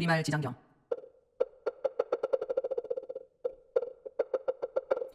우리말 지장경.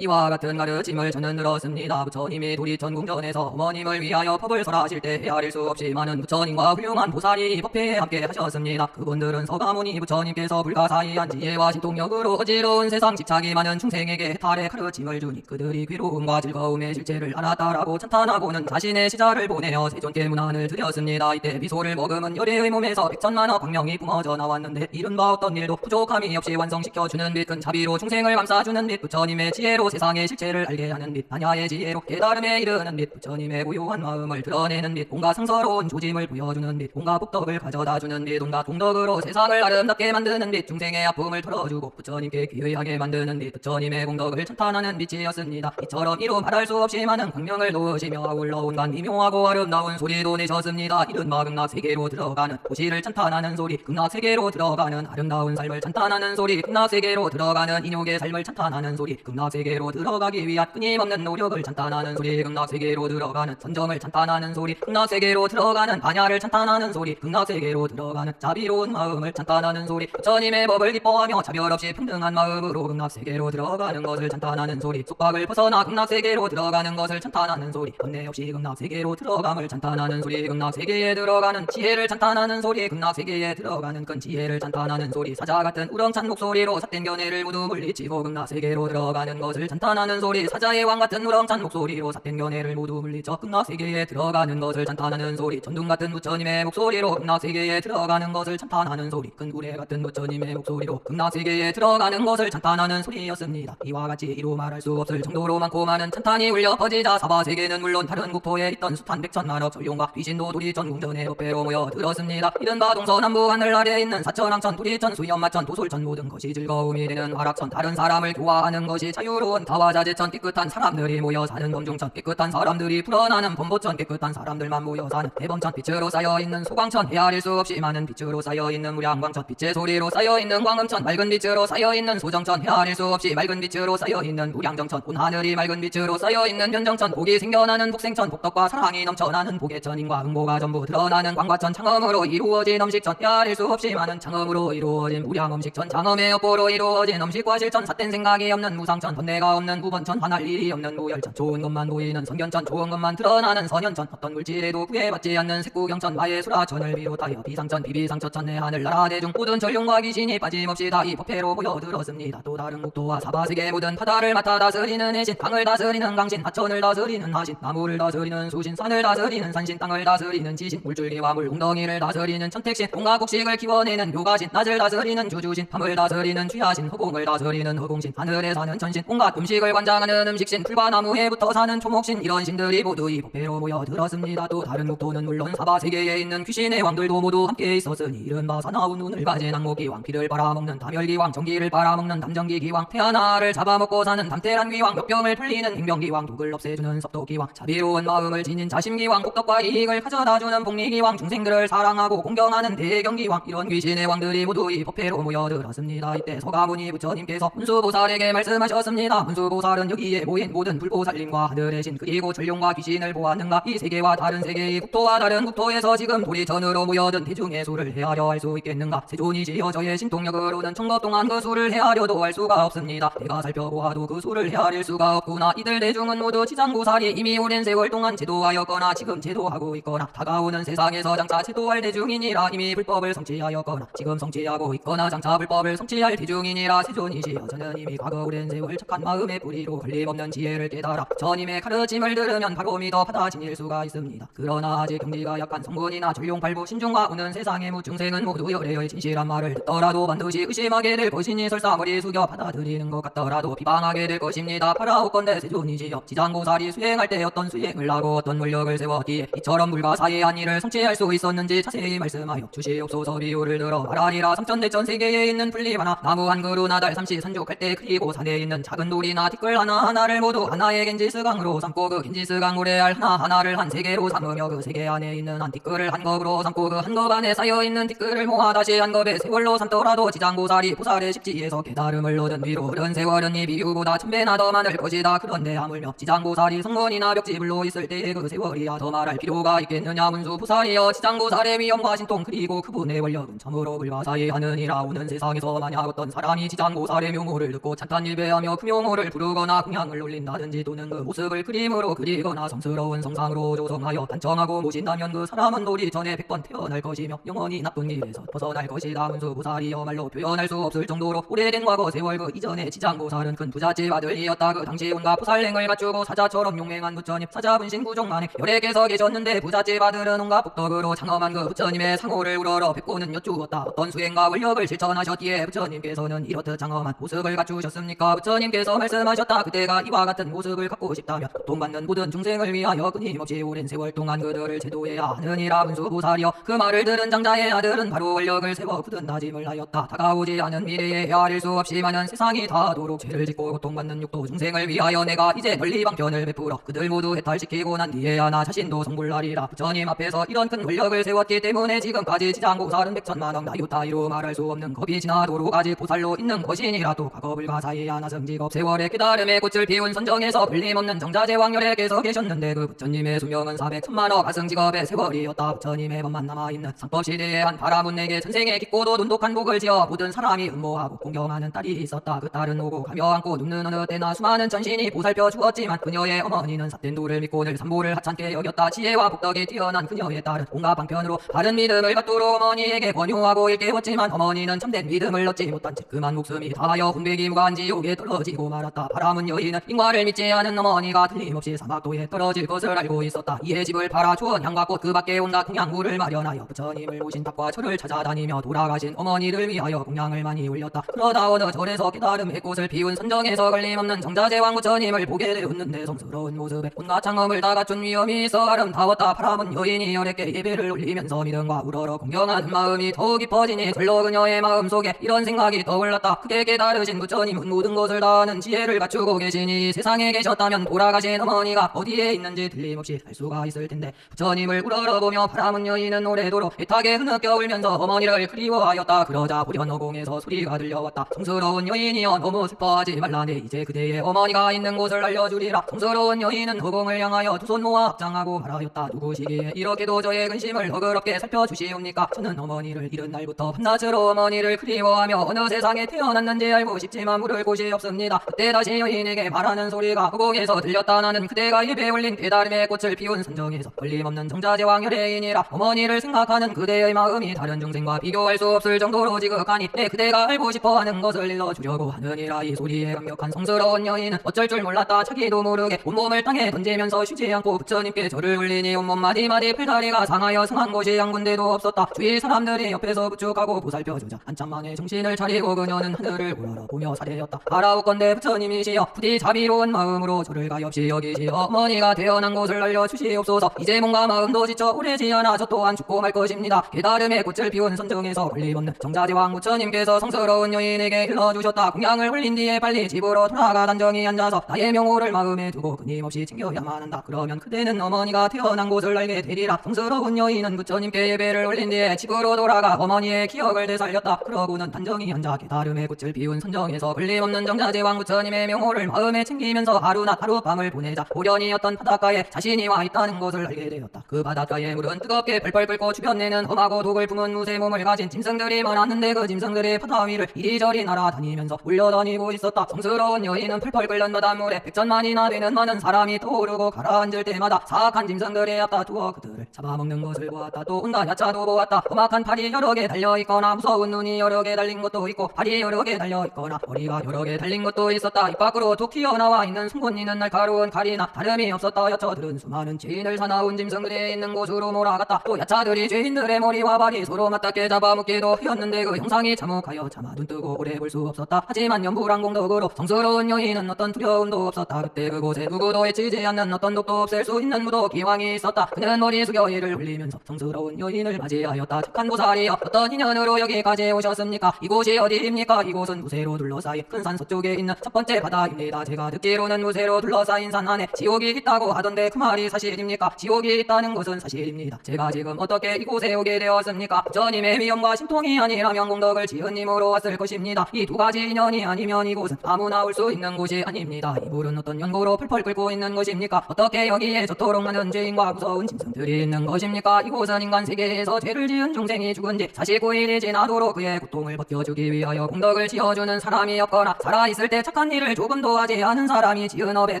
이와 같은 가르침을 저는 들었습니다. 부처님이 도리천궁전에서 어머님을 위하여 법을 설하실 때 헤아릴 수 없이 많은 부처님과 훌륭한 보살이 법회에 함께 하셨습니다. 그분들은 서가모니 부처님께서 불가사의한 지혜와 신통력으로 어지러운 세상 집착이 많은 중생에게 해탈의 가르침을 주니 그들이 괴로움과 즐거움의 실체를 알았다라고 찬탄하고는 자신의 시자를 보내어 세존께 문안을 드렸습니다. 이때 미소를 머금은 열애의 몸에서 백천만억 광명이 뿜어져 나왔는데 이른바 어떤 일도 부족함이 없이 완성시켜주는 빛, 큰 자비로 중생을 감싸주는 빛, 부처님의 지혜로 세상의 실체를 알게 하는 빛, 반야의 지혜로 깨달음에 이르는 빛, 부처님의 고요한 마음을 드러내는 빛, 온갖 성스러운 조짐을 보여주는 빛, 온갖 복덕을 가져다주는 빛, 온갖 동덕으로 세상을 아름답게 만드는 빛, 중생의 아픔을 털어주고 부처님께 귀의하게 만드는 빛, 부처님의 공덕을 찬탄하는 빛이었습니다. 이처럼 이루 말할 수 없이 많은 광명을 놓으시며 아울러 온갖 미묘하고 아름다운 소리도 내셨습니다. 이른바 극락세계로 들어가는 도시를 찬탄하는 소리, 극락세계로 들어가는 아름다운 삶을 찬탄하는 소리, 극락세계로 들어가는 인욕의 삶을 찬탄하는 소리, 극락세계로 들어가기 위한 끊임없는 노력을 찬탄하는 소리, 극락세계로 들어가는 선정을 찬탄하는 소리, 극락세계로 들어가는 반야를 찬탄하는 소리, 극락세계로 들어가는 자비로운 마음을 찬탄하는 소리, 부처님의 법을 기뻐하며 차별 없이 평등한 마음으로 극락세계로 들어가는 것을 찬탄하는 소리, 속박을 벗어나 극락세계로 들어가는 것을 찬탄하는 소리, 번뇌 없이 극락세계로 들어감을 찬탄하는 소리, 극락세계에 들어가는 지혜를 찬탄하는 소리, 극락세계에 들어가는 큰 지혜를 찬탄하는 소리, 사자같은 우렁찬 목소리로 삿된 견해를 모두 물리치고 극락세계로 들어가는 것을 찬탄하는 소리, 사자의 왕같은 우렁찬 목소리로 삿된 견해를 모두 물리쳐 극락세계에 들어가는 것을 찬탄하는 소리, 전둥같은 부처님의 목소리로 극락세계에 들어가는 것을 찬탄하는 소리, 큰 구레같은 부처님의 목소리로 극락세계에 들어가는 것을 찬탄하는 소리였습니다. 이와 같이 이루 말할 수 없을 정도로 많고 많은 찬탄이 울려 퍼지자 사바세계는 물론 다른 국토에 있던 수탄 백천만억 전룡과 귀신도 도리천궁전에 법회로 모여 들었습니다. 이른바 동서남북 하늘 아래에 있는 사천왕천, 도리천, 수염마천, 도솔천 모든 것이 즐거움이 되는 화락천, 다른 사람을 교화하는 것이 자유로운 다화자재천, 깨끗한 사람들이 모여 사는 범중천, 깨끗한 사람들이 불어나는 범보천, 깨끗한 사람들만 모여 사는 대범천, 빛으로 쌓여있는 소광천, 헤아릴 수 없이 많은 빛으로 쌓여있는 무량광천, 빛의 소리로 쌓여있는 광음천, 맑은 빛으로 쌓여있는 소정천, 헤아릴 수 없이 맑은 빛으로 쌓여있는 무량정천, 온 하늘이 맑은 빛으로 쌓여있는 변정천, 복이 생겨나는 복생천, 복덕과 사랑이 넘쳐나는 복의천인과 응보가 전부 드러나는 광과천, 창음으로 이루어진 음식천, 헤아릴 수 없이 많은 창음으로 이루어진 무량음식천, 장음의 업보로 이루어진 음식과 실천, 삿된 생각이 없는 무상천, 번뇌가 없는 무번천, 화날 일이 없는 무열천, 좋은 것만 보이는 선견천, 좋은 것만 드러나는 선현천, 어떤 물질에도 구애받지 않는 색구경천, 마의 수라천을 비롯하여 비상천, 비비상처천, 내 하늘나라 대중 모든 전룡과 귀신이 빠짐없이 다 이 법회로 모여들었습니다. 또 다른 국토와 사바세계 모든 바다를 맡아 다스리는 해신, 강을 다스리는 강신, 하천을 다스리는 하신, 나무를 다스리는 수신, 산을 다스리는 산신, 땅을 다스리는 지신, 물줄기와 물 웅덩이를 다스리는 천택신, 온갖 곡식을 키워내는 요가신, 낮을 다스리는 주주신, 밤을 다스리는 쥐하신, 허공을 다스리는 허공신, 하늘에 사는 천신, 온갖 음식을 관장하는 음식신, 풀과 나무에 붙어 사는 초목신, 이런 신들이 모두 이 법회로 모여들었습니다. 또 다른 국토는 물론 사바세계에 있는 귀신의 왕들도 모두 함께 있었으니 이른바 사나운 눈을 가진 악모기왕, 피를 빨아먹는 다멸기왕, 전기를 빨아먹는 담전기기왕, 태하나를 잡아먹고 사는 담태란기왕, 역병을 풀리는 행병기왕, 독을 없애주는 섭도기왕, 자비로운 마음을 지닌 자심기왕, 복덕과 이익을 가져다주는 복리기왕, 중생들을 사랑하고 공경하는 대경기왕, 이런 귀신의 왕들이 모두 이 법회로 모여들었습니다. 이때 서가모니 부처님께서 문수보살에게 말씀하셨습니다. 문수보살은 여기에 모인 모든 불보살님과 하늘의 신 그리고 전룡과 귀신을 보았는가? 이 세계와 다른 세계의 국토와 다른 국토에서 지금 도리천으로 모여든 대중의 수를 헤아려 할 수 있겠는가? 세존이시여 저의 신통력으로는 천것 동안 그 수를 헤아려도 할 수가 없습니다. 내가 살펴보아도 그 수를 헤아릴 수가 없구나. 이들 대중은 모두 지장고살이 이미 오랜 세월 동안 제도하였거나 지금 제도하고 있거나 다가오는 세상에서 장차 제도할 대중이니라. 이미 불법을 성취하였거나 지금 성취하고 있거나 장차 불법을 성취할 대중이니라. 세존이시여 저는 이미 과거 오랜 세월 착한 마음의 뿌리로 걸림없는 지혜를 깨달아 전임의 가르침을 들으면 바로 믿어 받아 지닐 수가 있습니다. 그러나 아직 경지가 약한 성군이나 전룡팔부 신중과 오는 세상의 무중생은 모두 열애의 진실한 말을 듣더라도 반드시 의심하게 될 것이니 설사 머리 숙여 받아들이는 것 같더라도 비방하게 될 것입니다. 파라오건대 세존이시여 지장고살이 수행할 때 어떤 수행을 하고 어떤 물력을 세웠기에 이처럼 불가사의한 일을 성취할 수 있었는지 자세히 말씀하여 주시옵소서. 비유를 들어 말하리라. 삼천대천 세계에 있는 풀잎 하나, 나무 한 그루, 나달 삼시 산족할 때, 그리고 산에 있는 작은 돌 돌이나 티끌 하나하나를 모두 하나의 겐지스강으로 삼고 그 겐지스강 모래알 하나하나를 한 세개로 삼으며 그 세개 안에 있는 한 티끌을 한 겁으로 삼고 그 한 겁 안에 쌓여있는 티끌을 모아 다시 한 겁에 세월로 삼더라도 지장보살이 보살의 십지에서 깨달음을 얻은 뒤로 흐른 세월은 이 비유보다 천배나 더 많을 것이다. 그런데 하물며 지장보살이 성문이나 벽지불로 있을 때의 그 세월이야 더 말할 필요가 있겠느냐. 문수보살이여 지장보살의 위엄과 신통 그리고 그분의 원력은 참으로 불가사의하느니라. 오는 세상에서 만약 어떤 사람이 지장보살의 묘모를 듣고 찬탄 일배하며 그 묘모를 부르거나 궁양을 올린다든지 또는 그 모습을 그림으로 그리거나 성스러운 성상으로 조성하여 단청하고 모신다면 그 사람은 도리 전에 100번 태어날 것이며 영원히 나쁜 일에서 벗어날 것이다. 문수보살이여 말로 표현할 수 없을 정도로 오래된 과거 세월 그 이전에 지장보살은 큰 부잣집 아들이었다. 그 당시 온갖 보살행을 갖추고 사자처럼 용맹한 부처님 사자 분신 부족만에 열애께서 계셨는데 부잣집 아들은 온갖 복덕으로 장엄한 그 부처님의 상호를 우러러 뵙고는 여쭈었다. 어떤 수행과 원력을 실천하셨기에 부처님께서는 이렇듯 장엄한 모습을 갖추셨습니까? 부처님께서 말씀하셨다. 그대가 이와 같은 모습을 갖고 싶다면 고통받는 모든 중생을 위하여 끊임없이 오랜 세월 동안 그들을 제도해야 하느니라. 문수보살이여 그 말을 들은 장자의 아들은 바로 원력을 세워 굳은 다짐을 하였다. 다가오지 않은 미래에 헤아릴 수 없이 많은 세상이 닿도록 죄를 짓고 고통받는 육도 중생을 위하여 내가 이제 널리 방편을 베풀어 그들 모두 해탈시키고 난 뒤에야 나 자신도 성불하리라. 부처님 앞에서 이런 큰 원력을 세웠기 때문에 지금까지 지장보살은 백천만억 나유타이로 말할 수 없는 겁이 지나도록 아직 보살로 있는 것이니라. 또 과거불가사의야 나성직업 세월의 깨달음의 꽃을 피운 선정에서 불림없는 정자제왕열애께서 계셨는데 그 부처님의 수명은 400천만억 가성직업의 세월이었다. 부처님의 법만 남아있는 상법시대에 한 바라문에게 전생에 깊고도 돈독한 복을 지어 모든 사람이 음모하고 공경하는 딸이 있었다. 그 딸은 오고 가며 안고 눕는 어느 때나 수많은 전신이 보살펴 주었지만 그녀의 어머니는 삿된 도를 믿고 늘 삼보를 하찮게 여겼다. 지혜와 복덕이 뛰어난 그녀의 딸은 온갖 방편으로 바른 믿음을 갖도록 어머니에게 권유하고 일깨웠지만 어머니는 참된 믿음을 얻지 못한 채 그만 목숨이 다하여 군백이 무한 지옥에 떨어지고 말았다. 바라문 여인은 인과를 믿지 않은 어머니가 틀림없이 사막도에 떨어질 것을 알고 있었다. 이에 집을 팔아 주원 향과 꽃 그 밖에 온갖 공양물을 마련하여 부처님을 모신 탑과 절을 찾아다니며 돌아가신 어머니를 위하여 공양을 많이 올렸다. 그러다 어느 절에서 깨달음의 꽃을 피운 선정에서 걸림없는 정자제왕 부처님을 보게 되었는데 성스러운 모습에 온갖 장엄을 다 갖춘 위엄이 있어 아름다웠다. 바라문 여인이 열애께 예배를 올리면서 믿음과 우러러 공경하는 마음이 더욱 깊어지니 절로 그녀의 마음속에 이런 생각이 떠올랐다. 크게 깨달으신 부처님은 모든 것을 다 아는 지혜를 갖추고 계시니 세상에 계셨다면 돌아가신 어머니가 어디에 있는지 틀림없이 알 수가 있을 텐데 부처님을 우러러보며 바라문 여인은 오래도록 애타게 흐느껴 울면서 어머니를 그리워하였다. 그러자 보련어공에서 소리가 들려왔다. 성스러운 여인이여 너무 슬퍼하지 말라네. 이제 그대의 어머니가 있는 곳을 알려주리라. 성스러운 여인은 허공을 향하여 두 손 모아 합장하고 말하였다. 누구시기에 이렇게도 저의 근심을 너그럽게 살펴주시옵니까? 저는 어머니를 잃은 날부터 밤낮으로 어머니를 그리워하며 어느 세상에 태어났는지 알고 싶지만 물을 곳이 없습니다. 그때 다시 여인에게 말하는 소리가 허공에서 들렸다. 나는 그대가 입에 올린 깨달음의 꽃을 피운 선정에서 걸림없는 정자제왕 열애인이라. 어머니를 생각하는 그대의 마음이 다른 중생과 비교할 수 없을 정도로 지극하니 내 그대가 알고 싶어하는 것을 일러주려고 하느니라. 이 소리에 감격한 성스러운 여인은 어쩔 줄 몰랐다. 자기도 모르게 온몸을 땅에 던지면서 쉬지 않고 부처님께 절을 올리니 온몸 마디마디 풀다리가 상하여 상한 곳이 한 군데도 없었다. 주위 사람들이 옆에서 부축하고 보살펴주자 한참 만에 정신을 차리고 그녀는 하늘을 우러러보며 사례였다. 바라옵건대 부처님이시여 부디 자비로운 마음으로 저를 가엾이 여기시어 어머니가 태어난 곳을 알려주시옵소서. 이제 몸과 마음도 지쳐 오래지 않아 저 또한 죽고 말 것입니다. 깨달음의 꽃을 피운 선정에서 걸림없는 정자제왕 부처님께서 성스러운 여인에게 일러주셨다. 공양을 올린 뒤에 빨리 집으로 돌아가 단정히 앉아서 나의 명호를 마음에 두고 끊임없이 챙겨야만 한다. 그러면 그대는 어머니가 태어난 곳을 알게 되리라. 성스러운 여인은 부처님께 예배를 올린 뒤에 집으로 돌아가 어머니의 기억을 되살렸다. 그러고는 단정히 앉아 깨달음의 꽃을 피운 선정에서 걸림없는 정자제왕 부처님의 명호를 마음에 챙기면서 하루낮 하룻밤을 보내자 호련히 어떤 바닷가에 자신이 와 있다는 것을 알게 되었다. 그 바닷가의 물은 뜨겁게 펄펄 끓고 주변에는 험하고 독을 품은 무쇠 몸을 가진 짐승들이 많았는데 그 짐승들이 바다 위를 이리저리 날아다니면서 울려다니고 있었다. 성스러운 여인은 펄펄 끓는 바닷물에 백천만이나 되는 많은 사람이 떠오르고 가라앉을 때마다 사악한 짐승들이 앞다투어 그들을 잡아먹는 것을 보았다. 또 온갖 야차도 보았다. 험악한 팔이 여러 개 달려있거나 무서운 눈이 여러 개 달린 것도 있고 발이 여러 개 달려있거나 머리가 여러 개 달린 것도 있었다. 입 밖으로 툭 튀어나와 있는 송곳니는 날카로운 칼이나 다름이 없었다. 야차들은 수많은 죄인을 사나운 짐승들이 있는 곳으로 몰아갔다. 또 야차들이 죄인들의 머리와 발이 서로 맞닿게 잡아먹기도 하였는데 그 형상이 참혹하여 차마 눈뜨고 오래 볼 수 없었다. 하지만 연불항공덕으로 성스러운 여인은 어떤 두려움도 없었다. 그때 그곳에 누구도 해치지 않는 어떤 독도 없앨 수 있는 무도 기왕이 있었다. 그는 머리 숙여 이를 올리면서 성스러운 여인을 맞이하였다. 착한 보살이여 어떤 인연으로 여기까지 오셨습니까? 이곳이 어디입니까? 이곳은 무쇠로 둘러싸인 큰 산 서쪽에 있는 첫 번째 바다입니다. 제가 듣기로는 무쇠로 둘러싸인 산 안에 지옥이 있다고 하던데 그 말이 사실입니까? 지옥이 있다는 것은 사실입니다. 제가 지금 어떻게 이곳에 오게 되었습니까? 부처님의 위엄과 신통이 아니라면 공덕을 지은 님으로 왔을 것입니다. 이 두 가지 인연이 아니면 이곳은 아무나 올 수 있는 곳이 아닙니다. 이 물은 어떤 연고로 펄펄 끓고 있는 것입니까? 어떻게 여기에 저토록 많은 죄인과 무서운 짐승들이 있는 것입니까? 이곳은 인간 세계에서 죄를 지은 중생이 죽은 지 49일이 지나도록 그의 고통을 벗겨주기 위하여 공덕을 지어주는 사람이 없거나 살아있을 때 착한 일을 조금도 하지 않은 사람이 지은 업에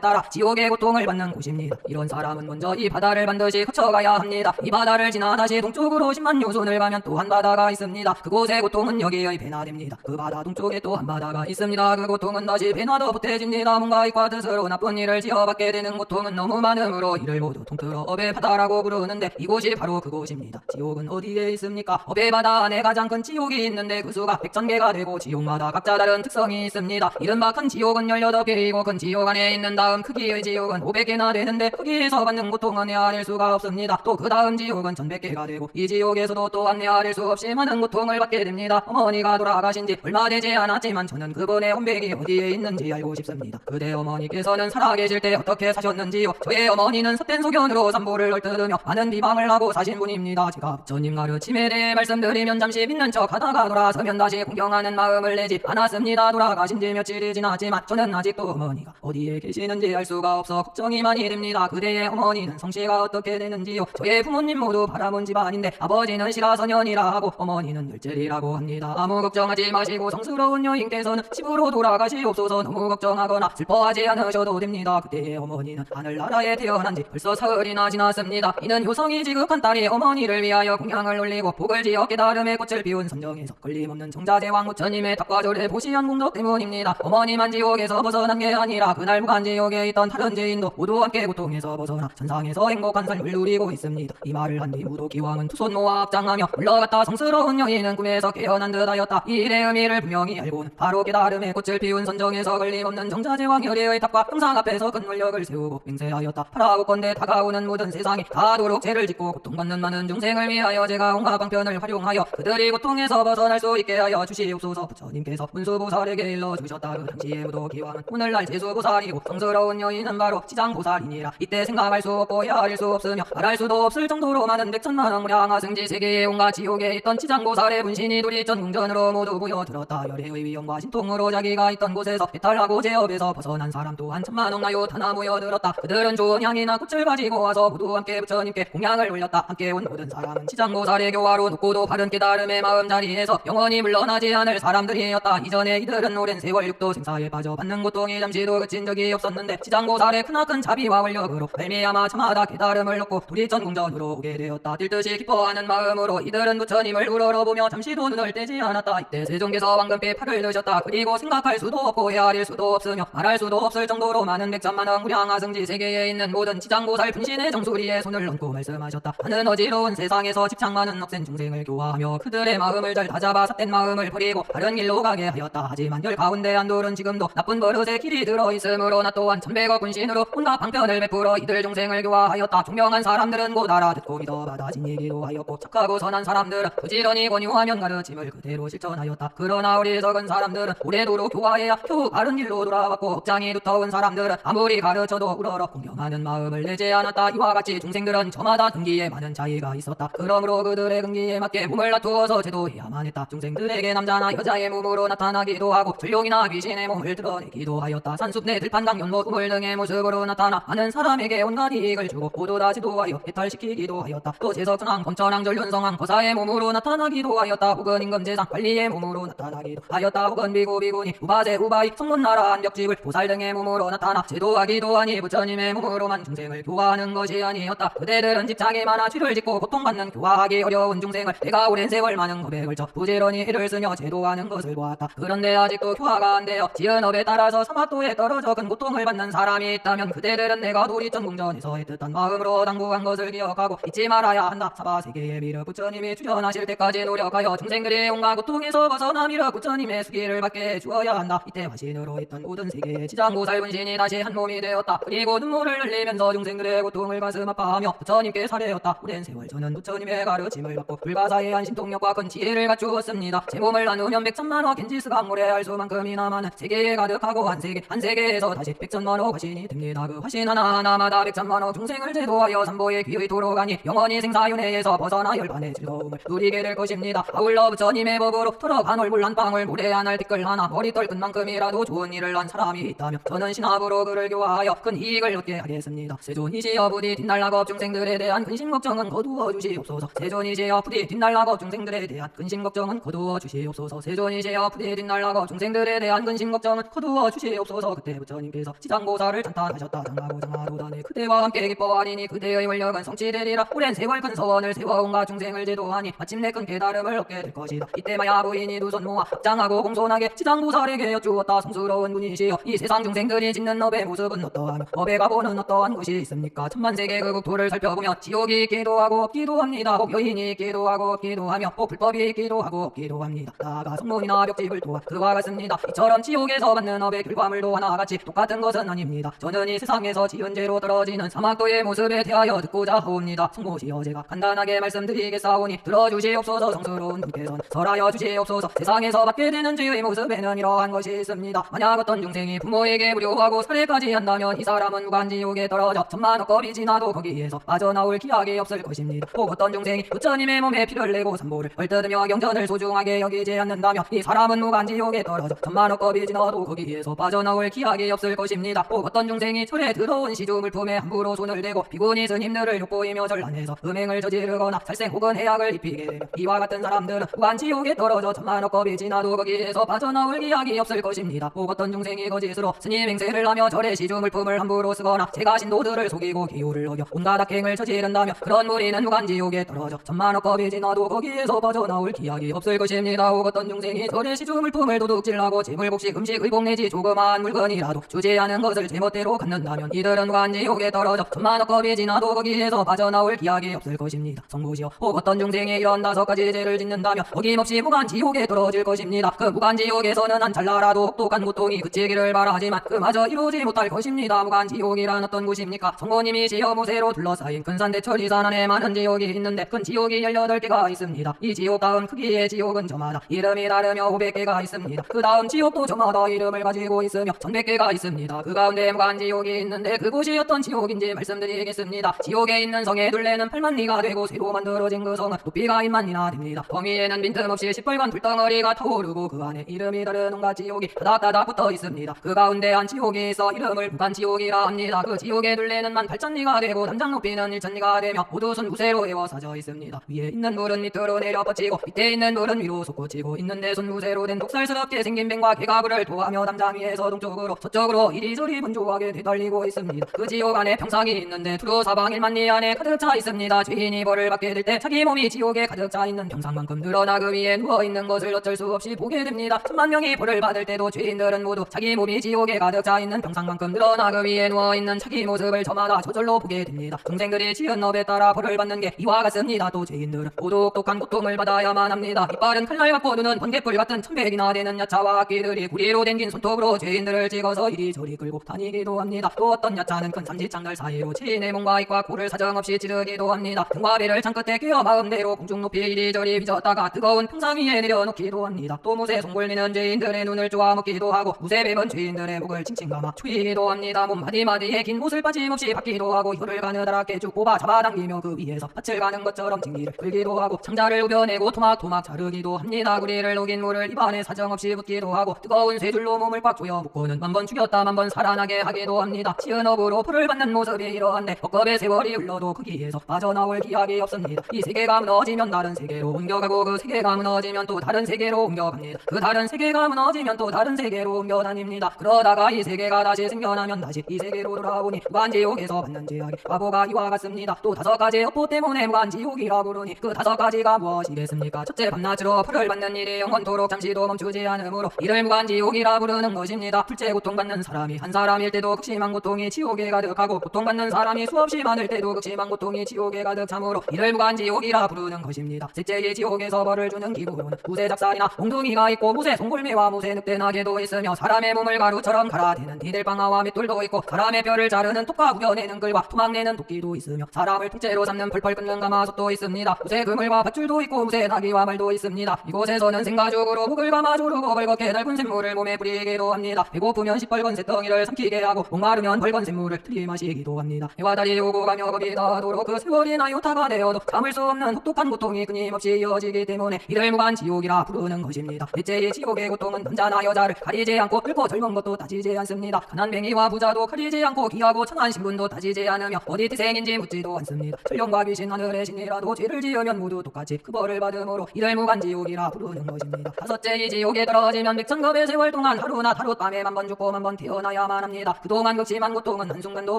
따라 지옥의 고통을 받는 곳입니다. 이런 사람은 먼저 이 바다를 반드시 거쳐가야 합니다. 이 바다를 지나 다시 동쪽으로 10만 요손을 가면 또 한 바다가 있습니다. 그곳의 고통은 여기의 배나됩니다. 그 바다 동쪽에 또 한 바다가 있습니다. 그 고통은 다시 배나도 보태집니다. 뭔가 이과 뜻으로 나쁜 일을 지어받게 되는 고통은 너무 많으므로 이를 모두 통틀어 업의 바다라고 부르는데 이곳이 바로 그곳입니다. 지옥은 어디에 있습니까? 업의 바다 안에 가장 큰 지옥이 있는데 그 수가 100,000개가 되고 지옥마다 각자 다른 특성이 있습니다. 이른바 큰 지옥은 18개이고 큰 지옥 안에 있는 다음 크기의 지옥은 500개나 되는데 거기에서 받는 고통은 헤아릴 수가 없습니다. 또 그 다음 지옥은 1100개가 되고 이 지옥에서도 또한 헤아릴 수 없이 많은 고통을 받게 됩니다. 어머니가 돌아가신 지 얼마 되지 않았지만 저는 그분의 혼백이 어디에 있는지 알고 싶습니다. 그대 어머니께서는 살아계실 때 어떻게 사셨는지요? 저의 어머니는 삿된 소견으로 산보를 헐뜯으며 많은 비방을 하고 사신 분입니다. 제가 부처님 가르침에 대해 말씀드리면 잠시 믿는 척 하다가 돌아서면 다시 공경하는 마음을 내지 않았습니다. 돌아가신 지 며칠이 지났지만 저는 아직도 어머니가 어디에 계시는지 알 수가 없어 걱정이 많이 됩니다. 그대의 어머니는 성씨가 어떻게 되는지요? 저의 부모님 모두 바라본 집안인데 아버지는 시라소년이라 하고 어머니는 열젤이라고 합니다. 아무 걱정하지 마시고 성스러운 여인께서는 집으로 돌아가시옵소서. 너무 걱정하거나 슬퍼하지 않으셔도 됩니다. 그때의 어머니는 하늘나라에 태어난 지 벌써 사흘이나 지났습니다. 이는 효성이 지극한 딸이 어머니를 위하여 공양을 올리고 복을 지어 깨달음의 꽃을 피운 선정에서 걸림없는 정자제왕 부처님의 탁과절의 보시한 공덕 때문입니다. 어머니만 지옥에서 벗어난 게 아니라 그날 무간지옥에 있던 다른 죄인도 모두 함께 고통에서 벗어나 천상에서 행복한 삶을 누리고 있습니다. 이 말을 한 뒤 무도기왕은 두 손 모아 앞장하며 물러갔다. 성스러운 여인은 꿈에서 깨어난 듯하였다. 이 일의 의미를 분명히 알고는 바로 깨달음의 꽃을 피운 선정에서 걸림없는 정자제왕 열애의 탑과 형상 앞에서 큰 권력을 세우고 맹세하였다. 하라고건대 다가오는 모든 세상이 다도록 죄를 짓고 고통받는 많은 중생을 위하여 제가 온갖 방편을 활용하여 그들이 고통에서 벗어날 수 있게 하여 주시옵소서. 부처님께서 문수보살에게 일러주셨다. 그 당시의 무도기왕은 오늘날 제수보살이고 성스러운 여인은 바로 지장보살이니라. 이때 생각할 수 없고 헤아릴 수 없으며 말할 수도 없을 정도로 많은 백천만왕 무량하 승지 세계의 온갖 지옥에 있던 지장보살의 분신이 둘이 전궁전으로 모두 보여들었다. 열애의 위엄과 신통으로 자기가 있던 곳에서 배탈하고 제업에서 벗어난 사람 또한 천만억 나요 다나 모여들었다. 그들은 좋은 향이나 꽃을 가지고 와서 모두 함께 부처님께 공양을 올렸다. 함께 온 모든 사람은 지장보살의 교화로 높고도 바른 깨달음의 마음자리에서 영원히 물러나지 않을 사람들이었다. 이전에 이들은 오랜 세월 육도 생사에 빠져 받는 고통이 잠시도 그친 적이 없었는데 지장보살의 크나큰 자비와 원력으로 말미암아 저마다 깨달음을 얻고 둘이 전궁전으로 오게 되었다. 뛸듯이 기뻐하는 마음으로 이들은 부처님을 우러러보며 잠시도 눈을 떼지 않았다. 이때 세종께서 황금빛 팔을 드셨다. 그리고 생각할 수도 없고 헤아릴 수도 없으며 말할 수도 없을 정도로 많은 백천만왕 무량하 승지 세계에 있는 모든 지장보살 분신의 정수리에 손을 얹고 말씀하셨다. 하는 어지러운 세상에서 집착 많은 억센 중생을 교화하며 그들의 마음을 잘 다잡아 삿된 마음을 버리고 바른 길로 가게 하였다. 하지만 열 가운데 한둘은 지금도 나쁜 버릇에 길이 들어있으므로 나 또한 1100억 분신으로 온갖 방편을 베풀어 이들 중생을 교화하였다. 총명한 사람들은 곧 알아듣고 믿어받아 지니기도 하였고 착하고 선한 사람들은 부지런히 권유하면 가르침을 그대로 실천하였다. 그러나 어리석은 사람들은 오래도록 교화해야 겨우 바른 길로 돌아왔고 억장이 두터운 사람들은 아무리 가르쳐도 우러러 공경하는 마음을 내지 않았다. 이와 같이 중생들은 저마다 등기에 많은 차이가 있었다. 그러므로 그들의 등기에 맞게 몸을 낮추어서 제도해야만 했다. 중생들에게 남자나 여자의 몸으로 나타나기도 하고 전룡이나 귀신의 몸을 드러내기도 하였다. 산숲내 들판당 연못 우물 등의 모습으로 나타나 많은 사람에게 온갖 이익을 주고 모두 다 지도하여 해탈시키기도 하였다. 또 제석천왕, 범천왕, 전륜성왕, 거사의 몸으로 나타나기도 하였다. 혹은 임금제상, 관리의 몸으로 나타나기도 하였다. 혹은 비구, 비구니, 우바제, 우바이, 성문나라, 안벽지불, 보살 등의 몸으로 나타나 제도하기도 하니 부처님의 몸으로만 중생을 교화하는 것이 아니었다. 그대들은 집착이 많아 죄를 짓고 고통받는 교화하기 어려운 중생을 내가 오랜 세월 많은 업에 걸쳐 부지런히 애를 쓰며 제도하는 것을 보았다. 그런데 아직도 교화가 안 되어 지은 업에 따라서 사막도에 떨어져 큰 고통을 받는 사람이 있다면 그대들은 내가 도리천궁전에서 애틋한 마음으로 당부한 것을 기억하고 잊지 말아야 한다. 사바세계의 미륵 부처님이 출현하실 때까지 노력하여 중생들이 온갖 고통에서 벗어나 미륵 부처님의 수기를 받게 해주어야 한다. 이때 화신으로 있던 모든 세계의 지장보살 분신이 다시 한 몸이 되었다. 그리고 눈물을 흘리면서 중생들의 고통을 가슴 아파하며 부처님께 살해였다. 오랜 세월 저는 부처님의 가르침을 받고 불가사의한 신통력과 큰 지혜를 갖추었습니다. 제 몸을 나누면 100,000만억 겐지스가 모래할 수만큼이나 많은 세계 세계에 가득하고 한 세계에서 다시 백천만억 화신이 됩니다. 그 화신 하나하나마다 백천만억 중생을 제도하여 삼보의 귀의 도로가니 영원히 생사윤회에서 벗어나 열반의 즐거움을 누리게 될 것입니다. 아울러 부처님의 법으로 털어간 얼굴 한 방울 모래 한 알 티끌 하나 머리떨 끈만큼이라도 좋은 일을 한 사람이 있다면 저는 신합으로 그를 교화하여 큰 이익을 얻게 하겠습니다. 세존이시여 부디 뒷날락업 중생들에 대한 근심 걱정은 거두어 주시옵소서. 세존이시여 부디 뒷날락업 중생들에 대한 근심 걱정은 거두어 주시옵소서. 세존이시여 부디 뒷날락업 중생들에 대한 근심 걱정은 거두어 주시옵소서. 그때 부처님께서 지장보살을 찬탄하셨다. 장마고장마로다네 그대와 함께 기뻐하리니 그대의 원력은 성취되리라. 오랜 세월 큰 서원을 세워 온갖 중생을 제도하니 마침내 큰 깨달음을 얻게 될 것이다. 이때마야 부인이 두 손 모아 합장하고 공손하게 지장보살에게 여쭈었다. 성스러운 분이시여 이 세상 중생들이 짓는 업의 모습은 어떠하며 업에 가보는 어떠한 곳이 있습니까? 천만세계 그 국토를 살펴보면 지옥이 있기도 하고 없기도 합니다. 혹 여인이 있기도 하고 없기도 하며 혹 불법이 있기도 하고 없기도 합니다. 나아가 성문이나 벽집을 도와 그와 같습니다. 이처럼 지옥에서 받는 업의 결과물도 하나같이 똑같은 것은 아닙니다. 저는 이 세상에서 지은 죄로 떨어지는 사막도의 모습에 대하여 듣고자 하옵니다. 성모시여 제가 간단하게 말씀드리겠사오니 들어주시옵소서. 성스러운 분께서는 설하여 주시옵소서. 세상에서 받게 되는 죄의 모습에는 이러한 것이 있습니다. 만약 어떤 중생이 부모에게 불효하고 살해까지 한다면 이 사람은 무간지옥에 떨어져 천만억 겁이 지나도 거기에서 빠져나올 기약이 없을 것입니다. 혹 어떤 중생이 부처님의 몸에 피를 내고 삼보를 얼뜯으며 경전을 소중하게 여기지 않는다면 이 사람은 무간지옥에 떨어져 천만억 겁이 지나도 거기에서 빠져나올 기약이 없을 것입니다. 혹 어떤 중생이 철에 들어온 시주 물품에 함부로 손을 대고 비구니 스님들을 욕보이며 전란해서 음행을 저지르거나 살생 혹은 해악을 입히게 되며 이와 같은 사람들은 무간지옥에 떨어져 천만억 겁이 지나도 거기에서 빠져나올 기약이 없을 것입니다. 혹 어떤 중생이 거짓으로 스님 행세를 하며 절의 시주 물품을 함부로 쓰거나 제가 신도들을 속이고 기호를 어겨 온갖 악행을 저지른다면 그런 무리는 무간지옥에 떨어져 천만억 겁이 지나도 거기에서 빠져나올 기약이 없을 것입니다. 혹 어떤 중생이 절의 시주 물품을 도둑질하고 재물 복식 음식 의복 내지 조그마한 물건이라도 주지 않은 것을 제멋대로 갖는다면 이들은 무간지옥에 떨어져 천만억 겁이 지나도 거기에서 빠져나올 기약이 없을 것입니다. 성모시여 혹 어떤 중생이 이런 5가지 죄를 짓는다면 어김없이 무간지옥에 떨어질 것입니다. 그 무간지옥에서는 한 찰나라도 혹독한 고통이 그치기를 바라지만 그마저 이루지 못할 것입니다. 무간지옥이란 어떤 곳입니까? 성모님이 지어무새로 둘러싸인 근산대철 이산 안에 많은 지옥이 있는데 큰 지옥이 18개가 있습니다. 이 지옥 다음 크기의 지옥은 저마다 이름이 다르며 500개가 있습니다. 그 다음 지옥도 저마다 이름을 가지고 있으며 1100개가 있습니다. 그 가운데 무간지옥이 있는데 그곳이 어떤 지옥인지 말씀드리겠습니다. 지옥에 있는 성의 둘레는 8만리가 되고 새로 만들어진 그 성은 높이가 1만리나 됩니다. 범위에는 빈틈없이 시뻘건 불덩어리가 타오르고 그 안에 이름이 다른 온갖 지옥이 다닥다닥 붙어 있습니다. 그 가운데 한 지옥이 있어 이름을 무간지옥이라 합니다. 그 지옥의 둘레는 18,000리가 되고 담장 높이는 1,000리가 되며 모두 손무새로 에워싸져 있습니다. 위에 있는 물은 밑으로 내려 뻗치고 밑에 있는 물은 위로 솟구치고 있는데 손무새로 된 독살스럽게 생긴 뱀과 개가 그를 도하며 담장 위에서 동쪽으로 서쪽으로 이리저리 분주하게 되달리고 있습니다. 그 지옥 안에 평상이 있는데 두루 사방 1만리 안에 가득 차 있습니다. 죄인이 벌을 받게 될 때 자기 몸이 지옥에 가득 차 있는 평상만큼 늘어나 그 위에 누워있는 것을 어쩔 수 없이 보게 됩니다. 10,000명이 벌을 받을 때도 죄인들은 모두 자기 몸이 지옥에 가득 차 있는 평상만큼 늘어나 그 위에 누워있는 자기 모습을 저마다 저절로 보게 됩니다. 중생들이 지은 업에 따라 벌을 받는 게 이와 같습니다. 또 죄인들은 모두 혹독한 고통을 받아야만 합니다. 이빨은 칼날 같고 눈은 번갯불 같은 1,100이나 되는 야차와 악기들이 구리로 댕긴 손톱으로 죄인들을 찍어서 이리저리 끌고 다니기도 합니다. 또 어떤 야차는 큰 삼지창들 사이로 죄인의 몸과 입과 코를 사정없이 찌르기도 합니다. 등과 배를 창끝에 끼어 마음대로 공중 높이 이리저리 휘젓다가 뜨거운 평상 위에 내려놓기도 합니다. 또 무쇠 송골미는 죄인들의 눈을 쪼아 먹기도 하고 무쇠뱀은 죄인들의 목을 칭칭 감아 추이기도 합니다. 몸 마디마디에 긴 못을 빠짐없이 받기도 하고 혀를 가느다랗게 쭉 뽑아 잡아당기며 그 위에서 밭을 가는 것처럼 징기를 끌기도 하고 창자를 우겨내고 토막토막 자르기도 합니다. 구리를 녹인 물을 입안에 사정없이 붓기도 하고 뜨거운 쇠줄로 몸을 꽉 조여 묶고는 만번 죽였다 만번 살아나게 하기도 합니다. 지은 업으로 풀을 받는 모습이 이러한데 억겁의 세월이 흘러도 거기에서 빠져나올 기약이 없습니다. 이 세계가 무너지면 다른 세계로 옮겨가고 그 세계가 무너지면 또 다른 세계로 옮겨갑니다. 그 다른 세계가 무너지면 또 다른 세계로 옮겨다닙니다. 그러다가 이 세계가 다시 생겨나면 다시 이 세계로 돌아오니 무간지옥에서 받는 죄악이 바보가 이와 같습니다. 또 5가지 업보 때문에 무간지옥이라 부르니 그 5가지가 무엇이겠습니까? 첫째, 밤낮으로 풀을 받는 일이 영원토록 잠시도 멈추지 않으므로 이를 무간지옥이라 부르는 것입니다. 둘째, 고통받는 사람이 한 사람일 때도 극심한 고통이 지옥에 가득하고 고통받는 사람이 수없이 많을 때도 극심한 고통이 지옥에 가득 참으로 이를 무간지옥이라 부르는 것입니다. 셋째, 이 지옥에서 벌을 주는 기구로는 무쇠 작살이나 몽둥이가 있고 무쇠 송골매와 무쇠 늑대나게도 있으며 사람의 몸을 가루처럼 갈아대는 디들방아와 맷돌도 있고 사람의 뼈를 자르는 톱과 구겨내는 글과 토막내는 도끼도 있으며 사람을 통째로 잡는 펄펄 끓는 가마솥도 있습니다. 무쇠 그물과 밧줄도 있고 무쇠 나귀와 말도 있습니다. 이곳에서는 생가죽으로 목을 감아 조르고 벌겋게 넓은 샘물을 몸에 뿌리기도 합니다. 배고프면 시뻘건 새덩이를 삼키게 하고 목마르면 벌건 샘물을 들이마시기도 합니다. 해와 달이 오고 가며 겁이 나도록 그 세월이 나요타가 되어도 참을 수 없는 혹독한 고통이 끊임없이 이어지기 때문에 이를 무간지옥이라 부르는 것입니다. 대체의 지옥의 고통은 남자나 여자를 가리지 않고 늙고 젊은 것도 따지지 않습니다. 가난뱅이와 부자도 가리지 않고 귀하고 천한 신분도 따지지 않으며 어디 태생인지 묻지도 않습니다. 천령과 귀신 하늘의 신이라도 죄를 지으면 모두 똑같이 그 벌을 받으므로 이를 무간지옥이라 부르는 것입니다. 다섯째, 이 지옥에 떨어지면 백천겁의 세월 동안 하루나 하룻밤에 만 번 죽고 만 번 태어나야만 합니다. 그동안 극심한 고통은 한순간도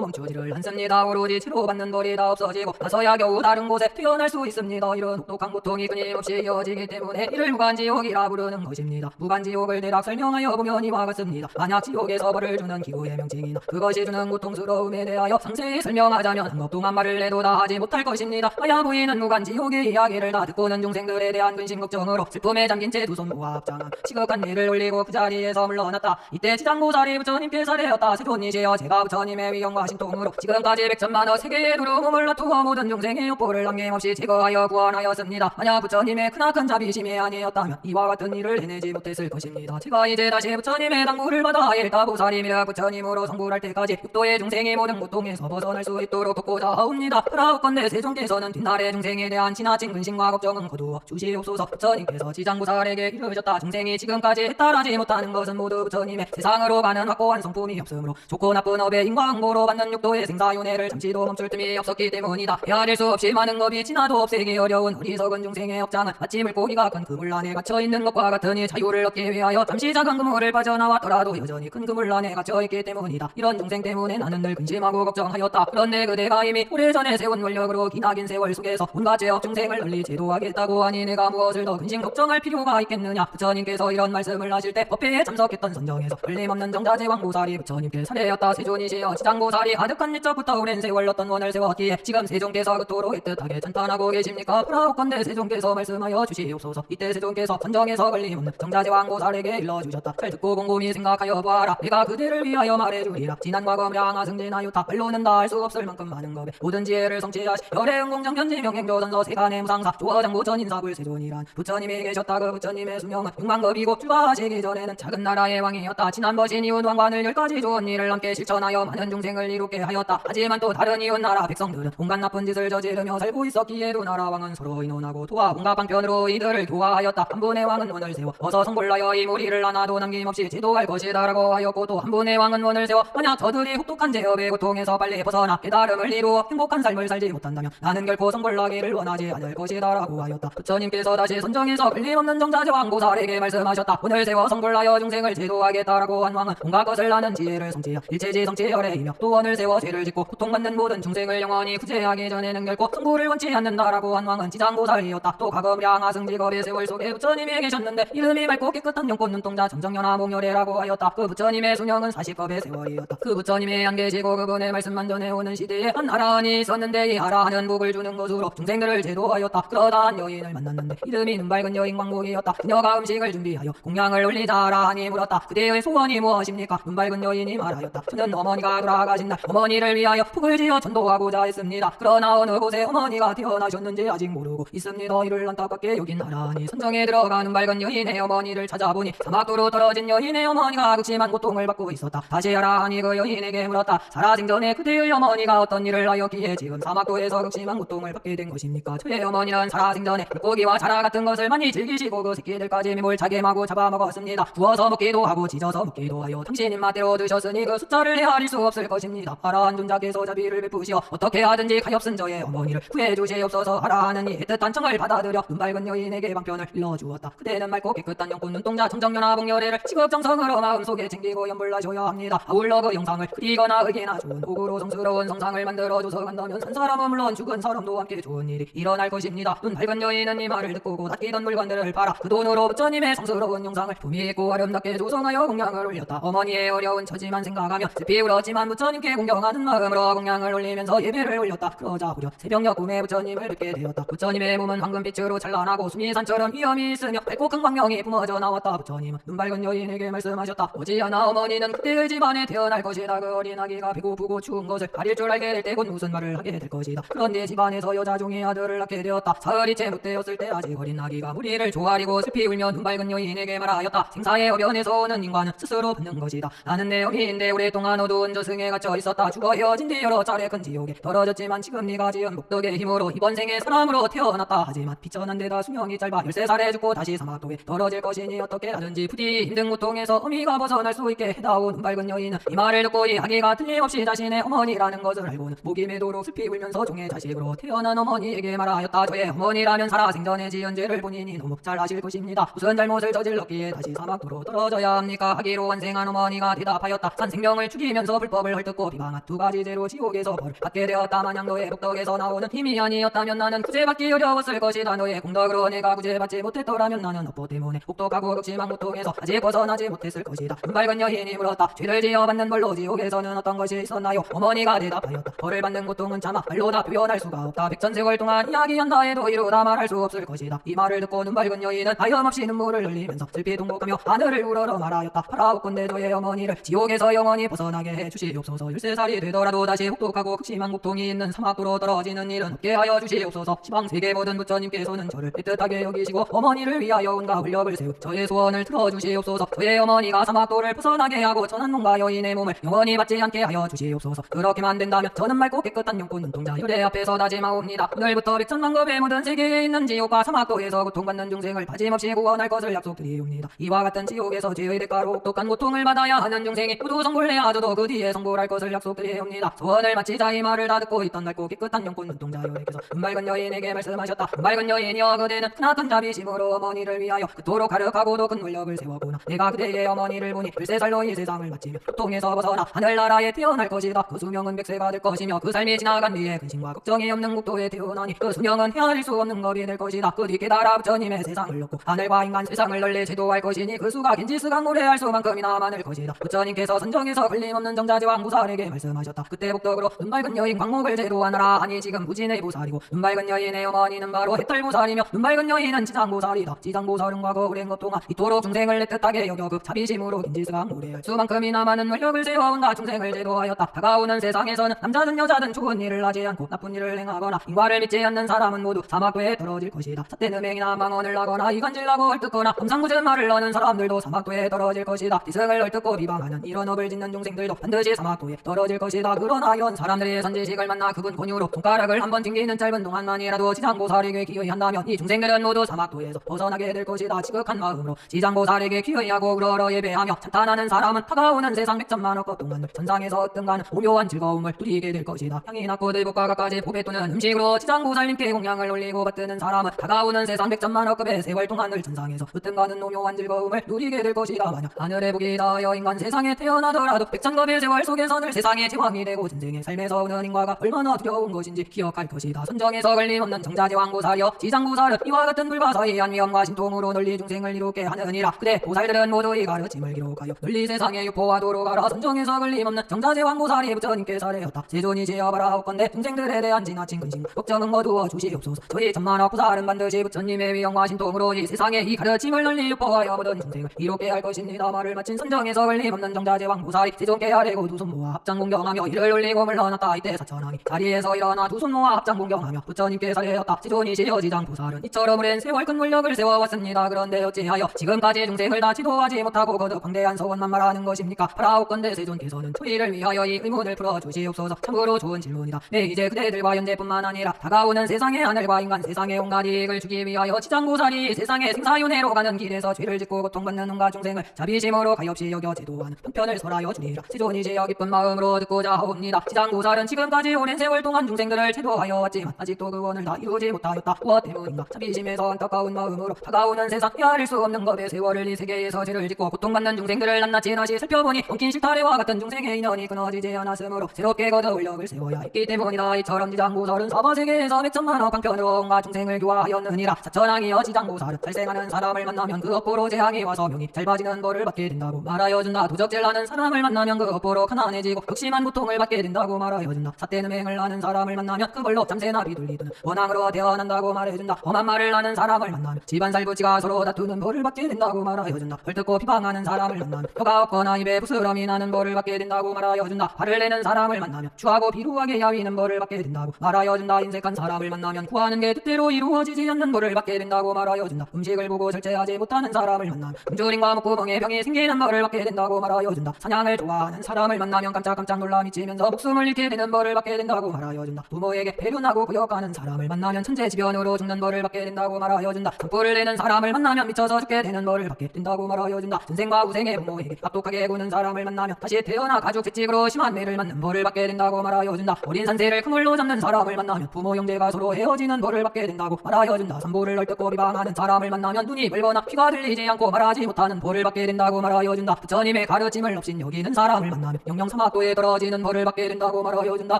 멈추지를 않습니다. 오로지 치료받는 벌이 다 없어지고 나서야 겨우 다른 곳에 태어날 수 있습니다. 이런 혹독한 고통이 끊임없이 이어지기 때문에 이를 무간지옥이라 부르는 것입니다. 무간지옥을 대략 설명하여 보면 이와 같습니다. 만약 지옥에서 벌을 주는 기구의 명칭이나 그것이 주는 고통스러움에 대하여 상세히 설명하자면 한법 동안 말을 해도 다 하지 못할 것입니다. 하야 부인은 무간지옥의 이야기를 다 듣고는 중생들에 대한 근심 걱정으로 슬픔에 잠긴 채 두 손 모아 합장한 시극한 예를 올리고 그 자리에서 물러났다. 이때 지장보살이 부처님께 살해였다. 세존이시여, 제가 부처님의 위엄과 신통으로 지금까지 백천만억 세계의 두루뭉을 놔두어 모든 중생의 욕보를 남김없이 제거하여 구원하였습니다. 만약 부처님의 크나큰 자비심이 아니었다면 이와 같은 일을 해내지 못했을 것입니다. 제가 이제 다시 부처님의 당부를 받아 일타보살이며 부처님으로 성불할 때까지 육도의 중생이 모든 고통에서 벗어날 수 있도록 돕고자 하옵니다. 그라옵건대 세존께서는 뒷날의 중생에 대한 지나친 근심과 걱정은 거두어 주시옵소서. 부처님께서 지장보살에게 이르셨다. 중생이 지금까지 해탈하지 못하는 것은 모두 부처님의 세상으로 가는 확고한 성품이 없으므로 좋고 나쁜 업의 인과응보로 받는 육도의 생사윤회를 잠시도 멈출 틈이 없었기 때문이다. 헤아릴 수 없이 많은 법이 지나도 없애기 어려운 어리석은 중생의 업장은 마치 물고기가 큰 그물 안에 갇혀있는 것과 같으니 자유를 얻기 위하여 잠시 작은 그물을 빠져나왔더라도 여전히 큰 그물 안에 갇혀있기 때문이다. 이런 중생 때문에 나는 늘 근심하고 걱정하였다. 그런데 그대가 이미 오래전에 세운 원력으로 기나긴 세월 속에서 온갖 죄업 중생을 널리 제도하겠다고 하니 내가 무엇을 더 근심 걱정할 필요가 있겠느냐. 부처님께서 이런 말씀을 하실 때 법회에 참석했던 선정에서 걸림없는 정자제왕보살이 부처님께 살해였다. 세존이시여, 지장보살이 아득한 옛적부터 오랜 세월 어떤 원을 세웠기에 지금 세존께서 그토록 애틋하게 찬탄하고 계십니까? 그라옵건대 세존께서 말씀하여 주시옵소서. 이때 세존께서 선정에서 걸림없는 정자제왕보살에게 일러주셨다. 잘 듣고 곰곰이 생각하여 보아라. 내가 그대를 위하여 말해주리라. 지난 과거 명하 승진하 유타 말로는 다 알 수 없을 만큼 많은 법에 모든 지혜를 성취하시 열애응공정 현지 명행조선서 세간의 무상사 조어장고 전인사불 세존이란 부처님이 계셨다. 그 부처님의 수명은 6만급이고 출가하시기 전에는 작은 나라의 왕이었다. 지난번신 이웃 왕관을 10가지 좋은 일을 함께 실천하여 많은 중생을 이롭게 하였다. 하지만 또 다른 이웃 나라 백성들은 온갖 나쁜 짓을 저지르며 살고 있었기에 두 나라 왕은 서로 인원하고 도와 온갖 방편으로 이들을 교화하였다. 한 분의 왕은 원을 세워 어서 성골라여 이 무리를 하나도 남김없이 제도할 것이다 라고 하였고, 또 한 분의 왕은 원을 세워 만약 저들이 혹독한 제업의 고통에서 빨리 벗어나 깨달음을 이루어 행복한 삶을 살지 못한다면 나는 결코 성골나기를 원하지 않을 것이다 라고 하였다. 부처님께서 다시 선정에서 걸림없는 정자제왕보살에게 말씀하셨다. 원을 세워 성골라여 중생을 제도하겠다라고 한 왕은 온갖 것을 나는 지혜를 성취하 일체지 성취열애이며 또 원을 세워 죄를 짓고 고통받는 모든 중생을 영원히 구제하기 전에는 결코 성불을 원치 않는다라고 한 왕은 지장보살이었다. 또 가검량 하승직업의 세월 속에 부처님이 계셨는데 이름이 맑고 깨끗한 영꽃 눈동자 정정연화 목열애라고 하였다. 그 부처님의 수명은 40법의 세월이었다. 그 부처님이 안 계시고 그분의 말씀만 전해오는 시대에 한 아라한이 있었는데 이 아라한은 복을 주는 것으로 중생들을 제도하였다. 그러다 한 여인을 만났는데 이름이 눈밝은 여인 광목이었다. 그녀가 음식을 준비하여 공양을 올리자 아라한이 물었다. 그대의 소원이 무엇입니까? 눈밝은 여인이 말하였다. 저는 어머니가 돌아가신 날 어머니를 위하여 복을 지어 전도하고자 했습니다. 그러나 어느 곳에 어머니가 태어나셨는지 아직 모르고 있습니다. 이를 안타깝게 여긴 아라한이 선정에 들어가 눈밝은 여인의 어머니를 찾아보니 사막도로 떨어진 여인의 어머니가 극심한 고통을 받고 있었다. 다시 아라한이 그 여인에게 물었다. 살아생전에 그대의 어머니가 어떤 일을 하였기에 지금 사막도에서 극심한 고통을 받게 된 것입니까? 저의 어머니는 살아생전에 물고기와 자라 같은 것을 많이 즐기시고 그 새끼들까지 매몰 자개마구 잡아먹었습니다. 구워서 먹기도 하고 지져서 먹기도 하여 당신 입맛대로 드셨으니 그 숫자를 헤아릴 수 없을 것입니다. 아라한 존자께서 자비를 베푸시어 어떻게 하든지 가엾은 저의 어머니를 구해주시옵소서. 아라한은 이 애틋한 청을 받아들여 눈밝은 여인에게 방편을 일러주었다. 그대는 맑고 깨끗한 영꽃 눈동자 정정연화 복열애를 지극정성으로 마음속에 챙기고 연불하셔야 합니다. 아울러 그 영상을 그리거나 의기나 좋은 복으로 성스러운 성상을 만들어줘서 간다면 산 사람은 물론 죽은 사람도 함께 좋은 일이 일어날 것입니다. 눈밝은 여인은 이 말을 듣고 곧 아끼던 물건들을 팔아 그 돈으로 부처님의 성스러운 영상을 품위 있고 아름답게 조성하여 공양을 올렸다. 어머니의 어려운 처지만 생각하며 슬피 울었지만 부처님께 공경하는 마음으로 공양을 올리면서 예배를 올렸다. 그러자 무려 새벽녘 꿈에 부처님을 뵙게 되었다. 부처님의 몸은 황금빛으로 찬란하고 수미산처럼 위엄이 있으며 밝고 큰 광명이 뿜어져 나왔다. 부처님은 눈밝은 여인에게 말씀하셨다. 오지않아 어머니는 그때의 집안에 태어날 것이다. 그 어린 아기가 배고프고 추운 것을 가릴 줄 알게 될 때 곧 무슨 말을 하게 될 것이다. 그런데 집안에서 여자 중의 아들을 낳게 되었다. 사흘이 채 못 되었을 때 아직 어린 아기가 무리를 조아리고 슬피 울며 눈밝은 여인에게 말하였다. 생사의 어변에서 오는 인과는 스스로 받는 것이다. 나는 내 어미인데 오랫동안 어두운 저승에 갇혀 있었다. 죽어 헤어진 뒤 여러 차례 큰 지옥에 떨어졌지만 지금 네가 지은 복덕의 힘으로 이번 생에 사람으로 태어났다. 하지만 비천한 데다 수명이 짧아 13살에 죽고 다시 사막도에 떨어질 것이니 어떻게 하든지 부디 힘든 고통에서 어미가 벗어날 수 있게 해다오. 밝은 여인은 이 말을 듣고 이 아기가 틀림없이 자신의 어머니라는 것을 알고는 목이 매도록 슬피 울면서 종의 자식으로 태어난 어머니에게 말하였다. 저의 어머니라면 살아생전에 지은 죄를 본인이 너무 잘 아실 것입니다. 무슨 잘못을 저질렀기에 다시 사막도로 떨어져야 합니까? 아기로 완생한 어머니가 대답하였다. 산 생명을 죽이면서 불법을 헐뜯고 비방한 두 가지 죄로 지옥에서 벌을 받게 되었다. 만약 너의 복덕에서 나오는 힘이 아니었다면 나는 구제받기 어려웠을 것이다. 너의 공덕으로 내가 구제받지 못했더라면 나는 업보 때문에 혹독하고 극심한 고통에서 아직 벗어나지 못했을 것이다. 밝은 여인이 물었다. 죄를 지어받는 벌로 지옥에서는 어떤 것이 있었나요? 어머니가 대답하였다. 벌을 받는 고통은 차마 말로 다 표현할 수가 없다. 백천세월 동안 이야기한다 해도 이루다 말할 수 없을 것이다. 이 말을 듣고 눈밝은 여인은 하염없이 눈물을 흘리면서 슬피 동복하며 하늘을 우러러 말하였다. 파라오건대 저의 어머니를 지옥에서 영원히 벗어나게 해주시옵소서. 13살이 되더라도 다시 혹독하고 극심한 고통이 있는 사막도로 떨어지는 일은 없게 하여 주시옵소서. 시방 세계 모든 부처님께서는 저를 애틋하게 여기시고 어머니를 위하여 온갖 훈력을 세우 저의 소원을 들어주시옵소서. 저의 어머니가 사막도를 벗어나게 하고 천한놈과 여인의 몸을 영원히 받지 않게 하여 주시옵소서. 그렇게만 된다면 저는 맑고 깨끗한 영혼 눈동자 유대 앞에서 다짐하옵니다. 오늘부터 백천만급의 모든 세계에 있는 지옥과 사막도에서 고통받는 중생을 빠짐없이 구원할 것을 약속드리옵니다. 이와 같은 지옥에서 죄의 대가로 혹독한 고통을 받아야 하는 중생이 모두 성불해야 저도 그 뒤에 성불할 것을 약속드리옵니다. 소원을 마치자 이 말을 다 듣고 있던 맑고 깨끗한 영혼 눈동자 여인께서 눈맑은 여인에게 말씀하셨다. 눈맑은 여인이여 그대는 크나큰 자비심으로 어머니를 위하여 그토록 가득하고도 큰 물력을 세웠구나. 내가 그대의 어머니를 보니 13살로 이 세상을 마치며 고통에서 벗어나 하늘나라에 태어날 것이다. 그 수명은 100세가 될 것이며 그 삶이 지나간 뒤에 근심과 걱정이 없는 국도에 태어나니 그 수명은 헤아릴 수 없는 법이 될 것이다. 그 뒤 깨달아 부처님의 세상을 놓고 하늘과 인간 세상을 널리 제도할 것이니 그 수가 긴지스강 오래할 수만큼이나 많을 것이다. 부처님께서 선정에서 걸림없는 정자지왕 보살에게 말씀하셨다. 그때 복덕으로 눈밝은 여인 광목을 제도하느라. 아니 지금 무진의 보살이고 눈밝은 여인의 어머니는 바로 해탈보살이며 눈밝은 여인은 지장보살이다. 지장보살은 과거 오랜 것 동안 이토록 중생을 애틋하게 여겨 그 자비심으로 긴지스강 오래할 수만큼이나 많은 원력을 세워온다. 중생을 제도하였다. 다가오는 세상에서는 남자든 여자든 좋은 일을 하지 않고 나쁜 일을 행하거나 인과를 믿지 않는 사람은 모두 사막도에 떨어질 것이다. 삿된 음행이나 망언을 하거나 이간질나고 헐뜯거나 범상궂은 말을 하는 사람들도 사막도에 떨어질 것이다. 디승을 헐뜯고 비방하는 이런 업을 짓는 중생들도 반드시 사막도에 떨어질 것이다. 그러나 이런 사람들의 선지식을 만나 그분 권유로 손가락을 한번 튕기는 짧은 동안만이라도 지장보살에게 기여히 한다면 이 중생들은 모두 사막도에서 벗어나게 될 것이다. 지극한 마음으로 지장보살에게 기여히 하고 그러러 예배하며 찬탄하는 사람은 다가오는 세상 백천만억 것 동안을 전상에서 어떤가는 오묘한 즐거움을 누리게 될 것이다. 향이 낮고 들복과 갖가지 보배 또는 음식으로 지장보살님께 공양을 올리고 받드는 사람은 다가오는 세상 백천만억급의 세월 동안을 전상에서 어떤가는 오묘한 즐거움을 누리게 될 것이다. 만약 하늘의 복이 닿아여 인간 세상에 태어나더라도 백천급의 세월 속에서 늘 세상의 제왕이 되고 전생의 삶에서 오는 인과가 얼마나 두려운 것인지 기억할 것이다. 선정에서 걸림없는 정자제왕보살이여 지장보살은 이와 같은 불가사의한 위험과 신통으로 널리 중생을 이롭게 하느니라. 그대 보살들은 모두 이 가르침을 기록하여 널리 세상에 유포하도록 하라. 선정에서 걸림없는 정자제왕보살이 부처님께 사례였다. 세존이 지어바라옵건대 중생들에 대한 지나친 근심 걱정은 거두어 주시옵소서. 저희 천만억 보살은 반드시 부처님의 위엄과 신통으로 이 세상에 이 가르침을 널리 유포하여 모든 중생을 이롭게 할 것입니다. 말을 마친 선정에서 걸림없는 정자제왕보살이 세존께 아뢰고 두 손 모아 합장 공경하며 이를 올리고 물러났다. 이때 사천왕이 자리에서 일어나 두 손 모아 합장 공경하며 부처님께 사례였다. 세존이 지어지장 보살은 이처럼 오랜 세월 큰 물력을 세워왔습니다. 그런데 어찌하여 지금까지 중생을 다 지도하지 못하고 거듭 방대한 서원만 말하는 것입니까? 파라오건대 세존께서는 저희를 위하여 이 의문을 풀어주시옵소서. 참고로 좋은 질문이다. 네, 이제 그대들과 현재뿐만 아니라 다가오는 세상의 하늘과 인간 세상의 온갖 이익을 주기 위하여 지장보살이 세상의 생사윤회로 가는 길에서 죄를 짓고 고통받는 온갖 중생을 자비심으로 가엾이 여겨 제도하는 편편을 설하여 주리라. 세존이 지어 기쁜 마음으로 듣고자 하옵니다. 지장보살은 지금까지 오랜 세월 동안 중생들을 제도하여 왔지만 아직도 그 원을 다 이루지 못하였다. 무엇 때문인가? 자비심에서 안타까운 마음으로 다가오는 세상 헤아릴 수 없는 법의 세월을 이 세계에서 죄를 짓고 고통받는 중생들을 낱낱이 다시 살펴보니 엉킨 실타래와 같은 중생의 인연이 끊어지지 않았으므로 새롭게 거듭 원력을 세워야 했기 때문이다. 이처럼 지장보살은 사바세계에서 백천만억 방편으로 온갖 중생을 교화하였느니라. 사천왕이여 지장보살은 살생하는 사람을 만나면 그 업보로 재앙이 와서 명이 짧아지는 벌을 받게 된다고 말하여준다. 도적질하는 사람을 만나면 그 업보로 가난해지고 극심한 고통을 받게 된다고 말하여준다. 삿된 음행을 하는 사람을 만나면 그 벌로 잠새나 비둘리드는 원앙으로 태어난다고 말해준다. 험한 말을 하는 사람을 만나면 집안 살부치가 서로 다투는 벌을 받게 된다고 말하여준다. 헐뜯고 비방하는 사람을 만나면 혀가 없거나 입에 부스럼이 나는 벌을 받게 된다고 말하여준다. 화를 내는 사람을 만나면 추하고 비루하게 야위는 벌을 받게 된다고 말하여준다. 인색한 사람을 만나면 구하는 게 뜻대로 이루어지지 않는 벌을 받게 된다고 말하여준다. 음식을 보고 절제하지 못하는 사람을 만나면 굶주림과 목구멍에 병이 생기는 벌을 받게 된다고 말하여준다. 사냥을 좋아하는 사람을 만나면 깜짝깜짝 놀라 미치면서 목숨을 잃게 되는 벌을 받게 된다고 말하여준다. 부모에게 배륜하고 구역하는 사람을 만나면 천재지변으로 죽는 벌을 받게 된다고 말하여준다. 등불을 내는 사람을 만나면 미쳐서 죽게 되는 벌을 받게 된다고 말하여준다. 전생과 후생의 부모에게 악독하게 구는 사람을 만나면 다시 태어나 가죽 채찍으로 심한 매를 맞는 벌을 받게 된다고 말하여준다. 어린 산새를 그물로 잡는 사람을 만나면 부모 형제가 서로 헤어지는 벌을 받게 된다고 말하여준다. 산보를 널뜯고 비방하는 사람을 만나면 눈이 멀거나 피가 들리지 않고 말하지 못하는 벌을 받게 된다고 말하여준다. 부처님의 가르침을 없인 여기는 사람을 만나면 영영 사막도에 떨어지는 벌을 받게 된다고 말하여준다.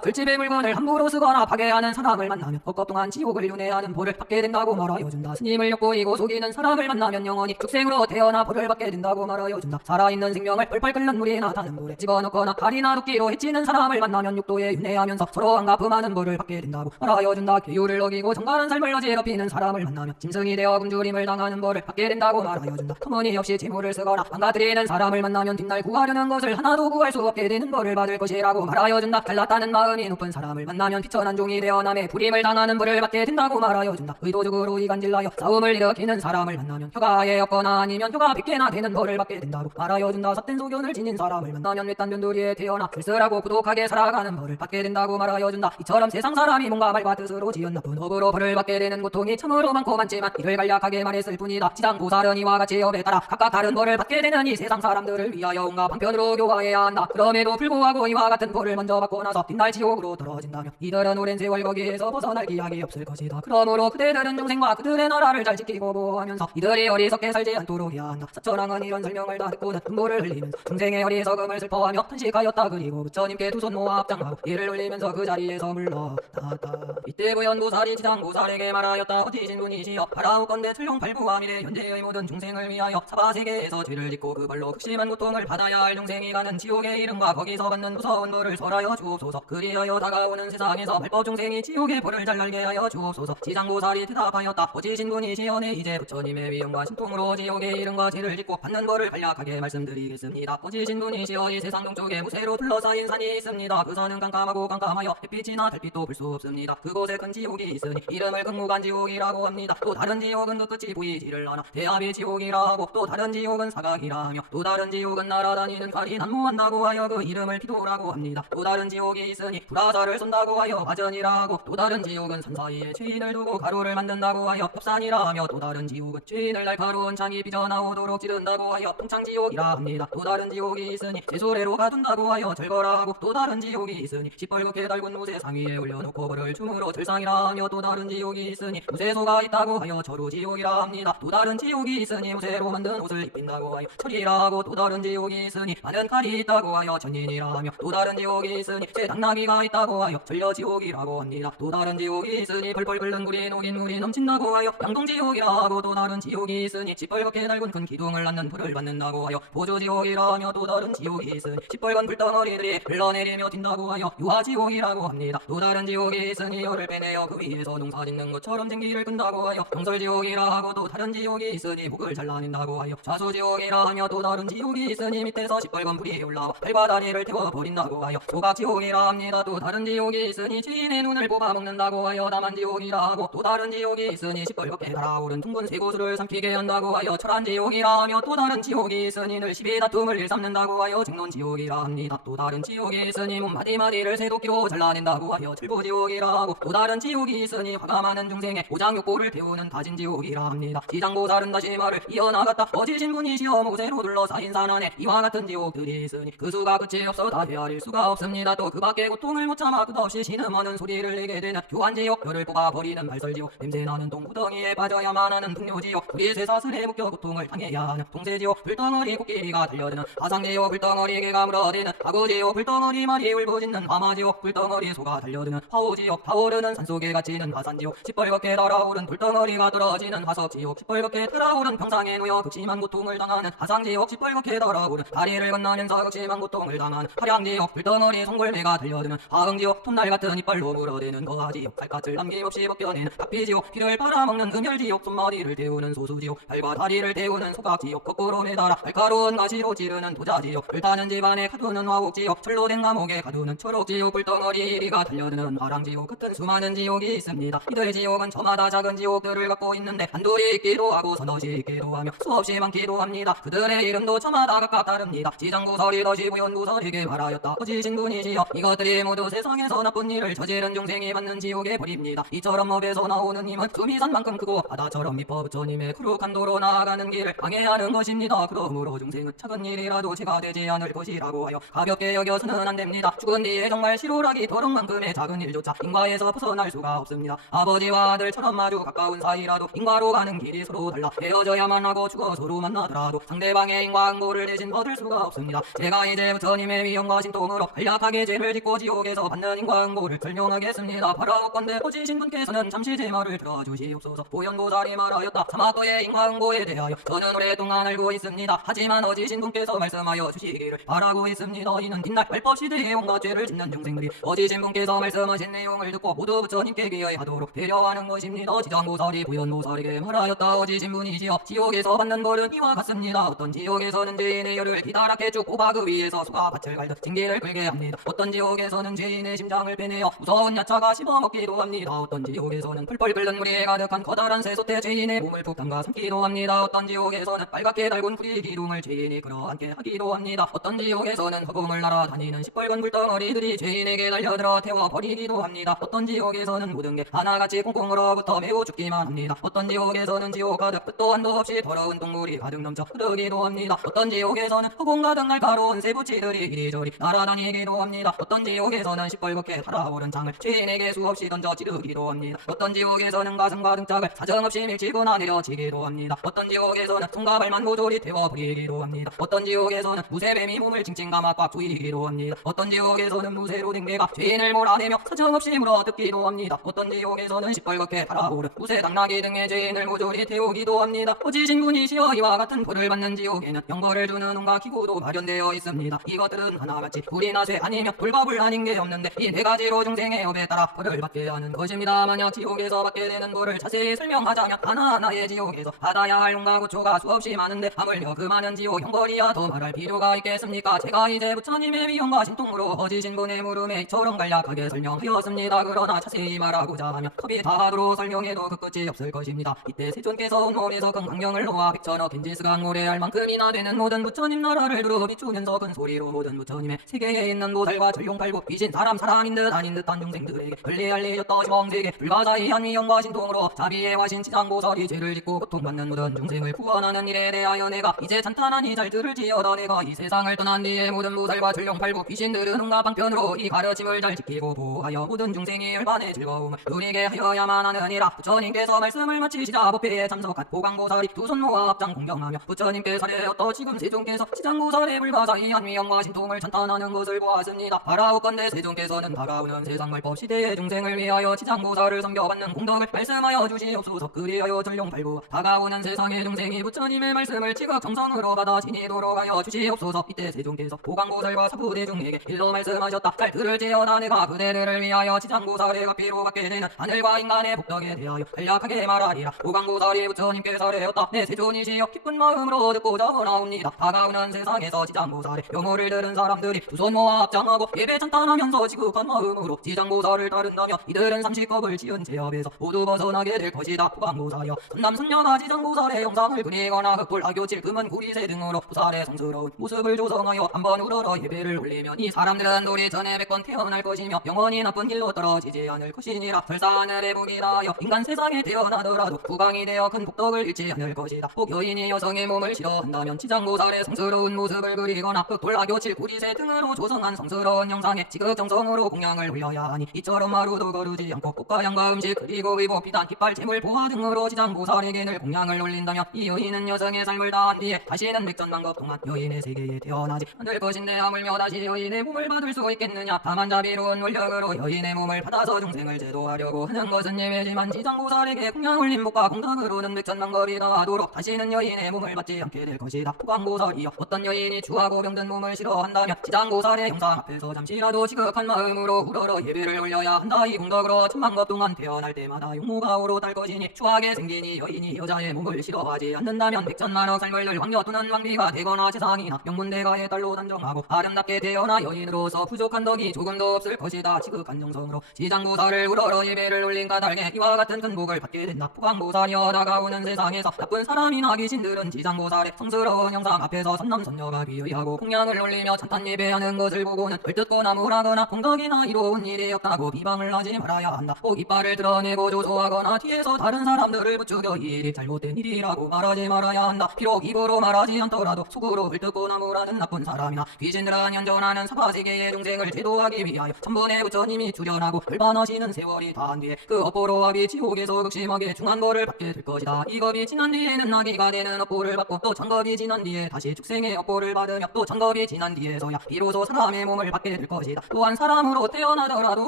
불집의 물건을 함부로 쓰거나 파괴하는 사람을 만나면 법 동안 지옥을 윤회하는 벌을 받게 된다고 말하여준다. 스님을 엿보이고 속이는 사람을 만나면 영원히 축생으로 태어나 벌을 받게 된다고 말하여준다. 살아있는 생명을 펄펄 끓는 물이 나타는 물에 집어넣거나 칼이나 도끼로 해치는 사람을 만나면 육도에 윤회하면서 서로 안갚음하는 벌을 받게 된다고 말하여준다. 규율을 어기고 정갈한 삶을 어지럽히는 사람을 만나면 짐승이 되어 굶주림을 당하는 벌을 받게 된다고 말하여준다. 터무니없이 재물을 쓰거나 망가뜨리는 사람을 만나면 뒷날 구하려는 것을 하나도 구할 수 없게 되는 벌을 받을 것이라고 말하여준다. 잘났다는 마음이 높은 사람을 만나면 비천한 종이 되어 남의 불임을 당하는 벌을 받게 된다고 말하여준다. 의도적으로 이간질하여 싸움을 일으키는 사람을 만나면 혀가 아예 없거나 아니면 혀가 100개나 되는 벌을 받게 된다고 말하여준다. 삿된 소견을 지닌 사람을 만나면 외딴 변두리에 태어나 쓸쓸하고 고독하게 살아가는 벌을 받게 된다고 말하여준다. 이처럼 세상 사람이 뭔가 말과 뜻으로 지은 나쁜 업으로 벌을 받게 되는 고통이 참으로 많고 많지만 이를 간략하게 말했을 뿐이다. 지장보살은 이와 같이 업에 따라 각각 다른 벌을 받게 되는 이 세상 사람들을 위하여 온갖 방편으로 교화해야 한다. 그럼에도 불구하고 이와 같은 벌을 먼저 받고 나서 뒷날 지옥으로 떨어진다면 이들은 오랜 세월 거기에서 벗어날 기약이 없을 것이다. 그러므로 그대들은 중생과 그들의 나라를 잘 지키고 보호하면서 이들이 어리석게 살지 않도록 해야 한다. 사천왕은 이런 설명을 다 듣고는 눈물을 흘리면서 중생의 어리석음을 슬퍼하며 탄식하였다. 그리고 부처님께 두 손 모아 합장하고 이를 올리면서 그 자리에서 물러났다. 이때 부연보살이 지장보살에게 말하였다. 어찌신 분이시여 바라옵건대 출룡팔부와 미래 현재의 모든 중생을 위하여 사바세계에서 죄를 짓고 그 벌로 극심한 고통을 받아야 할 중생이 가는 지옥의 이름과 거기서 받는 무서운 벌을 설하여 주옵소서. 그리하여 다가오는 세상에서 말법 중생이 지옥의 벌을 잘 알게 하여 주옵소서. 지장보살이 대답하였다. 어찌신 분이시여 네 이제 부처님의 위엄과 신통으로 지옥의 이름과 죄를 짓고 받는 벌을 간략하게 말씀드리겠습니다. 어찌신 분이시여 이 세상 동쪽에 무쇠로 둘러싸인 산이 있습니다. 그 산은 깜깜하고 깜깜하여 햇빛이나 달빛도 볼 수 없습니다. 그곳에 큰 지옥이 있으니 이름을 극무간지옥이라고 합니다. 또 다른 지옥은 그 끝이 보이지를 않아 대합의 지옥이라 하고 또 다른 지옥은 사각이라 하며 또 다른 지옥은 날아다니는 칼이 난무한다고 하여 그 이름을 기도라고 합니다. 또 다른 지옥이 있으니 불화살을 쏜다고 하여 화전이라 하고 또 다른 지옥은 산 사이에 죄인을 두고 가루를 만든다고 하여 협산이라 하며 또 다른 지옥은 죄인을 날카로운 창이 삐져나오도록 찌른다고 하여 통창지옥이라 합니다. 또 다른 지옥이 있으니 제소래로 가둔다고 하여 절거라 하고 또 다른 지옥이 있으니 시뻘겋게 달군 무쇠상 위에 올려놓고 벌을 춤으로 절상이라 하며 또 다른 지옥이 있으니 무쇠소가 있다고 하여 저루지옥이라 합니다. 또 다른 지옥이 있으니 무쇠로 만든 옷을 입힌다고 하여 철이라 하고 또 다른 지옥이 있으니 많은 칼이 있다고 하여 전인이라 하며 또 다른 지옥이 있으니 쇠당나귀가 있다고 하여 전려지옥이라고 합니다. 또 다른 지옥이 있으니 펄펄 끓는 물이 녹인 물이 넘친다고 하여 양동지옥이라 하고 또 다른 지옥이 있으니 시뻘겋게 달군 큰 기둥을 낳는 불을 받는다고 하여 보조지옥이라 하며 또 다른 지옥이 있으니 시뻘건 불덩어리들이 흘러내리며 튄다고 하여 유화지옥이라고 합니다. 또 다른 지옥이 있으니 열을 빼내어 그 위에서 농사짓는 것처럼 생기를 끈다고 하여 경설지옥이라 하고 또 다른 지옥이 있으니 목을 잘라낸다고 하여 좌수지옥이라 하며 또 다른 지옥이 있으니 밑에서 시뻘건 불이 올라와 팔과 다리를 태워버린다고 하여 조각지옥이라 합니다. 또 다른 지옥이 있으니 지인의 눈을 뽑아먹는다고 하여 남한지옥이라 하고 또 다른 지옥이 있으니 시뻘겋게 달아오른 둥근 쇠고수를 삼키게 한다고 하여 철한지옥이라 하며 또 다른 지옥이 있으니 늘 시비 다툼을 일삼는다고 하여 징론지옥이라 합니다. 또 다른 지옥이 있으니 몸 마디마디를 새도끼로 잘라낸다고 하여 철부지옥이라 하고 또 다른 지옥이 있으니 화가 많은 중생의 오장육고를 태우는 다진지옥이라 합니다. 지장보살은 다시 말을 이어나갔다. 어지신 분이시여 무쇠로 둘러싸인 산 안에 이와 같은 지옥들이 있으니 그 수가 끝이 없어 다 헤아릴 수가 없습니다. 또 그 밖에 고통을 못 참아 끝없이 신음하는 소리를 내게 되는 교환지옥, 혀를 뽑아버리는 발설지옥, 냄새나는 똥구덩이에 빠져야만 하는 풍요지옥, 우리 쇠사슬에 묶여 고통을 당해야 하는 동세지옥, 불덩어리 코끼리가 달려드는 화상지옥, 불덩어리 개가 물어대는 아구지옥, 불덩어리 말이 울부짖는 화마지옥, 불덩어리 소가 달려드는 화오지옥, 타오르는 산속에 갇히는 화산지옥, 시뻘겋게 달아오른 불덩어리가 떨어지는 화석지옥, 시뻘겋게 달아오른 평상에 놓여 극심한 고통을 당하는 하상지옥, 시뻘겋게 달아오른 다리를 건너면서 극심한 고통을 당하는 화량지옥, 불덩어리 송골매가 달려드는 화흥지옥, 톱날 같은 이빨로 물어대는 거하지옥, 칼끝을 남김없이 벗겨내는 카피지옥, 피를 빨아먹는 금혈지옥, 손머리를 태우는 소수지옥, 발과 다리를 태우는 소각지옥, 거꾸로 매달아 날카로운 가시로 찌르는 도자지옥, 불타는 집안에 가두는 화옥지옥, 철로 된 감옥에 가두는 초록지옥, 불덩어리 이리가 달려드는 화랑지옥 같은 수많은 지옥이 있습니다. 이들 지옥은 저마다 작은 지옥들을 갖고 있는데 한둘이 있기도 하고 서너시 있기도 하며 수없이 수없이 많기도 합니다. 그들의 이름도 저마다 각각 다릅니다. 지장구설이 더시부연구설에게 말하였다. 거지신 분이시여 이것들이 모두 세상에서 나쁜 일을 저지른 중생이 받는 지옥의 벌입니다. 이처럼 업에서 나오는 힘은 수미산만큼 크고 바다처럼 미퍼 부처님의 거룩한 도로 나아가는 길을 방해하는 것입니다. 그러므로 중생은 작은 일이라도 죄가 되지 않을 것이라고 하여 가볍게 여겨서는 안 됩니다. 죽은 뒤에 정말 실오라기 더럭만큼의 작은 일조차 인과에서 벗어날 수가 없습니다. 아버지와 아들처럼 아주 가까운 사이라도 인과로 가는 길이 서로 달라 헤어져야만 하고 죽어 서로 만나더라도 상대방의 인과 응고를 대신 받을 수가 없습니다. 제가 이제 부처님의 위엄과 신통으로 간략하게 죄를 짓고 지옥에서 받는 인과 응고를 설명하겠습니다. 바라옵건대 거지신 분께서는 잠시 제 말을 들어주시옵소서. 보현보살이 말하였다. 사마도의 인과 응고에 대하여 저는 오랫동안 알고 있습니다. 하지만 어지신 분께서 말씀하여 주시기를 바라고 있습니다. 이는 뒷날 말법시대에 온갖 죄를 짓는 중생들이 어지신 분께서 말씀하신 내용을 듣고 모두 부처님께 기여하도록 배려하는 것입니다. 지장보살이 보현보살에게 말하였다. 어지신 분이시여 지옥에서 받는 벌은 이와 같습니다. 어떤 지옥에서는 죄인의 혈을 기다랗게 쭉 뽑아 그 위에서 수가 밭을 갈듯 징계를 끌게 합니다. 어떤 지옥에서는 죄인의 심장을 빼내어 무서운 야차가 씹어먹기도 합니다. 어떤 지옥에서는 펄펄 끓는 물이 가득한 커다란 쇠솥에 죄인의 몸을 푹 담가 삼키기도 합니다. 어떤 지옥에서는 빨갛게 달군 불이 기둥을 죄인이 끌어안게 하기도 합니다. 어떤 지옥에서는 허공을 날아다니는 시뻘건 불덩어리들이 죄인에게 달려들어 태워버리기도 합니다. 어떤 지옥에서는 모든 게 하나같이 꽁꽁 얼어붙어 매우 춥기만 합니다. 어떤 지옥에서는 지옥 가득 끝도 한도 없이 더러운 동물이 가득 넘쳐 흐르기도 합니다. 어떤 지옥에서는 허공 가득 날카로운 새부치들이 이리저리 날아다니기도 합니다. 어떤 지옥에서는 시뻘겋게 달아오른 창을 죄인에게 수없이 던져 찌르기도 합니다. 어떤 지옥에서는 가슴과 등짝을 사정없이 밀치거나 내려치기도 합니다. 어떤 지옥에서는 손과 발만 모조리 태워버리기도 합니다. 어떤 지옥에서는 무쇠뱀이 몸을 칭칭 감아 꽉 조이기도 합니다. 어떤 지옥에서는 무쇠로 된 개가 죄인을 몰아내며 사정없이 물어뜯기도 합니다. 어떤 지옥에서는 시뻘겋게 달아오른 무쇠 당나귀 등의 죄인을 모조리 태우기도 합니다. 어지신 분이시여 이와 같은 벌을 받는 지옥에는 영벌을 주는 온갖 기구도 마련되어 있습니다. 이것들은 하나같이 불이나 쇠 아니면 돌과 불 아닌 게 없는데 이 네 가지로 중생의 업에 따라 벌을 받게 하는 것입니다. 만약 지옥에서 받게 되는 벌을 자세히 설명하자면 하나하나의 지옥에서 받아야 할 온갖 고초가 수없이 많은데 하물며 그 많은 지옥 형벌이야 더 말할 필요가 있겠습니까? 제가 이제 부처님의 위엄과 신통으로 어지신 분의 물음에 이처럼 간략하게 설명하였습니다. 그러나 자세히 말하고자 하면 컵이 다하도록 설명해도 그 끝이 없을 것입니다. 이때 세존께서 온몸에서 큰 광명을 놓아 백천억 인지스간 모래알 만큼이나 되는 모든 부처님 나라를 두루 비추면서 큰 소리로 모든 부처님의 세계에 있는 보살과 전룡팔구 귀신 사람 사람인 듯 아닌 듯한 중생들에게 흘리알리였던 시멍세계 불가사의한 위엄과 신통으로 자비의 화신 지장보살이 죄를 짓고 고통받는 모든 중생을 구원하는 일에 대하여 내가 이제 찬탄하니 잘 들을지어다. 내가 이 세상을 떠난 뒤에 모든 보살과 전룡팔구 귀신들은 온갖 방편으로 이 가르침을 잘 지키고 보호하여 모든 중생이 열반의 즐거움을 누리게 하여야만 하느니라. 부처님께서 말씀을 마치시자 법회에 참석한 보광보살이 두 손 모아 합장 공경하며 부처님께 사례하였더 지금 세존께서 지장보살의 불가사의한 위엄과 신통을 찬탄하는 것을 보았습니다. 바라옵건대 세존께서는 다가오는 세상 말법 시대의 중생을 위하여 지장보살을 섬겨받는 공덕을 말씀하여 주시옵소서. 그리하여 전룡팔구 다가오는 세상의 중생이 부처님의 말씀을 지극정성으로 받아 지니도록 하여 주시옵소서. 이때 세존께서 보광보살과 사부대중에게 일러 말씀하셨다. 잘 들을지어다. 내가 그대들을 위하여 지장보살의 가피로 받게 되는 하늘과 인간의 복덕에 대하여 간략하게 말하리라. 보광보살이 부처님께 사례하였다. 내 세존이시여 기쁜 마음으로 듣고자 나옵니다. 다가오는 세상에서 지장보살의 명호를 들은 사람들이 두 손 모아 합장하고 예배 찬탄하면서 지극한 마음으로 지장보살을 따른다면 이들은 삼시겁을 지은 제업에서 모두 벗어나게 될 것이다. 보광보살이여 선남선녀가 지장보살의 영상을 그리거나 흑불 악교칠 금은 구리새 등으로 보살의 성스러운 모습을 조성하여 한번 우러러 예배를 올리면 이 사람들은 도리 전에 100번 태어날 것이며 영원히 나쁜 길로 떨어지지 않을 것이니라. 설사 하늘의 복이다 하여 인간 세상에 태어나더라도 국왕이 되어 큰 복덕을 잃지 않을 것이다. 혹 여인이 여성의 몸을 싫어한다면 지장보살의 성스러운 모습을 그리거나 흑불 악교칠 구리새 등으로 조성한 성스러운 영상에 지극정성으로 공양을 올려야 하니 이처럼 하루도 거르지 않고 꽃과 향과 음식 그리고 의복 비단 깃발 재물 보화 등으로 지장보살에게늘 공양을 올린다면 이 여인은 여성의 삶을 다한 뒤에 다시는 백전만급 동안 여인의 세계에 태어나지 않을 것인데 하물며 다시 여인의 몸을 받을 수 있겠느냐. 다만 자비로운 원력으로 여인의 몸을 받아서 중생을 제도하려고 하는 것은 예외지만 지장보살에게 공양 올린 복과 공덕으로는 백전만급이 다하도록 다시는 여인의 몸을 받지 않게 될 것이다. 보광보살이여 어떤 여인이 추하고 병든 몸을 싫어한다면 지장보살의 영상 앞에서 잠시라도 지극한 마음으로 우러러 예배를 올려야 한다. 이 공덕으로 천만급 동안 태어날 때마다 용모가 오롯할 것이니 추하게 생긴 이 여인이 여자의 몸을 싫어하지 않는다면 백천만억 삶을 늘 왕녀 또는 왕비가 되거나 세상이나 명문대가의 딸로 단정하고 아름답게 태어나 여인으로서 부족한 덕이 조금도 없을 것이다. 지극한 정성으로 지장보살을 우러러 예배를 올린 까닭에 이와 같은 큰 복을 받게 된다. 보광보살이여 다가오는 세상에서 나쁜 사람이나 천사나 귀신들은 지장보살의 성스러운 형상 앞에서 선남선녀가 귀의하고 공양을 올리며 찬탄 예배하는 것을 보고는 얼뜻고 나무라거나 공덕이나 이로운 일이 없다고 비방을 하지 말아야 한다. 꼭 이빨을 드러내고 조소하거나 뒤에서 다른 사람들을 부추겨 이 일이 잘못된 일이라고 말하지 말아야 한다. 비록 입으로 말하지 않더라도 속으로 얼뜻고 나무라는 나쁜 사람이나 귀신들은 현존하는 사바세계의 중생을 제도하기 위하여 천번의 부처님이 출현하고 결반하시는 세월이 다한 뒤에 그 업보로 합이 지옥에서 극심하게 중한 벌을 받게 될 것이다. 이 겁이 지난 뒤에는 나귀가 되는 업보를 받고 또 천겁이 지난 뒤에 다시 축생의 업보를 받으며 또 천겁이 지난 뒤에서야 비로소 사람의 몸을 받게 될 것이다. 또한 사람으로 태어나더라도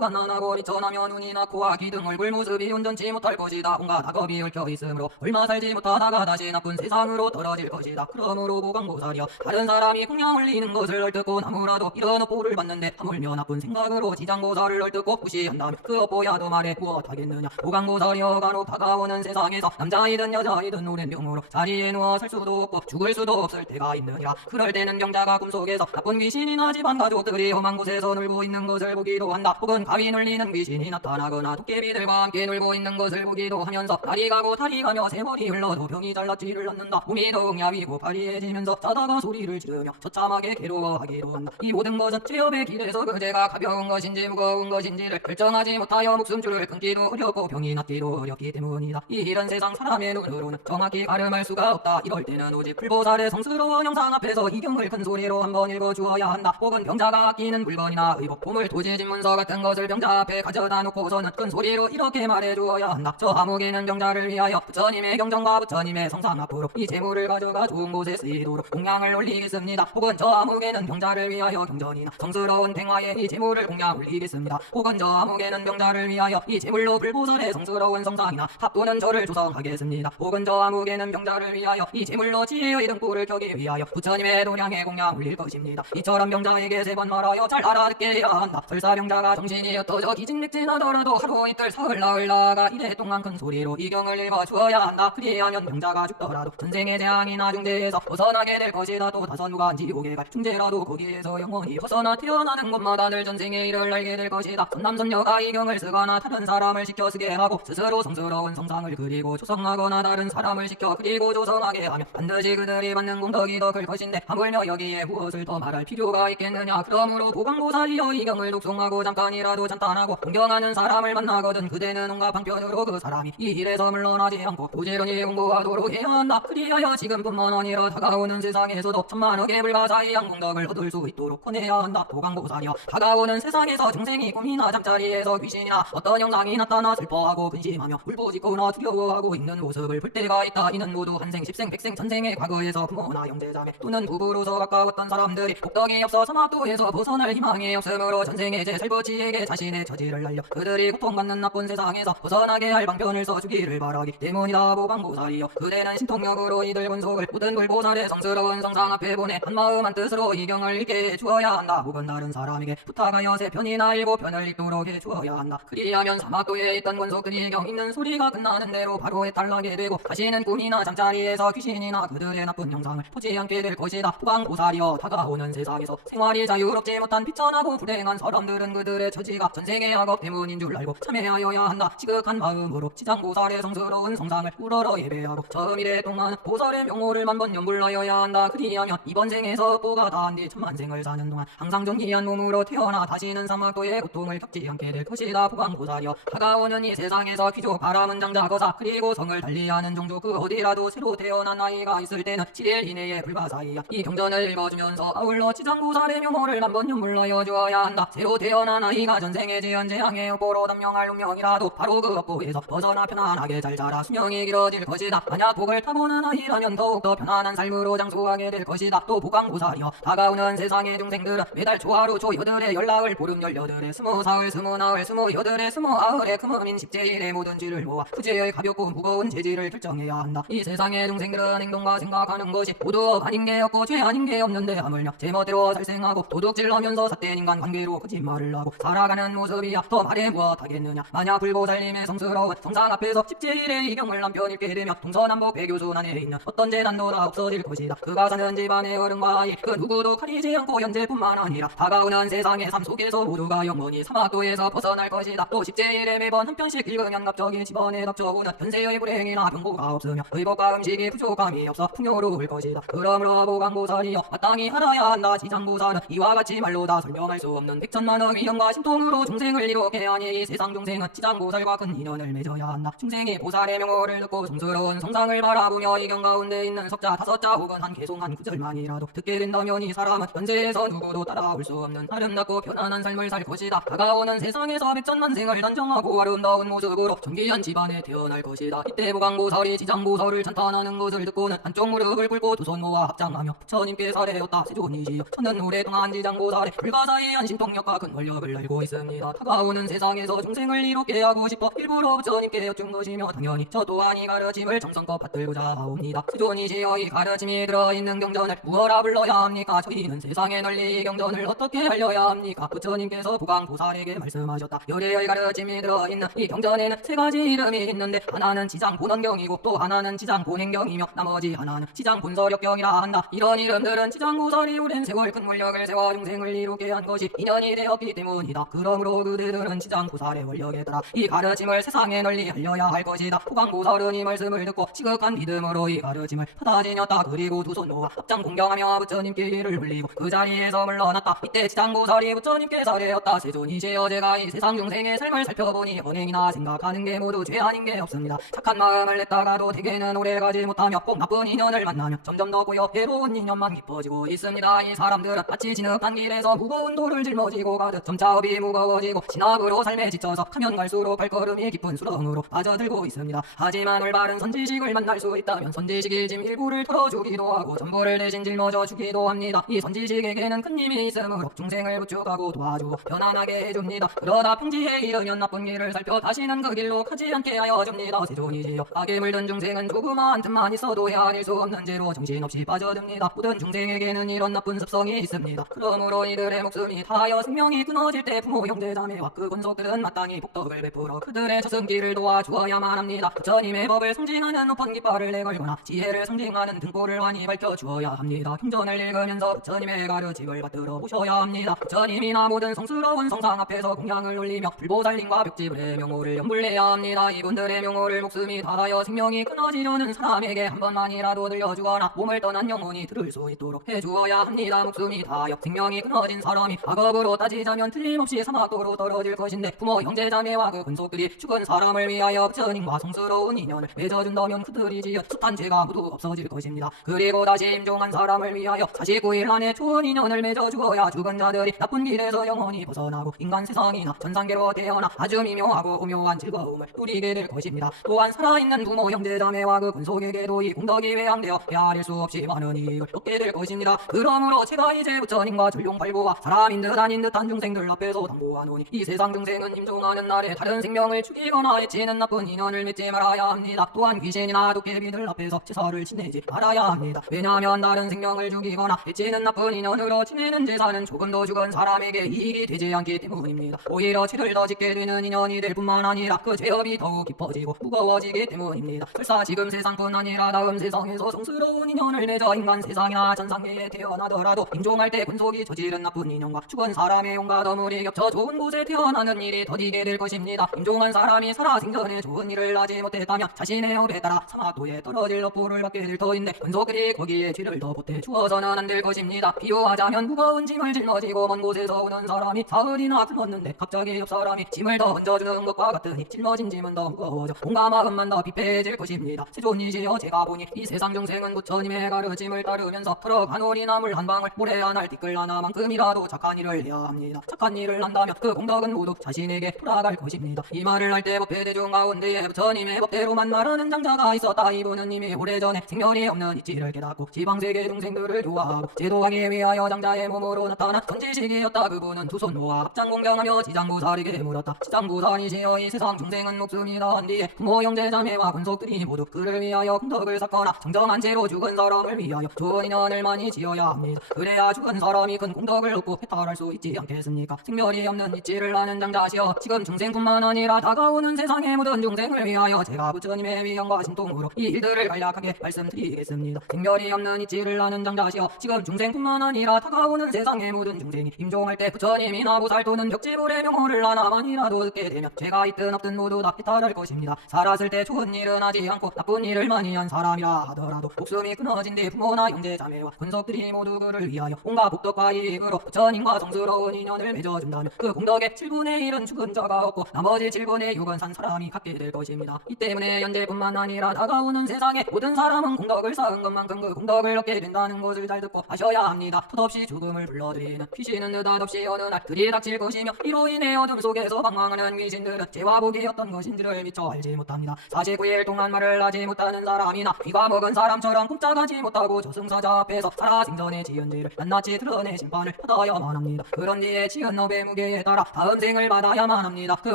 갓난하고 미천하며 눈이나 코와 귀 등 얼굴 모습이 온전치 못할 것이다. 온갖 악업이 얽혀 있으므로 얼마 살지 못하다가 다시 나쁜 세상으로 떨어질 것이다. 그러므로 보광보살이여 다른 사람이 공양 올리는 것을 얼뜯고 나무라도 이런 업보를 받는데 하물며 나쁜 생각으로 지장보살을 얼뜯고 무시한다면 그 업보야 더 말해 무엇하겠느냐. 보광보살이여 간혹 다가오는 세상에서 남자이든 여자이든 오랜 병으로 자리에 누워 살 수도 없고 죽을 수도 없을 때가 있느니라. 그럴 때는 병자가 꿈속에서 나쁜 귀신이나 집안 가족들이 험한 곳에서 놀고 있는 것을 보기도 한다. 혹은 가위 눌리는 귀신이 나타나거나 도깨비들과 함께 놀고 있는 것을 보기도 하면서 날이 가고 달이 가며 세월이 흘러도 병이 잘 낫지를 않는다. 몸이 더욱 야위고 파리해지면서 짜다가 소리를 지르며 처참하게 괴로워하기도 한다. 이 모든 것은 죄업의 길에서 그 죄가 가벼운 것인지 무거운 것인지를 결정하지 못하여 목숨줄을 끊기도 어렵고 병이 낫기도 어렵기 때문이다. 이 일은 세상 사람의 눈으로는 정확히 가름할 수가 없다. 이럴 때는 오직 불보살의 성스러운 형상 앞에서 이경을 큰 소리로 한번 읽어주어야 한다. 혹은 병자가 아끼는 물건이나 의복, 보물, 도지, 문서 같은 것을 병자 앞에 가져다 놓고서는 큰 소리로 이렇게 말해주어야 한다. 저 아무개는 병자를 위하여 부처님의 경전과 부처님의 성상 앞으로 이 재물을 가져가 좋은 곳에 쓰이도록 공양을 올리겠습니다. 혹은 저 아무개는 병자를 위하여 경전이나 성스러운 댕화에 이 재물을 공양 올리겠습니다. 혹은 저 아무개는 병자를 위하여 이 재물로 불보살의 성스러운 성상이나 탑 또는 절을 조성하겠습니다. 혹은 저 아무개는 병자를 위하여 이 재물로 지혜의 등불을 켜기 위하여 부처님의 도량에 공양 올릴 것입니다. 이처럼 병자에게 세 번 말하여 잘 알아듣게 해야 한다. 설사 병자가 정신이 옅어져 기진맥진하더라도 하루 이틀 사흘 나흘 나아가 이래 동안 큰 소리로 이 경을 읽어주어야 한다. 그리하면 병자가 죽더라도 전생의 재앙이나 중재에서 벗어나게 될 것이다. 또 다선우가 지옥에 갈 중재라도 거기에서 영원히 벗어나 태어나는 곳마다 늘 전생의 일을 알게 될 것이다. 선남선녀가 이 경을 쓰거나 다른 사람을 시켜 쓰게 하고 스스로 성스러운 성상을 그리고 조성하거나 다른 사람을 시켜 그리고 조성하게 하면 반드시 그들이 받는 공덕이 더 클 것인데 하물며 여기에 무엇을 더 말할 필요가 있겠느냐. 그러므로 보광보살이여 이 경을 독송하고 잠깐이라도 찬탄하고 존경하는 사람을 만나거든 그대는 온갖 방편으로 그 사람이 이 일에서 물러나지 않고 부지런히 공부하도록 해야 한다. 그리하여 지금뿐만 아니라 다가오는 세상에서도 천만억의 불가사의한 공덕을 얻을 수 있도록 권해야 한다. 보광보살이여 다가오는 세상에서 중생이 꿈이나 잠자리에서 귀신이나 어떤 형상이 나타나 슬퍼하고 근심하며 울부짖거나 두려워하고 있는 모습을 볼 때가 있다. 이는 모두 한생 십생 백생 천생의 과거에서 부모나 형제자매 또는 부부로서 가까웠던 사람들이 복덕이 없어 사막도에서 벗어날 희망이 없으므로 전생의 제살부치에게 자신의 처지를 알려 그들이 고통받는 나쁜 세상에서 벗어나게 할 방편을 써주기를 바라기 때문이다. 보광보살이여 그대는 신통력으로 이들 본속을 모든 불보살의 성스러운 성상 앞에 보내 한마음 한뜻으로 이 경을 읽게 해주어야 한다. 혹은 다른 사람에게 부탁하여 세 편이나 7편을 읽도록 해주어야 한다. 그리하면 사막도에 있던 권속들이 경 읽는 소리가 끝나는 대로 바로 해탈나게 되고 다시는 꿈이나 잠자리에서 귀신이나 그들의 나쁜 형상을 보지 않게 될 것이다. 보광보살이여 다가오는 세상에서 생활이 자유롭지 못한 비천하고 불행한 사람들은 그들의 처지가 전생의 악업 때문인 줄 알고 참회하여야 한다. 지극한 마음으로 지장보살의 성스러운 성상을 우러러 예배하고 저미래 동안 보살의 명호를 만번 연불하여야 한다. 그리하면 이번 생에서 보가 다한 뒤 천만생을 사는 동안 항상 존귀한 몸으로 태어나 다시는 사막도의 고통을 겪지 않게 될 것이다. 보광보살이여 다가오는 이 세상에서 귀족 바람은 장자 거사 그리고 성을 달리하는 종족 그 어디라도 새로 태어난 아이가 있을 때는 7일 이내에 불가사의야 이 경전을 읽어주면서 아울러 지장보살의 명호를 만번 연불하여 주어야 한다. 새로 태어난 아이가 전생의 재현 재앙의 업보로 단명할 운명이라도 바로 그 업보에서 벗어나 편안하게 잘 자라 수명이 길어질 것이다. 만약 복을 타고난 아이라면 더욱더 편안한 삶으로 장수하게 될 것이다. 또 보광보살이여 다가오는 세상의 중생들은 매달 초하루 초여덟의 열나흘 보름 열여덟의 스무사흘 스무나흘 스무여덟의 스무아흘의 금음인 십제일의 모든 죄를 모아 그 죄의 가볍고 무거운 죄질을 결정해야 한다. 이 세상의 중생들은 행동과 생각하는 것이 모두 아닌 게 없고 죄 아닌 게 없는데 하물며 제멋대로 살생하고 도둑질하면서 삿된 인간 관계로 거짓말을 하고 살아가는 모습이야. 더 말해 무엇하겠느냐. 만약 불보살님의 성스러운 성상 앞에서 십제일의 이 경을 한편 읽게 되면 동서남북 백요순 안에 있는 어떤 재난도 다 없어질 것이다. 그가 사는 집안의 어른과 아이 그 누구도 가리지 않고 현재뿐만 아니라 다가오는 세상의 삶 속에서 모두가 영원히 사막도에서 벗어날 것이다. 또 십제일에 매번 한 편씩 읽으면 갑자기 집안에 닥쳐오는 현세의 불행이나 병고가 없으며 의복과 내가 음식이 부족함이 없어 풍요로울 것이다. 그러므로 보강보살이여 마땅히 알아야 한다. 지장보살은 이와 같이 말로 다 설명할 수 없는 백천만의 위엄과 신통으로 중생을 이롭게 하니 이 세상 중생은 지장보살과 큰 인연을 맺어야 한다. 중생이 보살의 명호를 듣고 성스러운 성상을 바라보며 이 경 가운데 있는 석자 5자 혹은 한 개송 한 구절만이라도 듣게 된다면 이 사람은 현세에서 누구도 따라올 수 없는 아름답고 편안한 삶을 살 것이다. 다가오는 세상에서 백천만생을 단정하고 아름다운 모습으로 존귀한 집안에 태어날 것이다. 이때 보강보살이 지장보살을 찬탄하는 것을 듣고는 한쪽 무릎을 꿇고 두 손 모아 합장하며 부처님께 살해였다. 세존이시여 저는 오랫동안 지장보살의 불가사의한 신통력과 큰 권력을 알고 있습니다. 다가오는 세상에서 중생을 이롭게 하고 싶어 일부러 부처님께 여쭌 것이며 당연히 저 또한 이 가르침을 정성껏 받들고자 하옵니다. 세존이시여 이 가르침이 들어있는 경전을 무엇라 불러야 합니까? 저희는 세상에 널리 이 경전을 어떻게 알려야 합니까? 부처님께서 보강보살에게 말씀하셨다. 열애의 가르침이 들어있는 이 경전에는 세 가지 이름이 있는데 하나는 지장본원경이고 또 하나는 지장본행경이며 나머지 하나는 지장본서력경이라 한다. 이런 이름들은 지장보살이 오랜 세월 큰 원력을 세워 중생을 이루게 한 것이 인연이 되었기 때문이다. 그러므로 그들은 지장보살의 원력에 따라 이 가르침을 세상에 널리 알려야 할 것이다. 보강보살은 이 말씀을 듣고 지극한 믿음으로 이 가르침을 받아 지녔다. 그리고 두 손 모아 합장 공경하며 부처님께 예를 올리고 그 자리에서 물러났다. 이때 지장보살이 부처님께 살해였다. 세존이시여 제가 이 세상 중생의 삶을 살펴보니 언행이나 생각하는 게 모두 죄 아닌 게 없습니다. 착한 마음을 냈다가도 대개는 오래가지 못하며 꼭 나쁜 인연을 만나며 점점 더 고여 괴로운 인연만 깊어지고 있습니다. 이 사람들은 마치 진흙한 길에서 무거운 돌을 짊어지고 가듯 점차 업이 무거워지고 진압으로 삶에 지쳐서 가면 갈수록 발걸음이 깊은 수렁으로 빠져들고 있습니다. 하지만 올바른 선지식을 만날 수 있다면 선지식이 짐 일부를 털어주기도 하고 전부를 대신 짊어져 주기도 합니다. 이 선지식에게는 큰 힘이 있으므로 중생을 부축하고 도와주고 편안하게 해줍니다. 그러다 평지에 이르면 나쁜 길을 살펴 다시는 그 길로 가지 않게 하여 줍니다. 세존이시여 악에 물든 중생은 조그마한 틈만 있어도 헤아릴 수 없는 죄로 정신없이 빠져듭니다. 모든 중생에게는 이런 나쁜 습성이 있습니다. 그러므로 이들의 목숨이 다하여 생명이 끊어질 때 부모 형제 자매와 그 권속들은 마땅히 복덕을 베풀어 그들의 저승길을 도와주어야만 합니다. 부처님의 법을 상징하는 높은 깃발을 내걸거나 지혜를 상징하는 등골을 환히 밝혀주어야 합니다. 경전을 읽으면서 부처님의 가르침을 받들어 보셔야 합니다. 부처님이나 모든 성스러운 성상 앞에서 공양을 올리며 불보살님과 벽지불의 명호를 연불해야 합니다. 이분들의 명호를 목숨이 다하여 생명이 끊어지려는 사람에게 한 번만이라도 들려주거나 몸을 떠난 영혼이 들을 수 있도록 해주어야 합니다. 목숨이 다하여 생명이 끊어진 사람이 악업으로 따지자면 틀림없이 사막도로 떨어질 것인데 부모 형제자매와 그 근속들이 죽은 사람을 위하여 부처님과 성스러운 인연을 맺어준다면 그들이 지은 숱한 죄가 모두 없어질 것입니다. 그리고 다시 임종한 사람을 위하여 49일 안에 좋은 인연을 맺어주어야 죽은 자들이 나쁜 길에서 영원히 벗어나고 인간 세상이나 전상계로 태어나 아주 미묘하고 오묘한 즐거움을 누리게 될 것입니다. 또한 살아있는 부모 형제자매와 그 근속에게도 이 공덕이 회양되어 헤아릴 수 없이 많은 이익을 얻게 될 것입니다. 그러므로 제가 이제 부처님과 전룡팔보와 사람인 듯 아닌 듯한 중생들 앞에서 당부하노니 이 세상 중생은 임종하는 날에 다른 생명을 죽이거나 해치는 나쁜 인연을 맺지 말아야 합니다. 또한 귀신이나 도깨비들 앞에서 제사를 지내지 말아야 합니다. 왜냐하면 다른 생명을 죽이거나 해치는 나쁜 인연으로 지내는 제사는 조금도 죽은 사람에게 이익이 되지 않기 때문입니다. 오히려 죄를 더 짓게 되는 인연이 될 뿐만 아니라 그 죄업이 더욱 깊어지고 무거워지기 때문입니다. 설사 지금 세상뿐 아니라 다음 세상에서 성스러운 인연을 맺어 인간 세상이나 전상계에 태어나더라도 임종할 때 근속이 저지른 나쁜 인연과 죽은 사람의 용과 더물이 겹쳐 좋은 곳에 태어나는 일이 더디게 될 것입니다. 임종한 사람이 살아생전에 좋은 일을 하지 못했다면 자신의 업에 따라 사막도에 떨어질 업보를 받게 될 터인데 근속들이 거기에 죄를 더 보태 주어서는 안 될 것입니다. 비유하자면 무거운 짐을 짊어지고 먼 곳에서 오는 사람이 사흘이나 굶었는데 갑자기 옆 사람이 짐을 더 얹어주는 것과 같으니 짊어진 짐은 더 무거워져 온갖 마음만 더 비폐해질 것입니다. 세존이시여 제가 보니 이 세상 중생은 부처님의 가르침을 따르면서 털어간 오리나 물 한 방울 모래 한 알 티끌 하나만큼이라도 착한 일을 해야 합니다. 착한 일을 한다면 그 공덕은 모두 자신에게 돌아갈 것입니다. 이 말을 할 때 법회대중 가운데에 부처님의 법대로만 말하는 장자가 있었다. 이분은 이미 오래전에 생멸이 없는 이치를 깨닫고 지방세계 중생들을 좋아하고 제도하기 위하여 장자의 몸으로 나타난 선지식이었다. 그분은 두 손 모아 합장 공경하며 지장보살에게 물었다. 지장보살이시여 이 세상 중생은 목숨이 다한 뒤에 부모 형제자매와 권속들이 모두 그를 위하여 공덕을 쌓거나 정정한 채로 죽은 사람을 위하여 좋은 인연을 많이 지어야 합니다. 그래야 죽은 사람이 큰 공덕을 얻고 해탈할 수 있지 않겠습니까? 생멸이 없는 이치를 아는 장자시여 지금 중생뿐만 아니라 다가오는 세상의 모든 중생을 위하여 제가 부처님의 위엄과 신통으로 이 일들을 간략하게 말씀드리겠습니다. 생멸이 없는 이치를 아는 장자시여 지금 중생뿐만 아니라 다가오는 세상의 모든 중생이 임종할 때 부처님이나 보살 또는 벽지불의 명호를 하나만이라도 듣게 되면 죄가 있든 없든 모두 다 해탈할 것입니다. 살았을 때 좋은 일은 하지 않고 나쁜 일을 일을 많이 한 사람이라 하더라도 목숨이 끊어진 뒤 부모나 형제 자매와 권속들이 모두 그를 위하여 온갖 복덕과 이익으로 부처님과 성스러운 인연을 맺어준다면 그 공덕의 7분의 1은 죽은 자가 없고 나머지 7분의 6은 산 사람이 갖게 될 것입니다. 이 때문에 현재뿐만 아니라 다가오는 세상에 모든 사람은 공덕을 쌓은 것만큼 그 공덕을 얻게 된다는 것을 잘 듣고 하셔야 합니다. 덧없이 죽음을 불러들이는 귀신은 느닷없이 어느 날 들이닥칠 것이며 이로 인해 어둠 속에서 방황하는 귀신들은 죄와 복이 어떤 것인지를 미처 알지 못합니다. 49일 동안 말을 하지 못하는 사람이나 귀가 먹은 사람처럼 꼼짝하지 못하고 저승사자 앞에서 살아생전에 지은 죄를 낱낱이 드러내 심판을 받아야만 합니다. 그런 뒤에 지은 업의 무게에 따라 다음 생을 받아야만 합니다. 그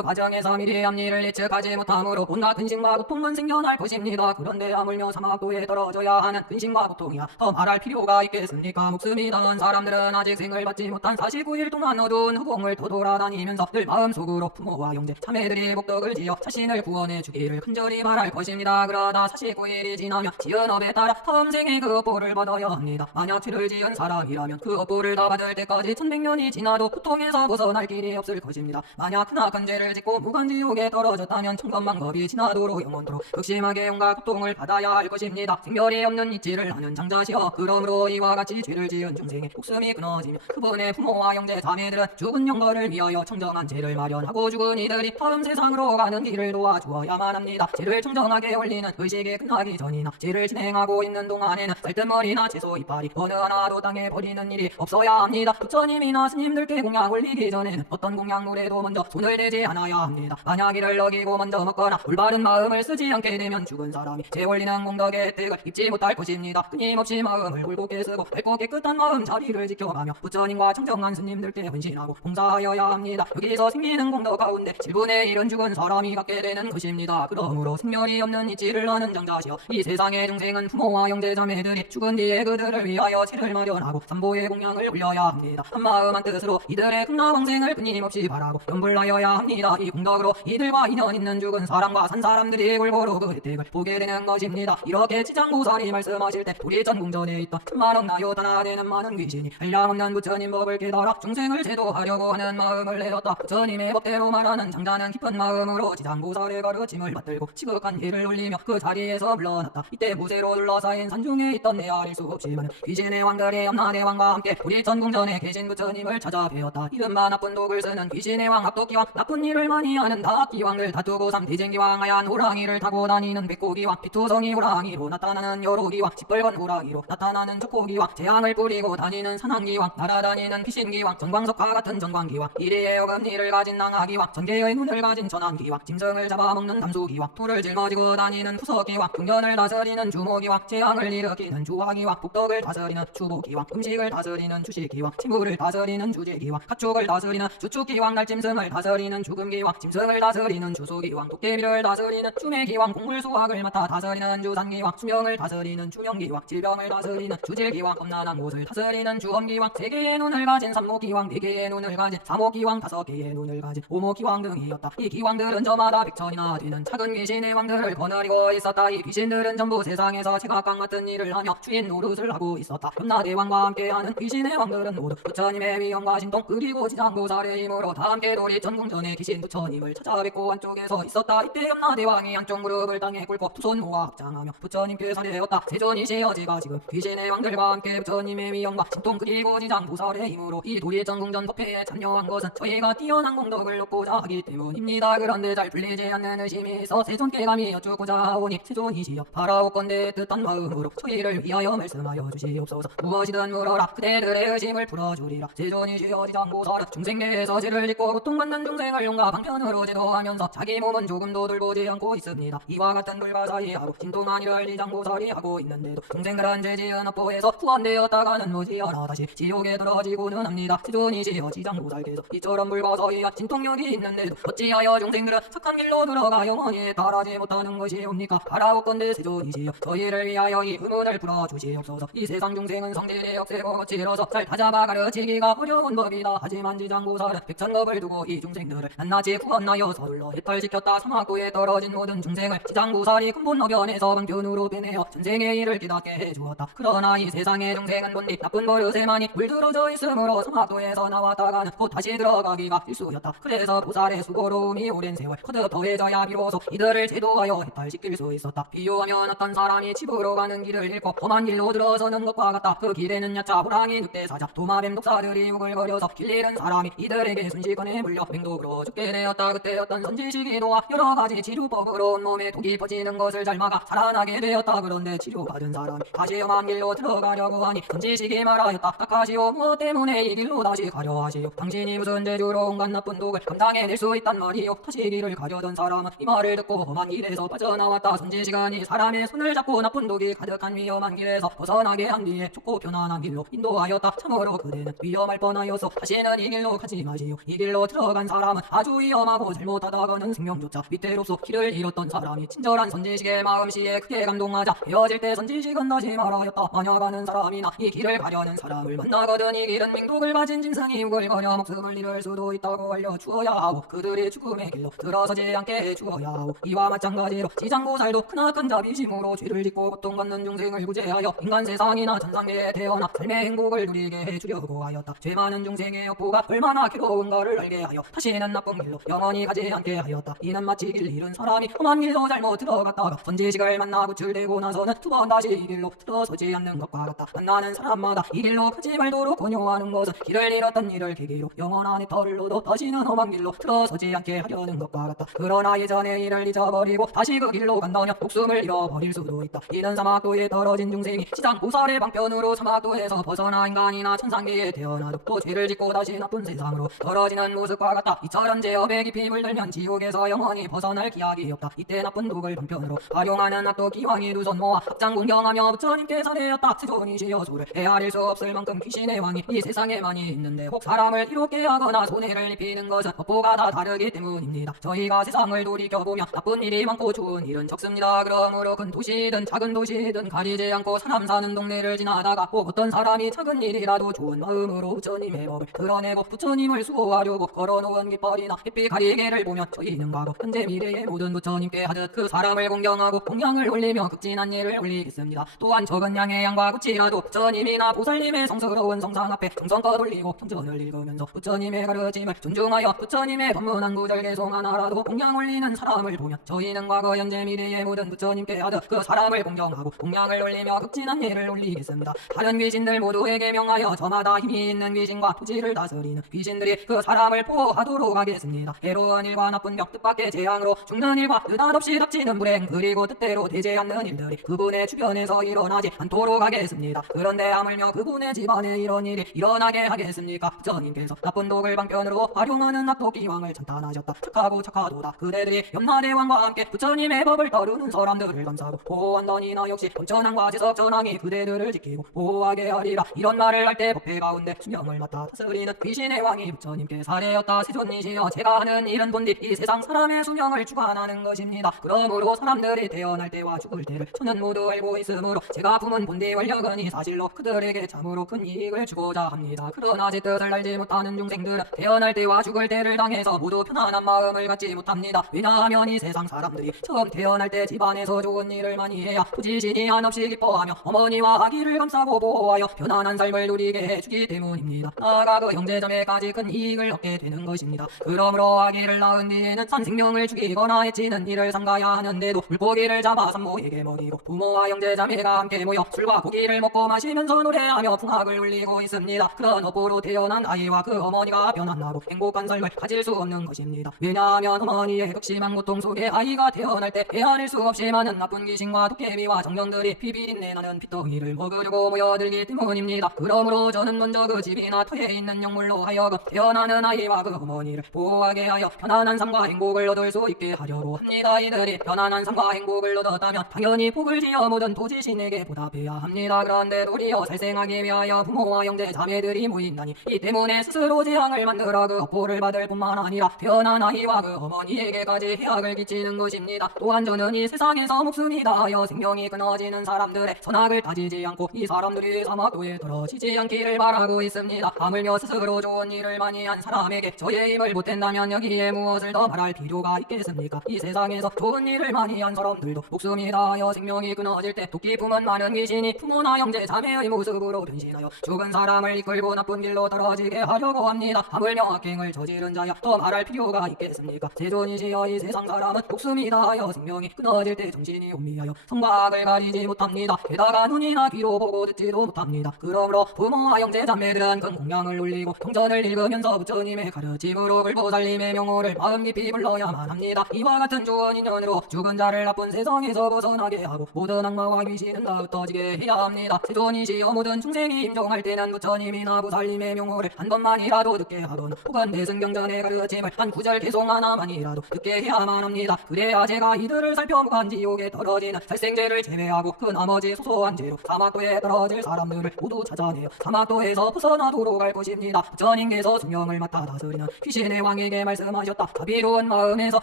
과정에서 미리 앞니를 예측하지 못함으로 온갖 근심과 고통은 생겨날 것입니다. 그런데 하물며 사막도에 떨어져야 하는 근심과 고통이야 더 말할 필요가 있겠습니까? 목숨이 남은 사람들은 아직 생을 받지 못한 49일 동안 어두운 후공을 돌아다니면서 늘 마음속으로 부모와 형제 자매들이 복덕을 지어 자신을 구원해 주기를 간절히 바랄 것입니다. 그러다 49일이 지나면 지은 업에 따라 다음 생에 그 업보를 받아야 합니다. 만약 죄를 지은 사람이라면 그 업보를 다 받을 때까지 1100년이 지나도 고통에서 벗어날 길이 없을 것입니다. 만약 크나큰 죄를 짓고 무간지옥에 떨어졌다면 천번만겁이 지나도록 영원토록 극심하게 온갖 고통을 받아야 할 것입니다. 생멸이 없는 이치를 하는 장자시여 그러므로 이와 같이 죄를 지은 중생의 목숨이 끊어지며 그분의 부모와 형제 자매들은 죽은 영거를 위하여 청정한 죄를 마련하고 죽은 이들이 다음 세상으로 가는 길을 도와주어야만 합니다. 죄를 청정하게 올리는 의식이 끝나기 전이나 죄를 진행하고 있는 동안에는 쌀뜨머리나 채소 이파리 어느 하나도 땅에 버리는 일이 없어야 합니다. 부처님이나 스님들께 공약 올리기 전에는 어떤 공약물에도 먼저 손을 대지 않아야 합니다. 만약 이를 어기고 먼저 먹거나 올바른 마음을 쓰지 않게 되면 죽은 사람이 죄 올리는 공덕의 혜택을 입지 못할 것입니다. 끊임없이 마음을 올곧게 쓰고 밝고 깨끗한 마음 자리를 지켜가며 부처님과 청정한 스님들께 헌신하고 봉사하여야 합니다. 여기서 생기는 공덕 가운데 7분의 1은 죽은 사람이 갖게 되는 것입니다. 그러므로 생멸이 없는 이치를 하는 장자시여 이 세상의 중생은 부모와 형제 자매들이 죽은 뒤에 그들을 위하여 죄를 마련하고 삼보의 공양을 올려야 합니다. 한마음 한뜻으로 이들의 극락왕생을 끊임없이 바라고 염불하여야 합니다. 이 공덕으로 이들과 인연 있는 죽은 사람과 산 사람들이 골고루 그 혜택을 보게 되는 것입니다. 이렇게 지장보살이 말씀하실 때 우리 전궁전에 있던 천만억 나요다나 되는 많은 귀신이 한량없는 부처님 법을 깨달아 중생을 제도하려고 하는 마음을 내었다. 부처님의 법대로 말하는 장자는 깊은 마음으로 지장보살의 가르침을 받들고 지극한 예를 올리며 그 자리에서 물러났다. 이때 무쇠로 둘러싸인 산중에 있던 헤아릴 수 없이 많은 귀신의 왕들이 염라대왕과 함께 우리 전궁전에 계신 부처님을 찾아뵈었다. 이른바 나쁜 독을 쓰는 귀신의 왕 합독기왕, 나쁜 일을 많이 하는 다악기왕을 다투고 삼대쟁기왕, 하얀 호랑이를 타고 다니는 백고기왕, 피투성이 호랑이로 나타나는 여로기왕, 시뻘건 호랑이로 나타나는 족고기왕, 재앙을 뿌리고 다니는 산항기왕, 날아다니는 귀신기왕, 전광석화 같은 전광기왕, 이리의 어금니를 가진 낭하기왕, 전개의 눈을 가진 전황기왕, 짐승을 잡아먹는 담수기왕, 돌을 짊어지고 다니는 푸석기왕, 중년을 다스리는 주모기왕, 재앙을 일으키는 주화기왕, 복덕을 다스리는 주보기왕, 음식을 다스리는 주식기왕, 친구를 다스리는 주제기왕, 가축을 다스리는 주축기왕, 날짐승을 다스리는 죽음기왕, 짐승을 다스리는 주수기왕, 도깨비를 다스리는 주매기왕, 곡물수확을 맡아 다스리는 주산기왕, 수명을 다스리는 주명기왕, 질병을 다스리는 주질기왕, 험난한 곳을 다스리는 주험기왕, 3개의 눈을 가진 삼모기왕, 4개의 눈을 가진 사모기왕, 5개의 눈을 가진 오모기왕 등이었다. 이 기왕들은 저마다 100천이나 되는 작은 귀신의 왕들을 거느리고 있었다. 이 귀신들은 전부 세상에서 제각각 같은 일을 하며 주인 노릇을 하고 있었다. 염라대왕과 함께하는 귀신의 왕들은 모두 부처님의 위엄과 신동 그리고 지장보살의 힘으로 다 함께 도리 전궁전에 계신 부처님을 찾아뵙고 안쪽에서 있었다. 이때 염라대왕이 한쪽 무릎을 땅에 꿇고 두손 모아 합장하며 부처님께 살해었다. 세존이시여지가 지금 귀신의 왕들과 함께 부처님의 위엄과 신동 그리고 지장보살의 힘으로 이 도리 전궁전 법회에 참여한 것은 저희가 뛰어난 공덕을 얻고자 하기 때문입니다. 그런데 잘 풀리지 않는 의심이 있어 세존께 감히 여쭈고자 하오니 세존이시여 바라옵건대 뜻한 마음으로 저희를 위하여 말씀하여 주시옵소서. 무엇이든 물어라 그대들의 의심을 풀어주리라. 세존이시여 지장보살은 중생계에서 죄를 짓고 고통받는 중생을 용과 방편으로 제도하면서 자기 몸은 조금도 돌보지 않고 있습니다. 이와 같은 불가사의하고 신통한 일을 지장보살이 하고 있는데도 중생들은 죄 지은 업보에서 후원되었다가는 무지하나 다시 지옥에 떨어지고는 합니다. 세존이시여 지장보살께서 이처럼 불가사의한 신통력이 있는데도 어찌하여 중생들은 착한 길로 들어가 영원히 따라지 못하는 것이옵니까? 바라옵건대 세존이시여 저희를 위하여 이 의문을 풀어주시옵소서. 이 세상 중생은 성질이 억세고 거칠어서 잘 다잡아 가르치기가 어려운 법이다. 하지만 지장보살은 백천법을 두고 이 중생들을 낱낱이 구원하여 서둘러 해탈시켰다. 사막도에 떨어진 모든 중생을 지장보살이 근본 어변에서 방편으로 빼내어 전생의 일을 깨닫게 해주었다. 그러나 이 세상의 중생은 본디 나쁜 버릇에 많이 물들어져 있으므로 사막도에서 나왔다가는 곧 다시 들어가기가 필수였다. 그래서 보살의 수고로움이 오랜 세월 거듭 더해져야 비로소 이들을 제도하여 해탈시킬 수 있었다. 하였다. 비유하면 어떤 사람이 집으로 가는 길을 잃고 험한 길로 들어서는 것과 같다. 그 길에는 야차, 호랑이, 늑대, 사자, 도마뱀, 독사들이 우글거려서 길 잃은 사람이 이들에게 순식간에 물려 맹독으로 죽게 되었다. 그때 어떤 선지식이 도와 여러가지 치료법으로 온몸에 독이 퍼지는 것을 잘 막아 살아나게 되었다. 그런데 치료받은 사람이 다시 험한 길로 들어가려고 하니 선지식이 말하였다. 딱하시오, 무엇 때문에 이 길로 다시 가려 하시오? 당신이 무슨 죄주로 온갖 나쁜 독을 감당해낼 수 있단 말이오? 다시 길을 가려던 사람은 이 말을 듣고 험한 길에서 빠져나왔다. 선지식이 사람의 손을 잡고 나쁜 독이 가득한 위험한 길에서 벗어나게 한 뒤에 좁고 편안한 길로 인도하였다. 참으로 그대는 위험할 뻔하여서 다시는 이 길로 가지 마시오. 이 길로 들어간 사람은 아주 위험하고 잘못하다가는 생명조차 위태롭소. 길을 잃었던 사람이 친절한 선지식의 마음씨에 크게 감동하자 헤어질 때 선지식은 다시 말하였다. 만약 아는 사람이나 이 길을 가려는 사람을 만나거든 이 길은 맹독을 가진 짐승이 우글거려 목숨을 잃을 수도 있다고 알려주어야 하고 그들이 죽음의 길로 들어서지 않게 해주어야 하고 이와 마찬가지로 지장보살도 크나큰 자비심으로 죄를 짓고 고통받는 중생을 구제하여 인간 세상이나 천상계에 태어나 삶의 행복을 누리게 해주려고 하였다. 죄 많은 중생의 역부가 얼마나 괴로운가를 알게 하여 다시는 나쁜 길로 영원히 가지 않게 하였다. 이는 마치 길 잃은 사람이 험한 길로 잘못 들어갔다가 선지식을 만나 구출되고 나서는 두 번 다시 이 길로 들어서지 않는 것과 같다. 만나는 사람마다 이 길로 가지 말도록 권유하는 것은 길을 잃었던 일을 계기로 영원한 애터를 얻어 다시는 험한 길로 들어서지 않게 하려는 것과 같다. 그러나 예전의 일을 잊어버리고 다시 그 길로 간다면 목숨을 잃어버릴 수도 있다. 이는 사막도에 떨어진 중생이 지상 보살의 방편으로 사막도에서 벗어나 인간이나 천상계에 태어나도 또 죄를 짓고 다시 나쁜 세상으로 떨어지는 모습과 같다. 이처럼 죄업에 깊이 물들면 지옥에서 영원히 벗어날 기약이 없다. 이때 나쁜 독을 방편으로 활용하는 악도 기왕이 두 손 모아 합장 공경하며 부처님께 사례였다. 세존이시여 소를 헤아릴 수 없을 만큼 귀신의 왕이 이 세상에 많이 있는데 혹 사람을 이롭게 하거나 손해를 입히는 것은 법보가 다 다르기 때문입니다. 저희가 세상을 돌이켜보면 나쁜 일이 많고 좋은 일은 적습니다. 그러므로 큰 도시든 작은 도시든 가리지 않고 사람 사는 동네를 지나다가 꼭 어떤 사람이 작은 일이라도 좋은 마음으로 부처님의 법을 드러내고 부처님을 수호하려고 걸어놓은 깃발이나 햇빛 가리개를 보면 저희는 과거 현재 미래의 모든 부처님께 하듯 그 사람을 공경하고 공양을 올리며 극진한 예를 올리겠습니다. 또한 적은 양의 양과 구치라도 부처님이나 보살님의 성스러운 성상 앞에 정성껏 올리고 경전을 읽으면서 부처님의 가르침을 존중하여 부처님의 법문 한 구절 개송 하나라도 공양 올리는 사람을 보면 저희는 과거 현재 미래의 모든 부처님께 하듯 그 사람을 공경하고 공양을 올리며 극진한 예를 올리겠습니다. 다른 귀신들 모두에게 명하여 저마다 힘이 있는 귀신과 토지를 다스리는 귀신들이 그 사람을 보호하도록 하겠습니다. 해로운 일과 나쁜 벽 뜻밖의 재앙으로 죽는 일과 느닷없이 닥치는 불행 그리고 뜻대로 되지 않는 일들이 그분의 주변에서 일어나지 않도록 하겠습니다. 그런데 하물며 그분의 집안에 이런 일이 일어나게 하겠습니까? 부처님께서 나쁜 독을 방편으로 활용하는 악독 기왕을 찬탄하셨다. 착하고 착하도다. 그대들이 염라대왕과 함께 부처님의 법을 따르는 사람들을 감싸고 보호한다니나 역시 본천왕과 지석전왕이 그대들을 지키고 보호하게 하리라. 이런 말을 할 때 법회 가운데 수명을 맡아 다스리는 귀신의 왕이 부처님께 사례였다. 세존이시여 제가 하는 일은 본디 이 세상 사람의 수명을 주관하는 것입니다. 그러므로 사람들이 태어날 때와 죽을 때를 저는 모두 알고 있으므로 제가 품은 본디 원력은 이 사실로 그들에게 참으로 큰 이익을 주고자 합니다. 그러나 제 뜻을 알지 못하는 중생들은 태어날 때와 죽을 때를 당해서 모두 편안한 마음을 갖지 못합니다. 왜냐하면 이 세상 사람들이 처음 태어날 때 집안에서 좋은 일을 많이 해야 토지신이 한없이 기뻐하며 어머니와 아기를 감싸고 보호하여 편안한 삶을 누리게 해주기 때문입니다. 나아가 그 형제자매까지 큰 이익을 얻게 되는 것입니다. 그러므로 아기를 낳은 뒤에는 산 생명을 죽이거나 해치는 일을 삼가야 하는데도 물고기를 잡아 산모에게 먹이고 부모와 형제자매가 함께 모여 술과 고기를 먹고 마시면서 노래하며 풍악을 울리고 있습니다. 그런 업보로 태어난 아이와 그 어머니가 편안하고 행복한 삶을 가질 수 없는 것입니다. 왜냐하면 어머니의 극심한 고통 속에 아이가 태어날 때 헤아릴 수 없이 많은 나쁜 귀신과 도깨비와 정령들이 비비린내 나는 피덩이를 먹으려고 모여들기 때문입니다. 그러므로 저는 먼저 그 집이나 터에 있는 영물로 하여금 태어나는 아이와 그 어머니를 보호하게 하여 편안한 삶과 행복을 얻을 수 있게 하려고 합니다. 이들이 편안한 삶과 행복을 얻었다면 당연히 복을 지어 모든 도지신에게 보답해야 합니다. 그런데 도리어 살생하기 위하여 부모와 형제 자매들이 모인다니 이 때문에 스스로 재앙을 만들어 그 업보를 받을 뿐만 아니라 태어난 아이와 그 어머니에게까지 해악을 끼치는 것입니다. 또한 저는 이 세상에서 목숨이 다하여 생명이 끊어지는 사람들의 선악을 따지지 않고 이 사람들이 사막도에 떨어지지 않기를 바라고 있습니다. 하물며 스스로 좋은 일을 많이 한 사람에게 저의 힘을 보탠다면 여기에 무엇을 더 말할 필요가 있겠습니까? 이 세상에서 좋은 일을 많이 한 사람들도 목숨이 다하여 생명이 끊어질 때 독기 품은 많은 귀신이 부모나 형제 자매의 모습으로 변신하여 죽은 사람을 이끌고 나쁜 길로 떨어지게 하려고 합니다. 하물며 악행을 저지른 자야 더 말할 필요가 있겠습니까? 세존이시여 이 세상 사람은 목숨이 다하여 생명이 끊어질 떨어질 때 정신이 혼미하여 성곽을 가리지 못합니다. 게다가 눈이나 귀로 보고 듣지도 못합니다. 그러므로 부모와 형제 자매들은 큰 공양을 올리고 경전을 읽으면서 부처님의 가르침으로 불보살님의 명호를 마음 깊이 불러야만 합니다. 이와 같은 좋은 인연으로 죽은 자를 나쁜 세상에서 벗어나게 하고 모든 악마와 귀신은 다 흩어지게 해야 합니다. 세존이시여 모든 중생이 임종할 때는 부처님이나 부살님의 명호를 한 번만이라도 듣게 하거나 혹은 대승경전의 가르침을 한 구절 계속 하나만이라도 듣게 해야만 합니다. 그래야 제가 이들을 살펴 무한 지옥에 떨어지는 살생죄를 제외하고 그 나머지 소소한 죄로 사막도에 떨어질 사람들을 모두 찾아내어 사막도에서 벗어나도록 할 것입니다. 부처님께서 수명을 맡아 다스리는 귀신의 왕에게 말씀하셨다. 자비로운 마음에서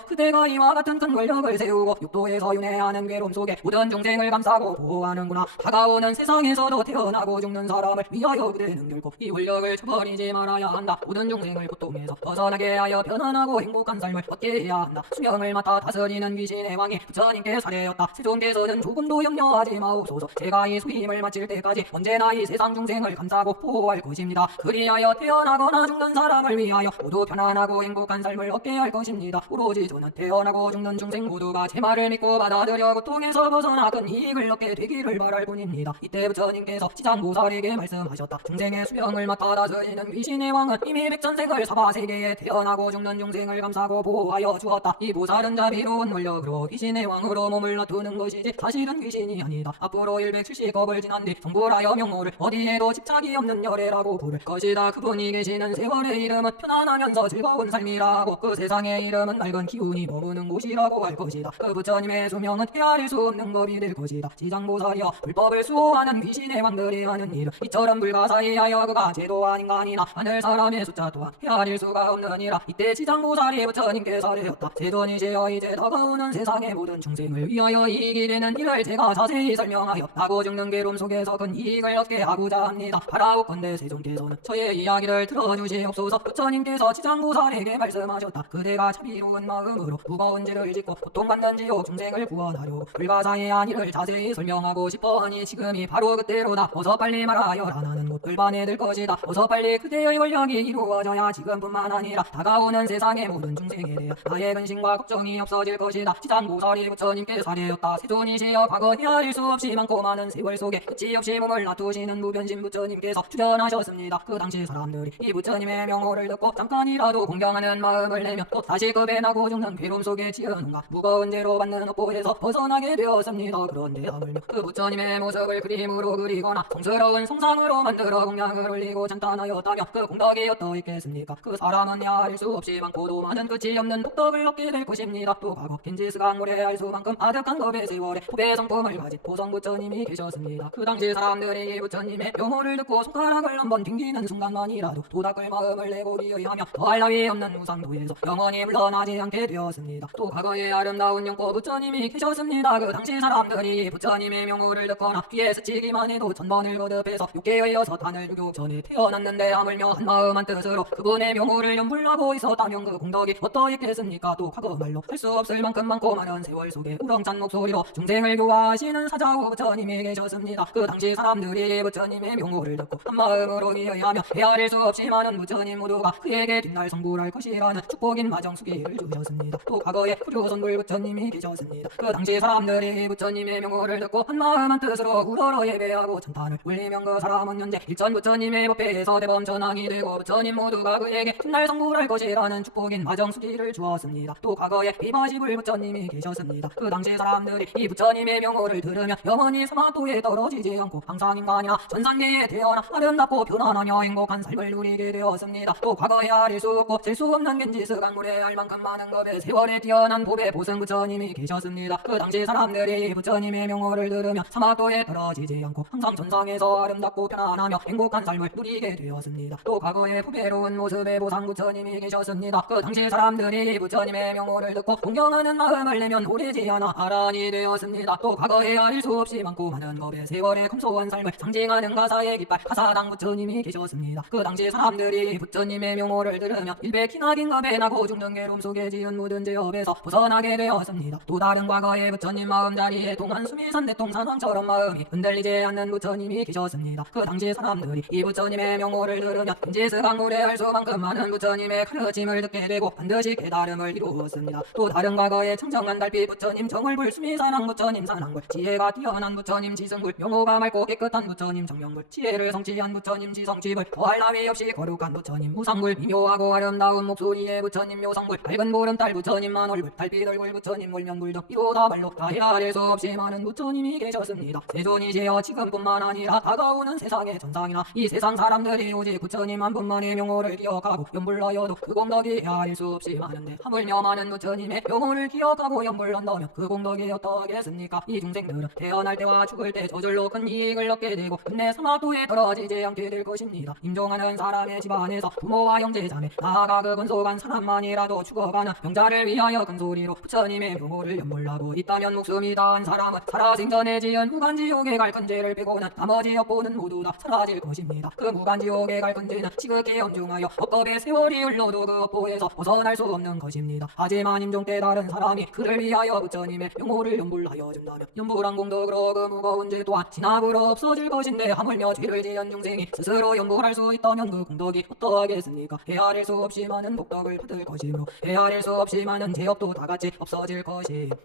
그대가 이와 같은 큰 권력을 세우고 육도에서 윤회하는 괴로움 속에 모든 중생을 감싸고 보호하는구나. 다가오는 세상에서도 태어나고 죽는 사람을 위하여 그대는 결코 이 권력을 저버리지 말아야 한다. 모든 중생을 고통에서 벗어나게 하여 편안하고 행복한 삶을 얻게 해야 한다. 수명을 맡아 다스리는 귀신의 왕이 부처님께 사례였다. 세존께서는 조금도 염려하지 마옵소서. 제가 이 수임을 마칠 때까지 언제나 이 세상 중생을 감싸고 보호할 것입니다. 그리하여 태어나거나 죽는 사람을 위하여 모두 편안하고 행복한 삶을 얻게 할 것입니다. 오로지 저는 태어나고 죽는 중생 모두가 제 말을 믿고 받아들여 고통에서 벗어나 큰 이익을 얻게 되기를 바랄 뿐입니다. 이때 부처님께서 지장보살에게 말씀하셨다. 중생의 수명을 맡아 다스리는 귀신의 왕은 이미 백천생을 사바세계에 태어나고 죽는 중생을 감싸고 보호하여 주었다. 이 보살은 자비로운 권력으로 귀신의 왕으로 몸을 놔두는 것이지 사실은 귀신이 아니다. 앞으로 170겁을 지난 뒤 성불하여 명호를 어디에도 집착이 없는 열애라고 부를 것이다. 그분이 계시는 세월의 이름은 편안하면서 즐거운 삶이라고, 그 세상의 이름은 맑은 기운이 머무는 곳이라고 할 것이다. 그 부처님의 수명은 헤아릴 수 없는 법이 될 것이다. 지장보살이여, 불법을 수호하는 귀신의 왕들이 하는 일은 이처럼 불가사의하여 그가 제도한 인간이나 하늘 사람의 숫자 또한 헤아릴 수가 없느니라. 이때 지장보살이 부처님께 사례였다. 세존이시여, 이제 다가오는 세상의 모든 중생을 위하여 이익이 되는 일을 제가 자세히 설명하여 나고 죽는 괴로움 속에서 큰 이익을 얻게 하고자 합니다. 바라옵건대 세존께서는 저의 이야기를 들어주시옵소서. 부처님께서 지장보살에게 말씀하셨다. 그대가 자비로운 마음으로 무거운 죄를 짓고 고통받는 지옥 중생을 구원하려고 불가사의한 일을 자세히 설명하고 싶어하니 지금이 바로 그때로다. 어서 빨리 말하여라. 나는 곧 을반에 들 것이다. 어서 빨리 그대의 권력이 이루어져야 지금뿐만 아니라 다가오는 세상의 모든 중생에 대해 나의 근심과 걱정이 없어질 것이다. 지장보살이 부처님께 사례였다. 세존이시여, 과거 헤아릴 수 없이 많고 많은 세월 속에 끝이 없이 몸을 놔두시는 무변신 부처님께서 출현하셨습니다. 그 당시 사람들이 이 부처님의 명호를 듣고 잠깐이라도 공경하는 마음을 내며 또 다시 겁에 나고 죽는 괴로움 속에 지은가 무거운 죄로 받는 업보에서 벗어나게 되었습니다. 그런데 하물며 그 부처님의 모습을 그림으로 그리거나 성스러운 성상으로 만들어 공양을 올리고 찬탄하였다며 그 공덕이 어떠했겠습니까? 그 사람은 헤아릴 수 없이 많고도 많은 끝이 없는 복덕을 얻게 될 것입니다. 또 과거 긴지스강 무례할 수만큼 아득한 겁의 세월에 후배 성품을 가진 보성 부처님이 계셨습니다. 그 당시 사람들이 이 부처님의 명호를 듣고 손가락을 한번 튕기는 순간만이라도 도닦을 마음을 내고 기여하며 더할 나위 없는 무상도에서 영원히 물러나지 않게 되었습니다. 또 과거에 아름다운 영고 부처님이 계셨습니다. 그 당시 사람들이 부처님의 명호를 듣거나 귀에 스치기만 해도 천번을 거듭해서 6개의 6탄을 유교 전에 태어났는데 하물며 한마음 한뜻으로 그분의 명호를 연불하고 있었다면 그 공덕이 어떠했겠습니까? 또 과거 말로 할 수 없을 만큼 많고 많은 세월 속에 우렁찬 목소리로 중생을 교화하시는 사자후 부처님이 계셨습니다. 그 당시 사람들이 부처님의 명호를 듣고 한마음으로 기여하며 헤아릴 수 없이 많은 부처님 모두가 그에게 뒷날 성불할 것이라는 축복인 마정수기를 주셨습니다. 또 과거에 구류선불 부처님이 계셨습니다. 그 당시 사람들이 부처님의 명호를 듣고 한마음 한뜻으로 우러러 예배하고 찬탄을 올리면 그 사람은 현재 일전 부처님의 법회에서 대범 전왕이 되고 부처님 모두가 그에게 뒷날 성불할 것이라는 축복인 마정수기를 주었습니다. 또 과거에 비마시불 부처님이 계셨습니다. 그 당시 사람들이 이 부처님의 명호를 들으며 영원히 사막도에 떨어지지 않고 항상 인간이나 전산계에 태어나 아름답고 편안하며 행복한 삶을 누리게 되었습니다. 또 과거에 아릴 수 없고 잴 수 없는 겐지스 강물에 알 만큼 많은 겁에 세월에 뛰어난 법의 보승 부처님이 계셨습니다. 그 당시 사람들이 부처님의 명호를 들으며 사막도에 떨어지지 않고 항상 전상에서 아름답고 편안하며 행복한 삶을 누리게 되었습니다. 또 과거에 부배로운 모습의 보상 부처님이 계셨습니다. 그 당시 사람들이 부처님의 명호를 듣고 동경하는 마음을 내면 오래지 않아 아란이 되었습니다. 또 과거에 아릴 수 없이 많고 많은 법의 세월의 검소한 삶을 상징하는 가사의 깃발 가사당 부처님이 계셨습니다. 그 당시 사람들이 부처님의 명호를 들으며 일백히나 긴 겁에 나고 죽는 괴로움 속에 지은 모든 죄업에서 벗어나게 되었습니다. 또 다른 과거의 부처님 마음자리에 동안수미 산대통 산왕처럼 마음이 흔들리지 않는 부처님이 계셨습니다. 그 당시 사람들이 이 부처님의 명호를 들으며 인지스강물에 할 수만큼 많은 부처님의 가르침을 듣게 되고 반드시 깨달음을 이루었습니다. 또 다른 과거의 청정한 달빛 부처 부처님 정을불 수미사랑 부처님 산왕불 지혜가 뛰어난 부처님 지승불 명호가 맑고 깨끗한 부처님 정명불 지혜를 성취한 부처님 지성취불 더할 나위 없이 거룩한 부처님 무상불 미묘하고 아름다운 목소리의 부처님 묘상불 밝은 보름달 부처님 만월불 달빛 얼굴 부처님 물면불 등 이로다 말로 다 헤아릴 수 없이 많은 부처님이 계셨습니다. 세존이시여 지금뿐만 아니라 다가오는 세상의 전상이나 이 세상 사람들이 오직 부처님 한 분만의 명호를 기억하고 연불하여도 그 공덕이 헤아릴 수 없이 많은데 하물며 많은 부처님의 명호를 기억하고 연불한다면 그 공덕이 어떠하겠습니까? 이 중생들은 태어날 때와 죽을 때 저절로 큰 이익을 얻게 되고 끝내 사막도에 떨어지지 않게 될 것입니다. 임종하는 사람의 집안에서 부모와 형제 자매 나아가 그 근속한 사람만이라도 죽어가는 병자를 위하여 큰소리로 부처님의 명호를 연불하고 있다면 목숨이 다한 사람은 살아생전에 지은 무간지옥에 갈 큰 죄를 빼고는 나머지 업보는 모두 다 사라질 것입니다. 그 무간지옥에 갈 큰 죄는 지극히 엄중하여 억겁의 세월이 흘러도 그 업보에서 벗어날 수 없는 것입니다. 하지만 임종 때 다른 사람이 그를 위하여 부처님의 명호를 연불하여 준다면 연불한 공덕으로 그 무거운 죄 또한 진압으로 없어질 것인데 하물며 죄를 지은 중생이 스스로 연불할 수 있다면 그 공덕이 어떠하겠습니까? 헤아릴 수 없이 많은 복덕을 받을 것이므로 헤아릴 수 없이 많은 죄업도 다같이 없어질 것입니다.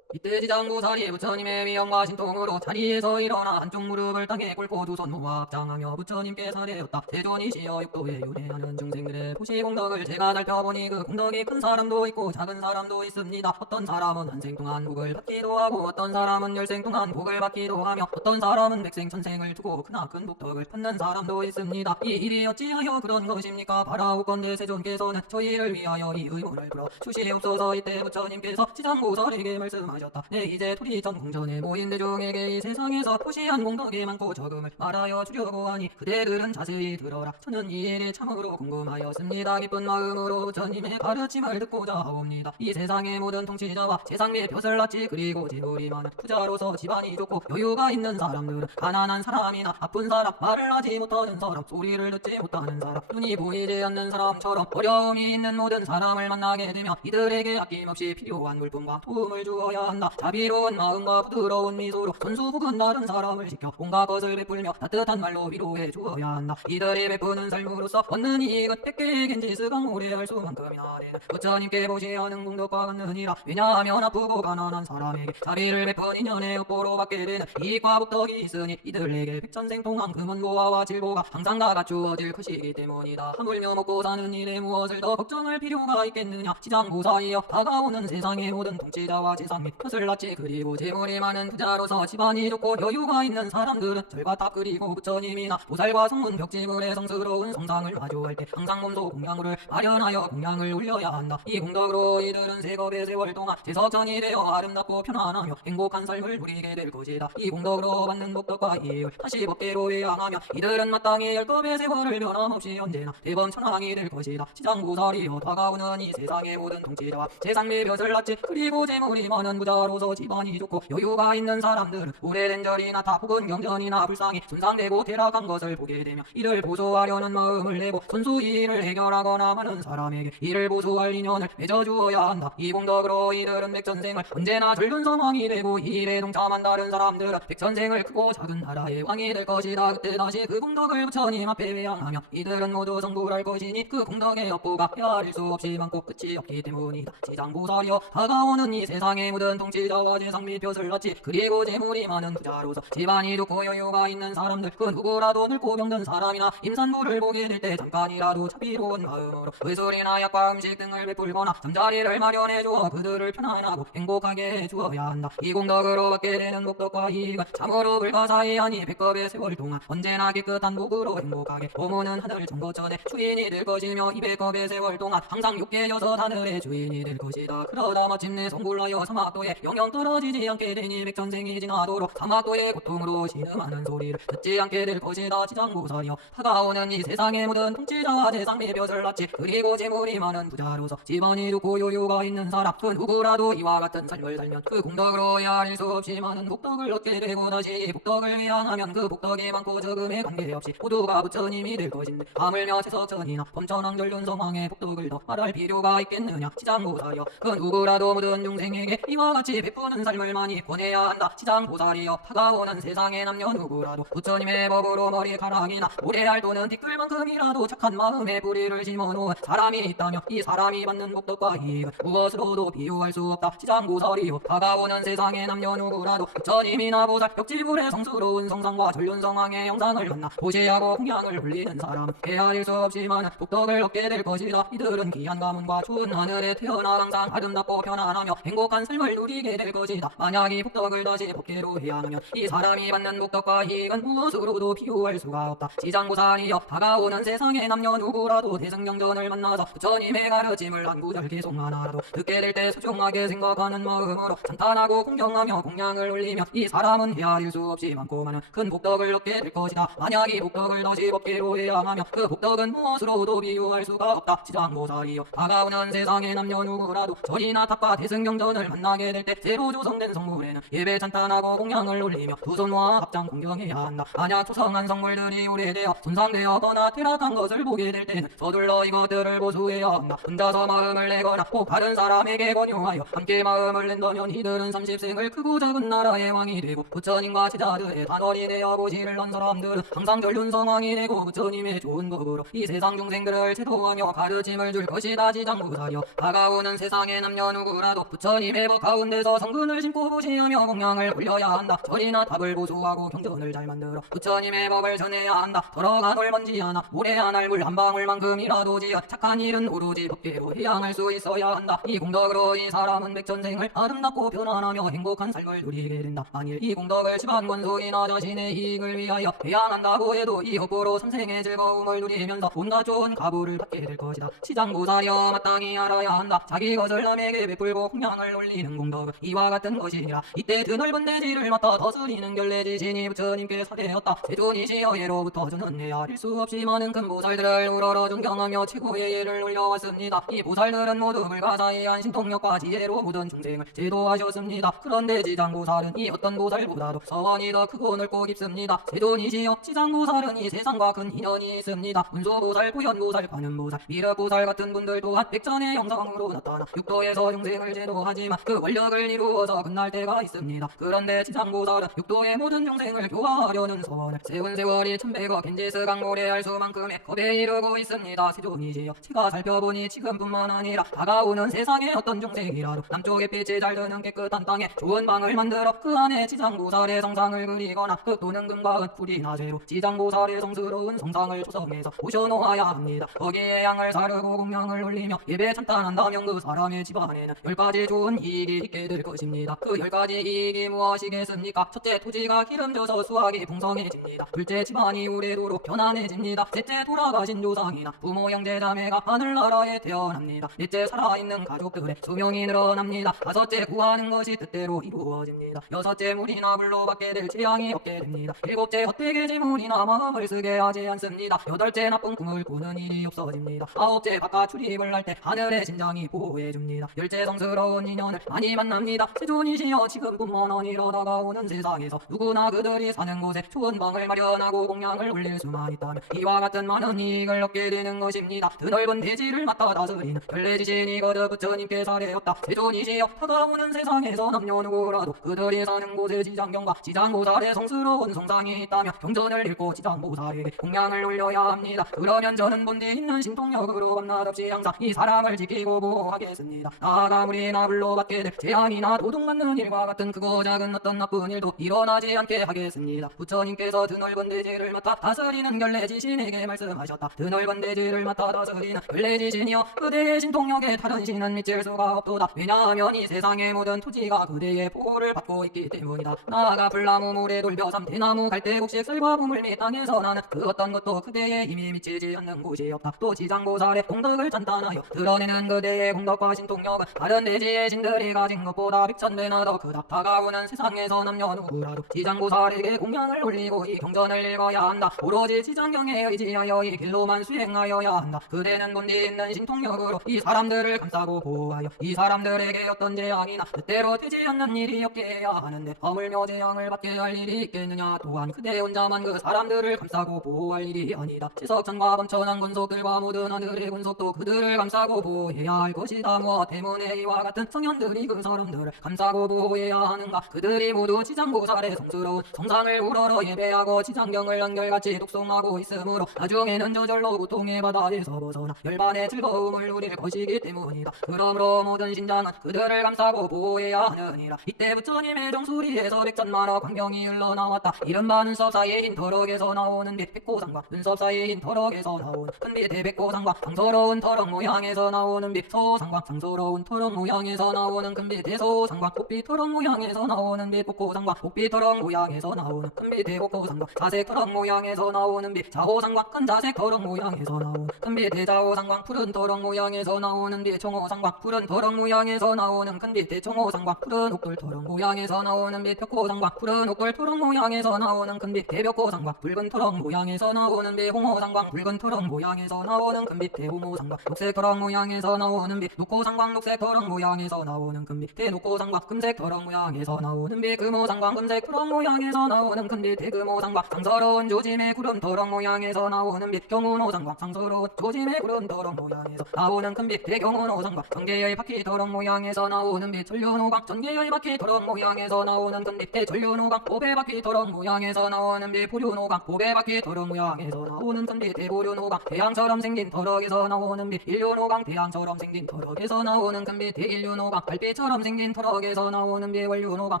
이때 지장고사리 부처님의 위엄과 신통으로 자리에서 일어나 한쪽 무릎을 땅에 꿇고 두 손 모아 합장하며 부처님께 사례였다. 세존이시여 육도에 유래하는 중생들의 보시 공덕을 제가 살펴보니 그 공덕이 큰 사람도 있고 작은 사람도 있습니다. 어떤 사람은 한 생 동안 복을 받기도 하고 어떤 사람은 열생 동안 복을 받기도 하며 어떤 사람은 백생 천생을 두고 크나큰 복덕을 받는 사람도 있습니다. 이 일이 어찌하여 그런 것입니까? 바라오건대 세존께서는 저희를 위하여 이 의문을 풀어 주시옵소서. 이때 부처님께서 지장고사리에게 말씀하셨다. 네, 이제 토리천 궁전에 모인 대중에게 이 세상에서 포시한 공덕이 많고 적음을 말하여 주려고 하니 그대들은 자세히 들어라. 저는 이 일에 참으로 궁금하였습니다. 기쁜 마음으로 부처님의 가르침을 듣고자 하옵니다. 이 세상의 모든 통치자와 세상의 벼슬같이 그리고 재물이 많은 부자로서 집안이 좋고 여유가 있는 사람들은 가난한 사람이나 아픈 사람, 말을 하지 못하는 사람, 소리를 듣지 못하는 사람, 눈이 보이지 않는 사람처럼 어려움이 있는 모든 사람을 만나게 되면 이들에게 아낌없이 필요한 물품과 도움을 주어야 한다. 자비로운 마음과 부드러운 미소로 손수북은 다른 사람을 지켜 온갖 것을 베풀며 따뜻한 말로 위로해 주어야 한다. 이들이 베푸는 삶으로서 얻는 이익은 100개의 겐지스강 오래 할 수만큼이나 되는 부처님께 보시하는 공덕과 같느니라. 왜냐하면 아프고 가난한 사람에게 자비를 베푼 인연의 업보로 받게 되는 이익과 복덕이 있으니 이들에게 백천생 동안 금은보화와 질보가 항상 다 갖추어질 것이기 때문이다. 하물며 먹고 사는 일에 무엇을 더 걱정할 필요가 있겠느냐. 지장고사이여 다가오는 세상의 모든 통치자와 재상 및 벼슬같이 그리고 재물이 많은 부자로서 집안이 좋고 여유가 있는 사람들은 절과 탑 그리고 부처님이나 보살과 성문 벽지물의 성스러운 성상을 마주할 때 항상 몸소 공양을 마련하여 공양을 올려야 한다. 이 공덕으로 이들은 세겁의 세월 동안 제석천이 되어 아름답고 편안하며 행복한 삶을 누리게 될 것이다. 이 공덕으로 받는 복덕과 이익을 다시 법대로 회양하며 이들은 마땅히 10겁의 세월을 변함없이 언제나 대범천왕이 될 것이다. 지장고사리여 다가오는 이 세상의 모든 통치자와 세상의 벼슬같이 그리고 재물이 많은 부자로서 집안이 좋고 여유가 있는 사람들은 오래된 절이나 타 혹은 경전이나 불상이 손상되고 퇴락한 것을 보게 되며 이를 보수하려는 마음을 내고 손수 이 일을 해결하거나 하는 사람에게 이를 보수할 인연을 맺어주어야 한다. 이 공덕으로 이들은 백천생을 언제나 전륜성왕이 되고 이 일에 동참한 다른 사람들은 백천생을 크고 작은 나라의 왕이 될 것이다. 그때 다시 그 공덕을 부처님 앞에 회양하며 이들은 모두 성불할 것이니 그 공덕의 업보가 헤아릴 수 없이 많고 끝이 없기 때문이다. 지장고사리여 다가오는 이 세상의 모든 통치자와 재상 및 벼슬같이 그리고 재물이 많은 부자로서 집안이 좋고 여유가 있는 사람들 그 누구라도 늙고 병든 사람이나 임산부를 보게 될 때 잠깐이라도 자비로운 마음으로 의술이나 약과 음식 등을 베풀거나 잠자리를 마련해 주어 그들을 편안하고 행복하게 해주어야 한다. 이 공덕으로 받게 되는 복덕과 이익은 참으로 불가사의하니 100겁의 세월 동안 언제나 깨끗한 복으로 행복하게 보무는 하늘 정거천의 주인이 될 것이며 200겁의 세월 동안 항상 육계 여섯 하늘의 주인이 될 것이다. 그러다 마침내 성불하여 사막도에 영영 떨어지지 않게 되니 백천생이 지나도록 사막도의 고통으로 신음하는 소리를 듣지 않게 될 것이다. 지장고사리여 다가오는 이 세상의 모든 통치자와 재상의 벼슬같이 그리고 재물이 많은 부자로서 집안이 좋고 여유가 있는 사람 그 누구라도 이와 같은 삶을 살면 그 공덕으로 헤아릴 수 없이 많은 복덕을 얻게 되고 다시 이 복덕을 회양하면 그 복덕이 많고 적음에 관계없이 모두가 부처님이 될 것인데 하물며 세석천이나 범천왕전륜성왕의 복덕을 더 말할 필요가 있겠느냐. 지장고사리여 그 누구라도 모든 중생에게 이와 같이 베푸는 삶을 많이 보내야 한다. 지장보살이여 다가오는 세상의 남녀 누구라도 부처님의 법으로 머리카락이나 모래알 또는 티끌만큼이라도 착한 마음에 뿌리를 심어놓은 사람이 있다면 이 사람이 받는 복덕과 이익은 무엇으로도 비유할 수 없다. 지장보살이여 다가오는 세상의 남녀 누구라도 부처님이나 보살 벽지불의 성스러운 성상과 전륜성왕의 영상을 만나 보시하고 공양을 올리는 사람은 헤아릴 수 없이 많은 복덕을 얻게 될 것이다. 이들은 귀한 가문과 좋은 하늘에 태어나 항상 아름답고 편안하며 행복한 삶을 누리게 될 것이다. 만약 이 복덕을 다시 법계로 해야 하면 이 사람이 받는 복덕과 이익은 무엇으로도 비유할 수가 없다. 지장보살이여 다가오는 세상의 남녀 누구라도 대승경전을 만나서 부처님의 가르침을 한 구절 계속 하나라도 듣게 될 때 소중하게 생각하는 마음으로 찬탄하고 공경하며 공양을 올리며 이 사람은 헤아릴 수 없이 많고 많은 큰 복덕을 얻게 될 것이다. 만약 이 복덕을 다시 법계로 해야 하면 그 복덕은 무엇으로도 비유할 수가 없다. 지장보살이여 다가오는 세상의 남녀 누구라도 절이나 탑과 대승경전을 만나게 될 때 새로 조성된 성물에는 예배 찬탄하고 공양을 올리며 두 손 모아 합장 공경해야 한다. 만약 조성한 성물들이 오래되어 손상되었거나 퇴락한 것을 보게 될 때는 서둘러 이것들을 보수해야 한다. 혼자서 마음을 내거나 꼭 다른 사람에게 권유하여 함께 마음을 낸다면 이들은 30생을 크고 작은 나라의 왕이 되고 부처님과 제자들의 단원이 되어 보시를 난 사람들은 항상 전륜성왕이 되고 부처님의 좋은 법으로 이 세상 중생들을 제도하며 가르침을 줄 것이다. 지장보살이여 다가오는 세상의 남녀 누구라도 부처님의 법 가운데서 성근을 심고 보시하며 공양을 올려야 한다. 절이나 탑을 보수하고 경전을 잘 만들어 부처님의 법을 전해야 한다. 더러가 돌먼지 하나 모래 한 알물 한 방울만큼이라도 지어 착한 일은 오로지 법계로 해양할 수 있어야 한다. 이 공덕으로 이 사람은 백전생을 아름답고 편안하며 행복한 삶을 누리게 된다. 만일 이 공덕을 집안 권속이나 자신의 이익을 위하여 해양한다고 해도 이 업보로 삼생의 즐거움을 누리면서 온갖 좋은 가부를 받게 될 것이다. 지장보살이여 마땅히 알아야 한다. 자기 것을 남에게 베풀고 공양을 올리는 공덕은 이와 같은 것이니라. 이때 드넓은 대지를 맡아 다스리는 결례지신이 부처님께 사대였다. 세존이시여 예로부터 저는 헤아릴 수 없이 많은 큰 보살들을 우러러 존경하며 최고의 예를 올려왔습니다. 이 보살들은 모두 불가사의한 신통력과 지혜로 모든 중생을 제도하셨습니다. 그런데 지장보살은 이 어떤 보살보다도 서원이 더 크고 넓고 깊습니다. 세존이시여 지장보살은 이 세상과 큰 인연이 있습니다. 문수보살, 보현보살, 관음보살, 미륵보살 같은 분들 또한 백전의 영성으로 나타나 육도에서 중생을 제도하지만 그 권력을 이루어서 끝날 때가 있습니다. 그런데 지장보살은 육도의 모든 중생을 교화하려는 서원을 세운 세월이 천백억 겐지스 강모래할 수만큼의 겁에 이르고 있습니다. 세존이시여 제가 살펴보니 지금뿐만 아니라 다가오는 세상의 어떤 중생이라도 남쪽의 빛이 잘 드는 깨끗한 땅에 좋은 방을 만들어 그 안에 지장보살의 성상을 그리거나 흙도는 금과 은풀이나 쇠로 지장보살의 성스러운 성상을 조성해서 모셔놓아야 합니다. 거기에 양을 사르고 공양을 올리며 예배 찬탄한다면 그 사람의 집안에는 10가지 좋은 이익이 있게 될 것입니다. 그 10가지 이익이 무엇이겠습니까? 첫째, 토지가 기름져서 수확이 풍성해집니다. 둘째, 집안이 오래도록 편안해집니다. 셋째, 돌아가신 조상이나 부모 형제 자매가 하늘나라에 태어납니다. 넷째, 살아있는 가족들의 수명이 늘어납니다. 다섯째, 구하는 것이 뜻대로 이루어집니다. 여섯째, 물이나 불로 받게 될 재앙이 없게 됩니다. 일곱째, 헛되게 재물이나 마음을 쓰게 하지 않습니다. 여덟째, 나쁜 꿈을 꾸는 일이 없어집니다. 아홉째, 바깥 출입을 할 때 하늘의 신장이 보호해줍니다. 열째, 성스러운 인연을 많이 만납니다. 세존이시여 지금뿐만 아니라 다가오는 세상에서 누구나 그들이 사는 곳에 좋은 방을 마련하고 공양을 올릴 수만 있다면 이와 같은 많은 이익을 얻게 되는 것입니다. 드넓은 대지를 맡아 다스리는 결례지신이 거듭 부처님께 사례였다. 세존이시여 다가오는 세상에서 남녀 누구라도 그들이 사는 곳에 지장경과 지장보살의 성스러운 성상이 있다면 경전을 읽고 지장보살에게 공양을 올려야 합니다. 그러면 저는 본디 있는 신통력으로 밤낮없이 항상 이 사람을 지키고 보호하겠습니다. 나아가 물이나 불로 받게 될 재앙이나 도둑맞는 일과 같은 크고 작은 어떤 나쁜 일도 일어나지 않게 하겠습니다. 부처님께서 드넓은 대지를 맡아 다스리는 결례지신에게 말씀하셨다. 드넓은 대지를 맡아 다스리는 결례지신이여 그대의 신통력에 다른 신은 미칠 수가 없도다. 왜냐하면 이 세상의 모든 토지가 그대의 보호를 받고 있기 때문이다. 나아가 불나무, 모래, 돌벼삼, 대나무, 갈대국식, 쌀과 부물 및 땅에서 나는 그 어떤 것도 그대의 힘이 미치지 않는 곳이 없다. 또 지장보살의 공덕을 찬탄하여 드러내는 그대의 공덕과 신통력은 다른 대지의 신들이 가진 것보다 백천배나 더 크다. 다가오는 세상에서 남녀 누구라도 지장보살에게 공양을 올리고 이 경전을 읽어야 한다. 오로지 지장경에 의지하여 이 길로만 수행하여야 한다. 그대는 본디 있는 신통력으로 이 사람들을 감싸고 보호하여 이 사람들에게 어떤 재앙이나 뜻대로 되지 않는 일이 없게 해야 하는데 허물며 재앙을 받게 할 일이 있겠느냐. 또한 그대 혼자만 그 사람들을 감싸고 보호할 일이 아니다. 지석천과 범천한 군속들과 모든 하늘의 군속도 그들을 감싸고 보호해야 할 것이다. 무엇 때문에 이와 같은 성현들이 그 그 사람들을 감싸고 보호해야 하는가. 그들이 모두 지장보살의 성스러운 성상을 우러러 예배하고 지장경을 한결같이 독송하고 있으므로 나중에는 저절로 고통의 바다에서 벗어나 열반의 즐거움을 누릴 것이기 때문이다. 그러므로 모든 신장은 그들을 감싸고 보호해야 하느니라. 이때 부처님의 정수리에서 백천만억 광경이 흘러나왔다. 이른바 눈썹 사이의 흰 털럭에서 나오는 빛 백호상과 눈썹 사이의 흰 털럭에서 나오는 큰빛 대백호상과 상서로운 털럭 모양에서 나오는 빛 소상과 상서로운 털럭 모양에서 나오는 큰빛 대소상과 꽃빛 털럭 모양에서 나오는 빛 복호상과 꽃빛 털럭 모양에서 나오는 큰빛 대복호상과 자색 털럭 모양에서 나오는 빛 자호상과 큰 자색 털럭 모양에서 나오는 큰빛 대자호상과 푸른 털럭 모양에서 나오는 빛 청호상과 푸른 털럭 모양에서 나오는 큰빛 대청호상과 푸른 옥돌 털럭 모양에서 나오는 빛 벽호상과 푸른 옥돌 털럭 모양에서 나오는 큰빛 대벽호상과 붉은 털럭 모양에서 나오는 빛 홍호상과 붉은 털럭 모양에서 나오는 큰빛 대홍호상과 녹색 털럭 모양에서 나오는 빛 녹호상과 녹색 털럭 모양에서 나오는 큰빛 대녹호상과 금색 털럭 모양에서 나오는 빛 금호상과 금색 털럭 모양에서 나오는 큰빛 대금호상과 상서로운 조짐의 구름 털럭 모양에서 나오는 빛 경운호상과 상서로운 조짐의 구름 털럭 모양에서 나오는 큰빛 대경운호상과 전개의 바퀴 털럭 모양에서 나오는 빛 전륜호강 전개의 바퀴 털럭 모양에서 나오는 큰빛 대전륜호강 보배 바퀴 털럭 모양에서 나오는 빛 보륜호강 보배 바퀴 털럭 모양에서 나오는 큰빛 대보륜호강 태양처럼 생긴 털럭에서 나오는 빛 일륜호강 태양처럼 생긴 털럭에서 나오는 큰빛 대일륜호강 달빛처럼 생긴 털럭에서 나오는 빛 월륜호강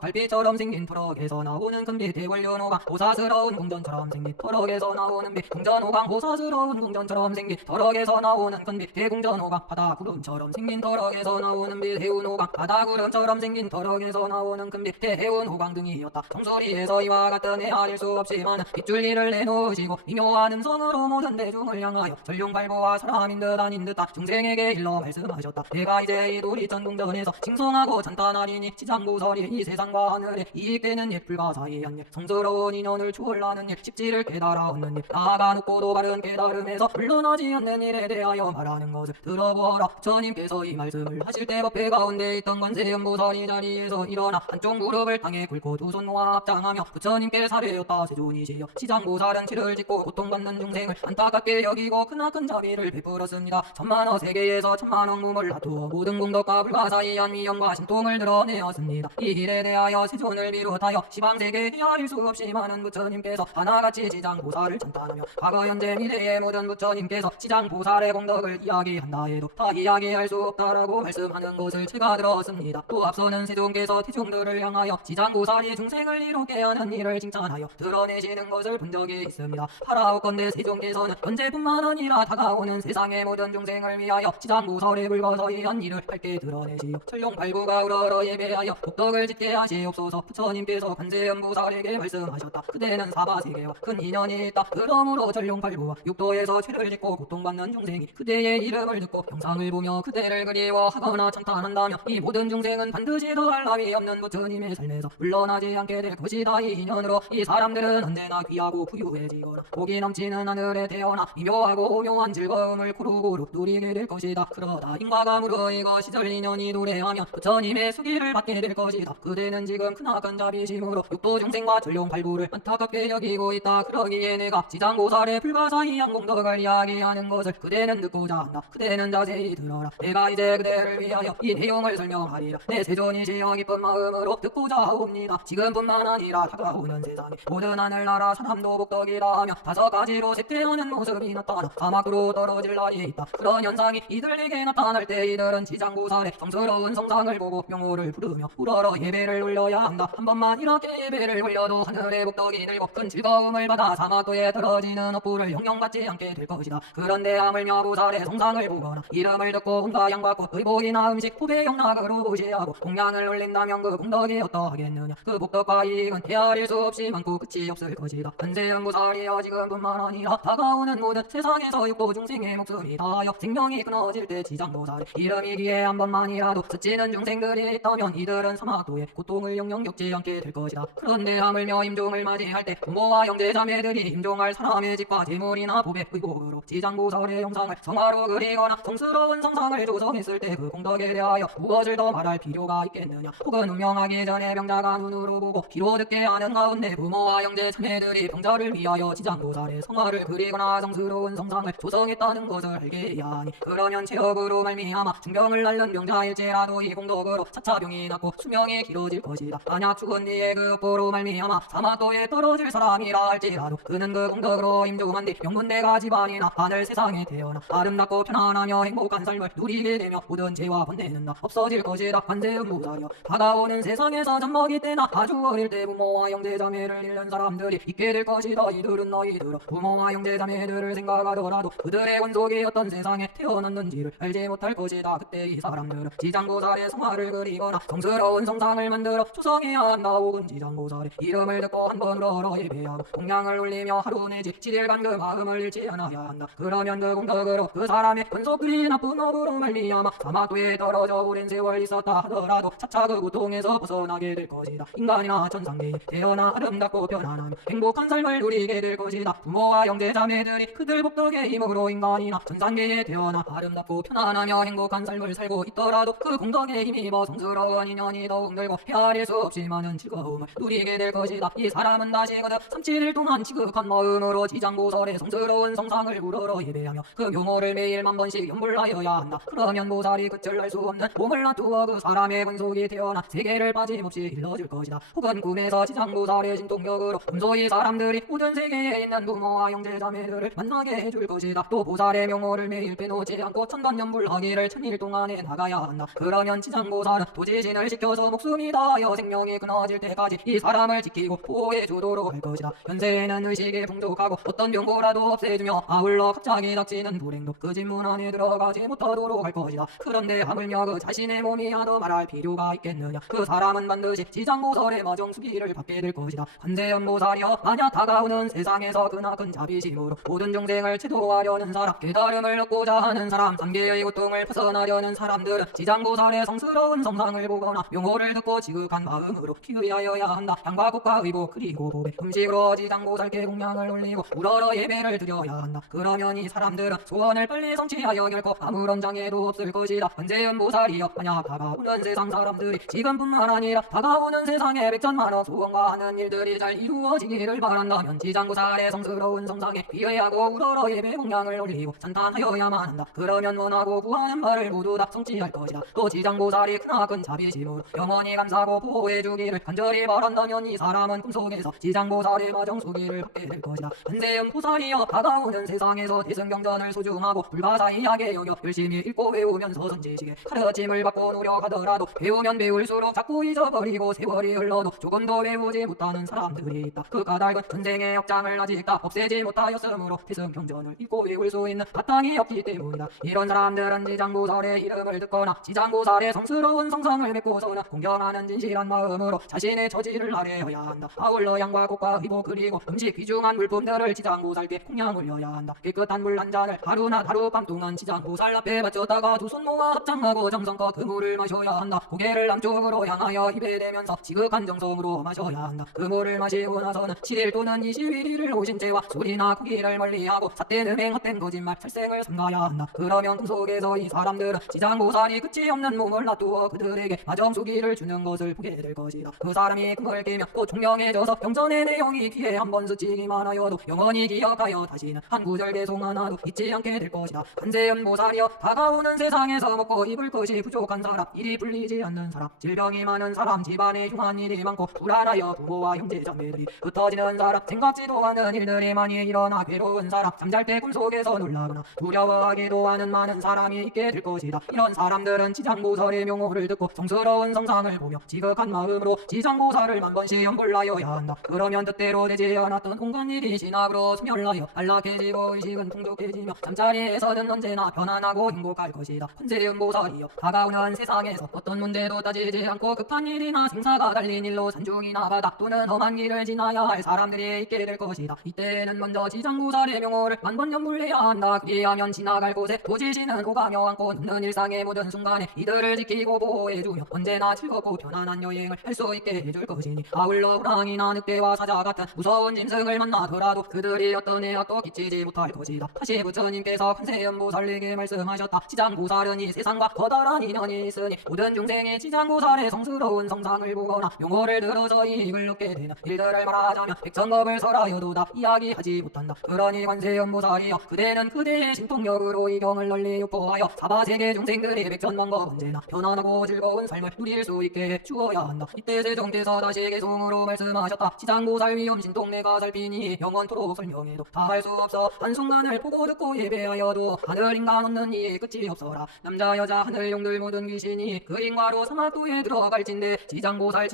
달빛처럼 생긴 털럭에서 나오는 큰빛 대월륜호강 보사스러운 궁전처럼 생긴 털럭에서 나오는 빛 궁전호강 보사스러운 궁전처럼 생긴 털럭에서 나오는 큰빛 대궁전호강 바다구름처럼 생긴 털럭에서 나오는 빛 해운호강 바다구름처럼 생긴 털럭에서 나오는 큰빛 대해운호강 등이었다. 정수리에서 이와 같은 헤아릴 수 없지만 빗줄기를 내놓으시고 미묘한 음성으로 모든 대중을 향하여 전륜발보와 사람인 듯 아닌 듯한 중생에게 일러 말씀하셨다. 내가 이제 이 도리천궁전에서 칭송하고 찬탄하리니 지장보살이 이 세상과 하늘에 이익되는 일 불가사의한 일 성스러운 인연을 초월하는 일 십지를 깨달아 얻는 일 나아가 높고도 바른 깨달음에서 물러나지 않는 일에 대하여 말하는 것을 들어보아라. 부처님께서 이 말씀을 하실 때 법회 가운데 있던 관세음보살이 자리에서 일어나 한쪽 무릎을 땅에 꿇고 두 손 모아 합장하며 부처님께 사례였다. 세존이시여 지장보살은 치를 짓고 고통받는 중생을 안타깝게 여기고 크나큰 자비를 베풀었습니다. 천만억 세계에서 천만억 몸을 놔두어 모든 공덕과 불가사의한 미염과 신통을 드러내었습니다. 이 일에 대하여 세존을 비롯하여 시방세계에 헤아릴 수 없이 많은 부처님께서 하나같이 지장보살을 찬탄하며 과거 현재 미래의 모든 부처님께서 지장보살의 공덕을 이야기한다 해도 다 이야기할 수 없다라고 말씀하는 것을 제가 들었습니다. 또 앞서는 세존께서 태중들을 향하여 지장보살이 중생을 이롭게 하는 일을 칭찬하여 드러내시는 것을 본 적이 있습니다. 파라오건대 세존께서는 현재뿐만 아니라 다가오는 세상의 모든 중생을 위하여 지장보살의 불가사의한 일을 밝게 드러내시어 천룡발부가 우러러 예배하여 복덕을 짓게 하시옵소서. 부처님께서 관세음보살에게 말씀하셨다. 그대는 사바세계와 큰 인연이 있다. 그러므로 천룡발부와 육도에서 죄를 짓고 고통받는 중생이 그대의 이름을 듣고 영상을 보며 그대를 그리워하거나 찬탄한다면 이 모든 중생은 반드시 더할 나위 없는 부처님의 삶에서 물러나지 않게 될 것이다. 이 인연으로 이 사람들은 언제나 귀하고 부유해지거나 복이 넘치는 하늘에 태어나 미묘하고 오묘한 즐거움을 고루고루 누리게 될 것이다. 그러다 인과가 무르익어 시절 인연이 도래하면 부처님의 수기를 받게 될 것이다. 그대는 지금 크나큰 자비심으로 육도 중생과 전룡발부를 안타깝게 여기고 있다. 그러기에 내가 지장보살의 불가사의한 공덕을 이야기하는 것을 그대는 듣고자 한다. 그대는 자세히 들어라. 내가 이제 그대를 위하여 이 내용을 설명하리라. 내 세존이시여 기쁜 마음으로 듣고자 하옵니다. 지금뿐만 아니라 다가오는 세상에 모든 하늘나라 사람도 복덕이라 하며 다섯 가지로 쇠퇴하는 모습이 나타나 사막으로 떨어질 날이 있다. 그런 현상이 이들에게 나타날 때 이들은 지장보살의 성스러운 성상을 보고 명호를 부르며 우러러 예배를 올려야 한다. 한 번만 이렇게 예배를 올려도 하늘의 복덕이 들고 큰 즐거움을 받아 사막도에 떨어지는 업부를 영영받지 않게 될 것이다. 그런데 하물며 보살의 성상을 보거나 이름을 듣고 온다 양받고 의복이나 음식 후배 영락으로 무시하고 공양을 올린다면 그 공덕이 어떠하겠느냐. 그 복덕과 이익은 헤아릴 수 없이 많고 끝이 없을 것이다. 관세음보살이여 지금뿐만 아니라 다가오는 모든 세상에서 육도 중생의 목숨이 다하여 생명이 끊어질 때 지장보살의 이름이기에 한 번만이라도 스치는 중생들이 있다면 이들은 사막도에 고통을 영영 겪지 않게 될 것이다. 그런데 하물며 임종을 맞이할 때 부모와 형제자매들이 임종할 사람의 집과 재물이나 보배 의복으로 지장보살의 형상을 성화로 그리거나 성스러운 성상을 조성했을 때 그 공덕에 대하여 무엇을 더 말할 필요가 있겠느냐. 혹은 운명하기 전에 병자가 눈으로 보고 귀로 듣게 하는 가운데 부모와 형제 자매들이 병자를 위하여 지장보살의 성화를 그리거나 성스러운 성상을 조성했다는 것을 알게 해야 하니 그러면 체업으로 말미암아 중병을 앓는 병자일지라도 이 공덕으로 차차 병이 낫고 수명이 길어질 것이다. 만약 죽은 뒤에 그 업보로 말미암아 사막도에 떨어질 사람이라 할지라도 그는 그 공덕으로 임종한 뒤 명문대가 집안이나 하늘 세상에 태어나 아름답고 편안하며 행복한 삶을 누리게 되며 모든 죄와 번뇌는 다 없어질 것이다. 관세음보살이여, 다가오는 세상에서 젖먹이 때나 아주 어릴 때 부모와 형제자매를 잃는 사람들이 있게 될 것이다. 이들은 너희들은 부모와 형제자매들을 생각하더라도 그들의 원속이 어떤 세상에 태어났는지를 알지 못할 것이다. 그때 이 사람들은 지장보살의 성화를 그리거나 성스러운 성상을 만들어 추성해야 한다. 혹은 지장보살의 이름을 듣고 한 번 걸어 예배하고 공양을 올리며 하루 내지 7일간 그 마음을 잃지 않아야 한다. 그러면 그 공덕으로 그 사람의 근속들이 나쁜 업으로 말미암아 사막도에 떨어져 오랜 세월 있었다 하더라도 차차 그 고통에서 벗어나게 될 것이다. 인간이나 천상계에 태어나 아름답고 편안하며 행복한 삶을 누리게 될 것이다. 부모와 형제자매들이 그들 복덕의 힘으로 인간이나 천상계에 태어나 아름답고 편안하며 행복한 삶을 살고 있더라도 그 공덕에 힘입어 성스러운 인연이 더욱 늘고 헤아릴 수 없이 많은 즐거움을 누리게 될 것이다. 이 사람은 다시 거듭 37일 동안 지극한 마음으로 지장보살의 성스러운 성상을 우러러 예배하며 그 명호를 매일 10,000번씩 연불하여야 한다. 그러면 보살이 끝을 알 수 없는 몸을 놔두어 그 사람의 근속이 태어나 세계를 빠짐없이 일러줄 것이다. 혹은 꿈에서 지장보살의 진통력으로 금소이 사람들이 모든 세계에 있는 부모와 형제자매들을 만나게 해줄 것이다. 또 보살의 명호를 매일 빼놓지 않고 1000번 연불하기를 1000일 동안에 나가야 한다. 그러면 지장보살은 도지신을 지켜서 목숨이 다하여 생명이 끊어질 때까지 이 사람을 지키고 보호해 주도록 할 것이다. 현세에는 의식이 풍족하고 어떤 병고라도 없애주며 아울러 갑자기 닥치는 불행도 그 집문 안에 들어가지 못하도록 할 것이다. 그런데 하물며 그 자신의 몸이 하도 말할 필요가 있겠느냐. 그 사람은 반드시 지장보살의 마정수기를 받게 될 것이다. 관세음보살이여, 만약 다가오는 세상에서 그나큰 자비심으로 모든 중생을 제도하려는 사람, 깨달음을 얻고자 하는 사람, 삼계의 고통을 벗어나려는 사람들은 지장보살의 성스러운 성상을 보거나 명호를 듣고 지극한 마음으로 피의하여야 한다. 향과 꽃과 의복 그리고 보배 음식으로 지장보살께 공양을 올리고 우러러 예배를 드려야 한다. 그러면 이 사람들은 소원을 빨리 성취하여 결코 아무런 장애도 없을 것이다. 관세음보살이여, 만약 다가오는 세상 사람들이 지금뿐만 아니라 다가오는 세상에 백천만억 소원과 하는 일들이 잘 이루어지기를 바란다면 지장보살의 성스러운 성상에 비회하고 우러러 예배 공양을 올리고 찬탄하여야만 한다. 그러면 원하고 구하는 바를 모두 다 성취할 것이다. 또 지장보살이 크나큰 자비심으로 영원히 감사하고 보호해주기를 간절히 바란다면 이 사람은 꿈속에서 지장보살의 마정수기를 받게 될 것이다. 관세음보살이여, 다가오는 세상에서 대승경전을 소중하고 불가사의하게 여겨 열심히 읽고 배우면서 선지식에 가르침을 받고 노력하더라도 배우면 배울수록 자꾸 잊어버리고 세월이 흘러도 조금 더 외우지 못하는 사람들이 있다. 그 까닭은 전생의 역장을 아직 다 없애지 못하였으므로 대승경전을 읽고 외울 수 있는 바탕이 없기 때문이다. 이런 사람들은 지장보살의 이름을 듣거나 지장보살의 성스러운 성상을 맺고서는 공경하는 진실한 마음으로 자신의 처지를 아뢰어야 한다. 아울러 양과 꽃과 의복 그리고 음식 귀중한 물품들을 지장보살께 공양 올려야 한다. 깨끗한 물 한 잔을 하루나 하룻밤 동안 지장보살 앞에 바쳤다가 두 손 모아 합장하고 정성껏 그 물을 마셔야 한다. 고개를 남쪽으로 향하여 입에 대면서 지극한 정성으로 마셔야 한다. 그 물을 마시고 나서는 7일 또는 21일을 오신 채와 술이나 고기를 멀리하고 삿된 음행 헛된 거짓말 살생을 삼가야 한다. 그러면 꿈속에서 이 사람들은 지장보살이 끝이 없는 몸을 놔두어 그들에게 마정수기를 주는 것을 보게 될 것이다. 그 사람이 꿈을 깨며 또 총명해져서 경전의 내용이 귀에 한번 스치기만 하여도 영원히 기억하여 다시는 한 구절 개송 하나도 잊지 않게 될 것이다. 관세음보살이여, 다가오는 세상에서 먹고 입을 것이 부족한 사람, 일이 풀리지 않는 사람, 질병이 많은 사람, 집안에 흉한 일이 많고 불안하여 부모와 형제자매들이 흩어지는 사람, 생각지도 않은 일들이 많이 일어나 괴로운 사람, 잠잘 때 꿈속에서 놀라거나 두려워하기도 하는 많은 사람이 있게 될 것이다. 이런 사람들은 지장보살의 명호를 듣고 성스러운 성상을 보며 지극한 마음으로 지장보살을 10,000번씩 연불하여야 한다. 그러면 뜻대로 되지 않았던 온갖 일이 진학으로 소멸하여 안락해지고 의식은 풍족해지며 잠자리에서는 언제나 편안하고 행복할 것이다. 관세음보살이여, 다가오는 세상에서 어떤 문제도 따지지 않고 급한 일이나 생사가 달린 일로 산중이나 바다 또는 험한 길을 지나야 할 사람들이 있게 될 것이다. 이때에는 먼저 지장보살의 명호를 10,000번 연불해야 한다. 그리하면 지나갈 곳에 도지신은 오가며 안고 눕는 일상의 모든 순간에 이들을 지키고 보호해주며 언제나 즐겁고 편안한 여행을 할 수 있게 해줄 것이니, 아울러 호랑이나 늑대와 사자 같은 무서운 짐승을 만나더라도 그들이 어떤 해악도 끼치지 못할 것이다. 다시 부처님께서 관세음보살에게 말씀하셨다. 지장보살은 이 세상과 커다란 인연이 있으니 모든 중생이 지장보살의 성스러운 성상을 보거나 명호를 들어서 이익을 얻게 되는 일들을 말하자면 백천겁을 설하여도 다 이야기하지 못한다. 그러니 관세음보살이여, 그대는 그대의 신통력으로 이 경을 널리 유포하여 사바세계 중생들이 백천만법 언제나 편안하고 즐거운 삶을 누릴 수 있게 주어야 한다. 이때 세종께서 다시 개송으로 말씀하셨다. 지장보살 위엄신 동네가 살피니 영원토록 설명해도 다 할 수 없어. 한순간을 보고 듣고 예배하여도 하늘 인간 없는 이에 끝이 없어라. 남자 여자 하늘 용들 모든 귀신이 그 인과로 사막도에 들어갈진대. 지장보살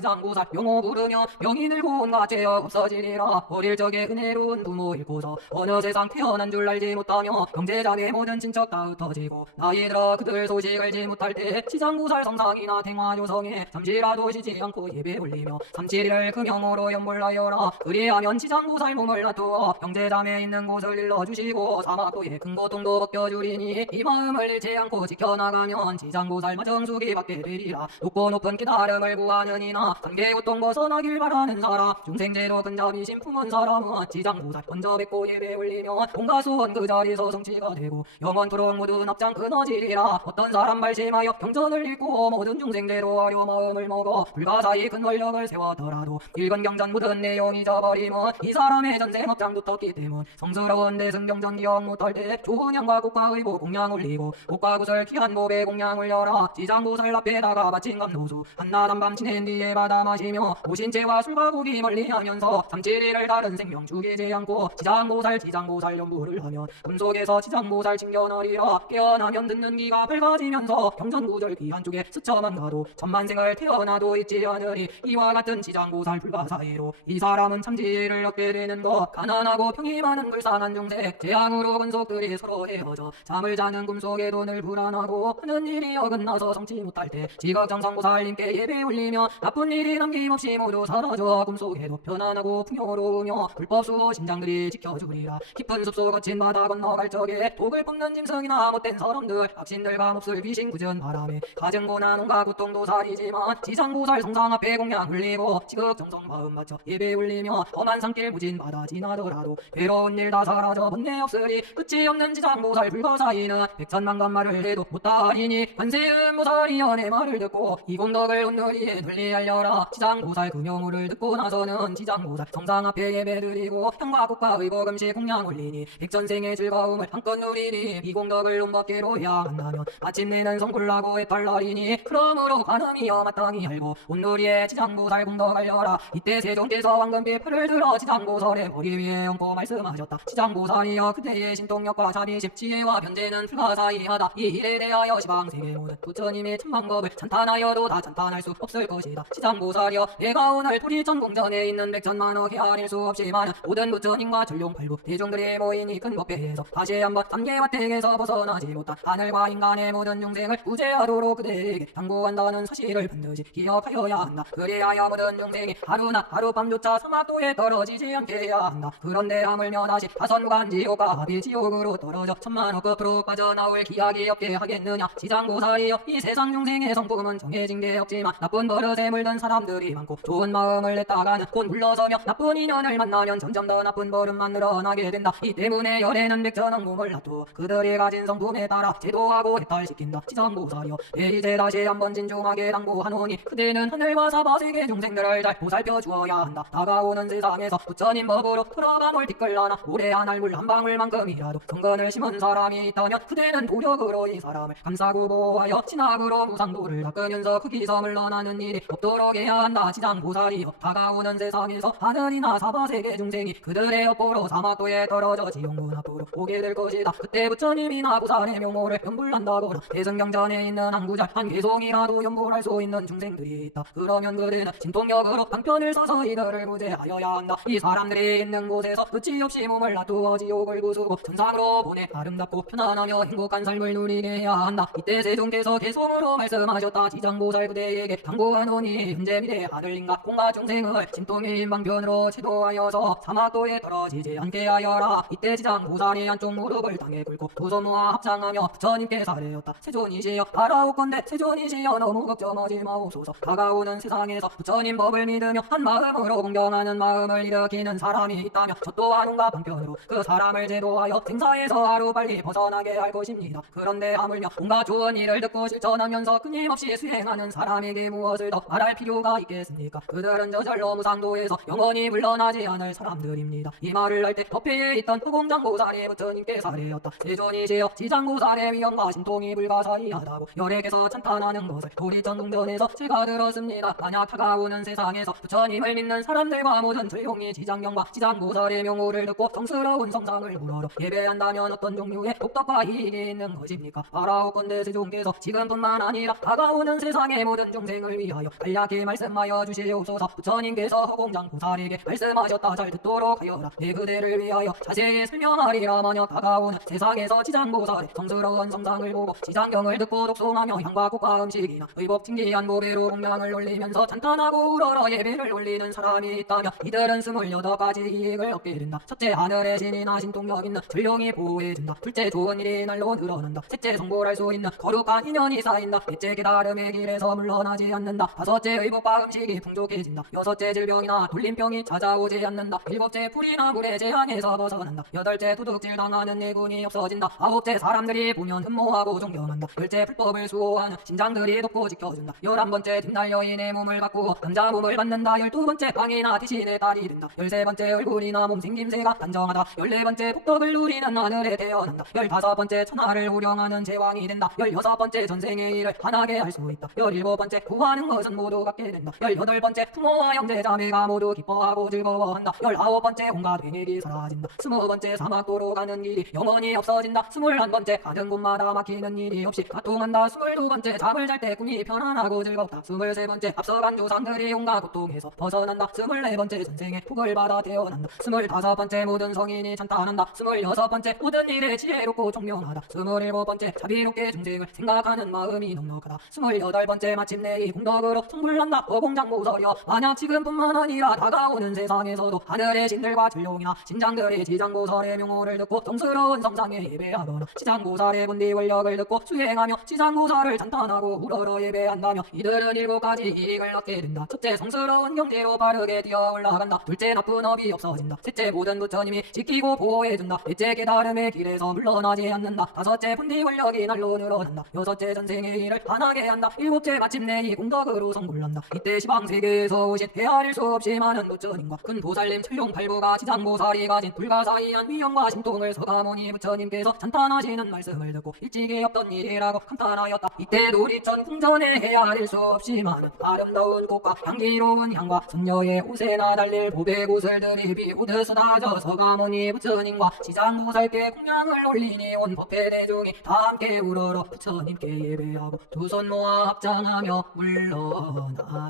명호 부르며 명이 늘고 온갖 죄업 없어지리라. 어릴 적에 은혜로운 부모 잃고서 어느 세상 태어난 줄 알지 못하며 형제자매 모든 친척 다 흩어지고 나이 들어 그들 소식 알지 못할 때 지장보살 성상이나 탱화조성에 잠시라도 쉬지 않고 예배 올리며 37일을 그 명으로 연불하여라. 그리하면 지장보살 몸을 놔두어 형제자매 있는 곳을 일러주시고 사막도에 큰 고통도 벗겨주리니 이 마음을 잃지 않고 지켜나가면 지장보살 마정수기 받게 되리라. 높고 높은 깨달음을 구하는 이나 관계 고통 벗어나길 바라는 사람 중생제로 근잡이심 품은 사람은 지장보살 먼저 뵙고 예배 올리면 온갖 소원 그 자리서 성취가 되고 영원토록 모든 앞장 끊어지리라. 어떤 사람 발심하여 경전을 읽고 모든 중생제로 하려 마음을 먹어 불가사의 큰 권력을 세웠더라도 읽은 경전 모든 내용 잊어버리면 이 사람의 전생 업장도 떴기 때문 성스러운 대승경전 기억 못할 때 좋은 향과 꽃과 의보 공양 올리고 꽃과 구슬 귀한 보배 공양 올려라. 지장보살 앞에다가 바친 감노수 한낮 한밤 지낸 뒤에 받아 마시며 오신채와 술과 고기 멀리하면서 37일을 다른 생명 죽이지 않고 지장보살 연부를 하면 꿈속에서 지장보살 칭견하리라. 깨어나면 듣는 귀가 밝아지면서 경전구절 귀 한쪽에 스쳐만 가도 천만생을 태어나도 잊지 않으리. 이와 같은 지장보살 불가사의로 이 사람은 참지를 얻게 되는 것. 가난하고 병이 많은 불쌍한 중생 재앙으로 근속들이 서로 헤어져 잠을 자는 꿈속에도 늘 불안하고 하는 일이 어긋나서 성치 못할 때 지각정성보살님께 예배 올리며 나쁜 일이 남김없이 모두 사라져 꿈속에도 편안하고 풍요로우며 불법수호 심장들이 지켜주리라. 깊은 숲속 거친 바다 건너갈 적에 독을 뿜는 짐승이나 못된 사람들 악신들과 몹쓸 귀신 굳은 바람에 가증고난 온갖 고통도 사리지만 지장보살 성상 앞에 공양 올리고 지극정성 마음 맞춰 예배 올리며 험한 산길 무진 바다 지나더라도 괴로운 일 다 사라져 번뇌 없으리. 끝이 없는 지장보살 불가사의는 백천만간 말을 해도 못다하리니 관세음보살이여 내 말을 듣고 이 공덕을 온누리에 널리 알려라. 지장보살 그 명호를 듣고 나서는 지장보살 성상 앞에 예배드리고 향과 꽃과 의복 음식 공양 올리니 백전생의 즐거움을 한껏 누리니 이 공덕을 온법계로 해야 한다면 마침내는 성불나고 해탈날이니 그러므로 관음이여 마땅히 알고 온누리에 지장보살 공덕 알려라. 이때 세종께서 황금빛 팔을 들어 지장보살의 머리 위에 얹고 말씀하셨다. 지장보살이여 그대의 신통력과 자비심 지혜와 변제는 불가사의하다. 이 일에 대하여 시방세계 모든 부처님의 천만법을 찬탄하여도 다 찬탄할 수 없을 것이다. 지장보살이여 내가 오늘 도리천공전에 있는 백천만억 헤아릴 수 없이 많은 모든 부처님과 전룡팔부 대중들이 모인 이 큰 법회에서 다시 한번 단계와 땡에서 벗어나지 못한 하늘과 인간의 모든 중생을 구제하도록 그대에게 당부한다는 사실을 반드시 기억하여야 한다. 그리하여 모든 중생이 하루나 하룻밤조차 사막도에 떨어지지 않게 해야 한다. 그런데 하물며 다시 다선무간 지옥과 합의 지옥으로 떨어져 천만억 끝으로 빠져나올 기약이 없게 하겠느냐. 지장보살이여 이 세상 중생의 성품은 정해진 게 없지만 나쁜 버릇에 물든 사람들이 많고 좋은 마음을 냈다가는 곧 물러서며 나쁜 인연을 만나면 점점 더 나쁜 버릇만 늘어나게 된다. 이 때문에 열애는 백천억 몸을 놔두 그들이 가진 성품에 따라 제도하고 해탈시킨다. 지장보살이여 내 이제 다시 한번 진중하게 당부하노니 그대는 하늘과 사바세계 중생들을 잘 보살펴 주어야 한다. 다가오는 세상에서 부처님 법으로 돌아감을 뒷걸라나 오래 안 할 물 한 방울만큼이라도 정건을 심은 사람이 있다면 그대는 도력으로 이 사람을 감싸고 보호하여 진학으로 무상도를 닦으면서 그 기섬을 논하는 일이 없도록 해야 한다. 지장보살이여 다가오는 세상에서 하늘이나 사바세계 중생이 그들의 업보로 사막도에 떨어져 지옥문 앞으로 오게 될 것이다. 그때 부처님이나 부산의 명호를 연불한다거나 대승경전에 있는 한 구절 한 개송이라도 연불할 수 있는 중생들이 있다. 그러면 그대는 진통력으로 방편을 서서 이들을 구제하여야 한다. 이 사람들이 있는 곳에서 끝이 없이 몸을 놔두어 지옥을 부수고 천상으로 보내 아름답고 편안하며 행복한 삶을 누리게 해야 한다. 이때 세종께서 개송으로 말씀하셨다. 지장보살 그대에게 당부하노니 현재 미래 아들인가 공가 중생을 진통의 방편으로 제도하여서 사막도에 떨어지지 않게 하여라. 이때 지장보살이 한쪽 무릎을 땅에 꿇고 두 손 모아 합장하며 부처님께 사례였다. 세존이시여 바라옵건대 세존이시여 너무 걱정하지 마옵소서. 다가오는 세상에서 부처님 법을 믿으며 한 마음으로 공경하는 마음을 일으키는 사람이 있다면 저 또한 온갖 방편으로 그 사람을 제도하여 생사에서 하루빨리 벗어나게 할 것입니다. 그런데 하물며 온갖 좋은 일을 듣고 실천하면서 끊임없이 수행하는 사람에게 무엇을 더 말할 필요가 있겠습니까? 그들은 저절로 무상도에서 영원히 물러나지 않을 사람들입니다. 이 말을 할 때 법회에 있던 허공장보살이 부처님께 사례였다. 세존이시여 지장보살의 위엄과 신통이 불가사의하다고 열애께서 부처님께서 찬탄하는 것을 도리천궁전에서 제가 들었습니다. 만약 다가오는 세상에서 부처님을 믿는 사람들과 모든 조용히 지장경과 지장보살의 명호를 듣고 성스러운 성상을 우러러 예배한다면 어떤 종류의 복덕과 이익이 있는 것입니까? 바라오건대 세종께서 지금뿐만 아니라 다가오는 세상의 모든 중생을 위하여 간략히 말씀하여 주시옵소서. 부처님께서 허공장보살에게 말씀하셨다. 잘 듣도록 하여라. 내 그대를 위하여 자세히 설명하리라. 만약 다가오는 세상에서 지장보살의 성스러운 성상을 보고 지장경을 듣고 독송하며 향과 꽃과 음식이나 의복 칭기한 보배로 공양을 올리면서 찬탄하고 우러러 예배를 올리는 사람이 있다면 이들은 28가지 이익을 얻게 된다. 첫째, 하늘의 신이나 신통력 있는 전령이 보호해준다. 둘째, 좋은 일이 날로 늘어난다. 셋째, 성불할 수 있는 거룩한 인연이 쌓인다. 넷째, 깨달음의 길에서 물러나지 않는다. 다섯째, 의복과 음식이 풍족해진다. 여섯째, 질병이나 돌림병이 찾아오지 않는다. 일곱째, 불이나 물의 재앙에서 벗어난다. 여덟째, 도둑질 당하는 내군이 없어진다. 아홉째, 사람들이 보면 흠모하고 존경한다. 열째, 불법을 수호하는 신장들이 돕고 지켜준다. 11번째, 뒷날 여인의 몸을 바꾸고 남자 몸을 받는다. 12번째, 방이나 대신의 딸이 된다. 13번째, 얼굴이나 몸 생김새가 단정하다. 14번째, 복덕을 누리는 하늘에 태어난다. 15번째, 천하를 호령하는 제왕이 된다. 16번째, 전생의 일을 환하게 할 수 있다. 17번째, 구하는 것은 모두 갖게 된다. 18번째, 부모와 형제 자매가 모두 기뻐하고 즐거워한다. 19번째, 온갖 회색이 사라진다. 20번째, 사막도로 가는 길이 영원히 없어진다. 21번째, 가는 곳마다 막히는 일이 없이 가통한다. 22번째, 잠을 잘 때 꿈이 편안하고 즐겁다. 23번째, 앞서간 조상들이 온갖 고통에서 벗어난다. 24번째, 전생에 복을 받아 태어난다. 25번째, 모든 성인이 찬탄한다. 26번째, 모든 일에 지혜롭고 총명하다. 27번째, 자비롭게 중생을 생각하는 마음이 넉넉하다. 28번째, 마침내 이 공덕으로 성불난다. 어공장보살이여, 만약 지금뿐만 아니라 다가오는 세상에서도 하늘의 신들과 전룡이나 신장들의 지장보살의 명호를 듣고 성스러운 성상에 예배하거나 지장보살의 본디 권력을 듣고 수행하며 지장보살을 찬탄하고 우러러 예배한다며 이들은 7가지 이익을 얻게 된다. 첫째, 성스러운 경지로 빠르게 뛰어 올라간다. 둘째, 나쁜 업이 없어진다. 셋째, 모든 부처님이 지키고 보호해준다. 넷째, 깨달음의 길에서 물러나지 않는다. 다섯째, 본디 권력이 날로 늘어난다. 여섯째, 전생의 일을 환하게 한다. 일곱째, 마침내 이 공덕으로 성불난다. 이때 시방세계에서 오신 헤아릴 수 없이 많은 부처님과 큰 보살님 천룡팔부가 지장보살이 가진 불가사의한 위엄과 신통을 서가모니 부처님께서 찬탄하시는 말씀을 듣고 일찍이 없던 일이라고 감탄하였다. 이때 도리천 궁전에 헤아릴 수 없이 많은 아름다운 꽃과 향기로운 향과 선녀의 옷에나 달릴 보배구슬들이 비오듯 쏟아져 서가모니 부처님과 지장보살께 공양을 올리니 온 법회대중이 다 함께 우러러 부처님께 예배하고 두 손 모아 합장하며 물러나다.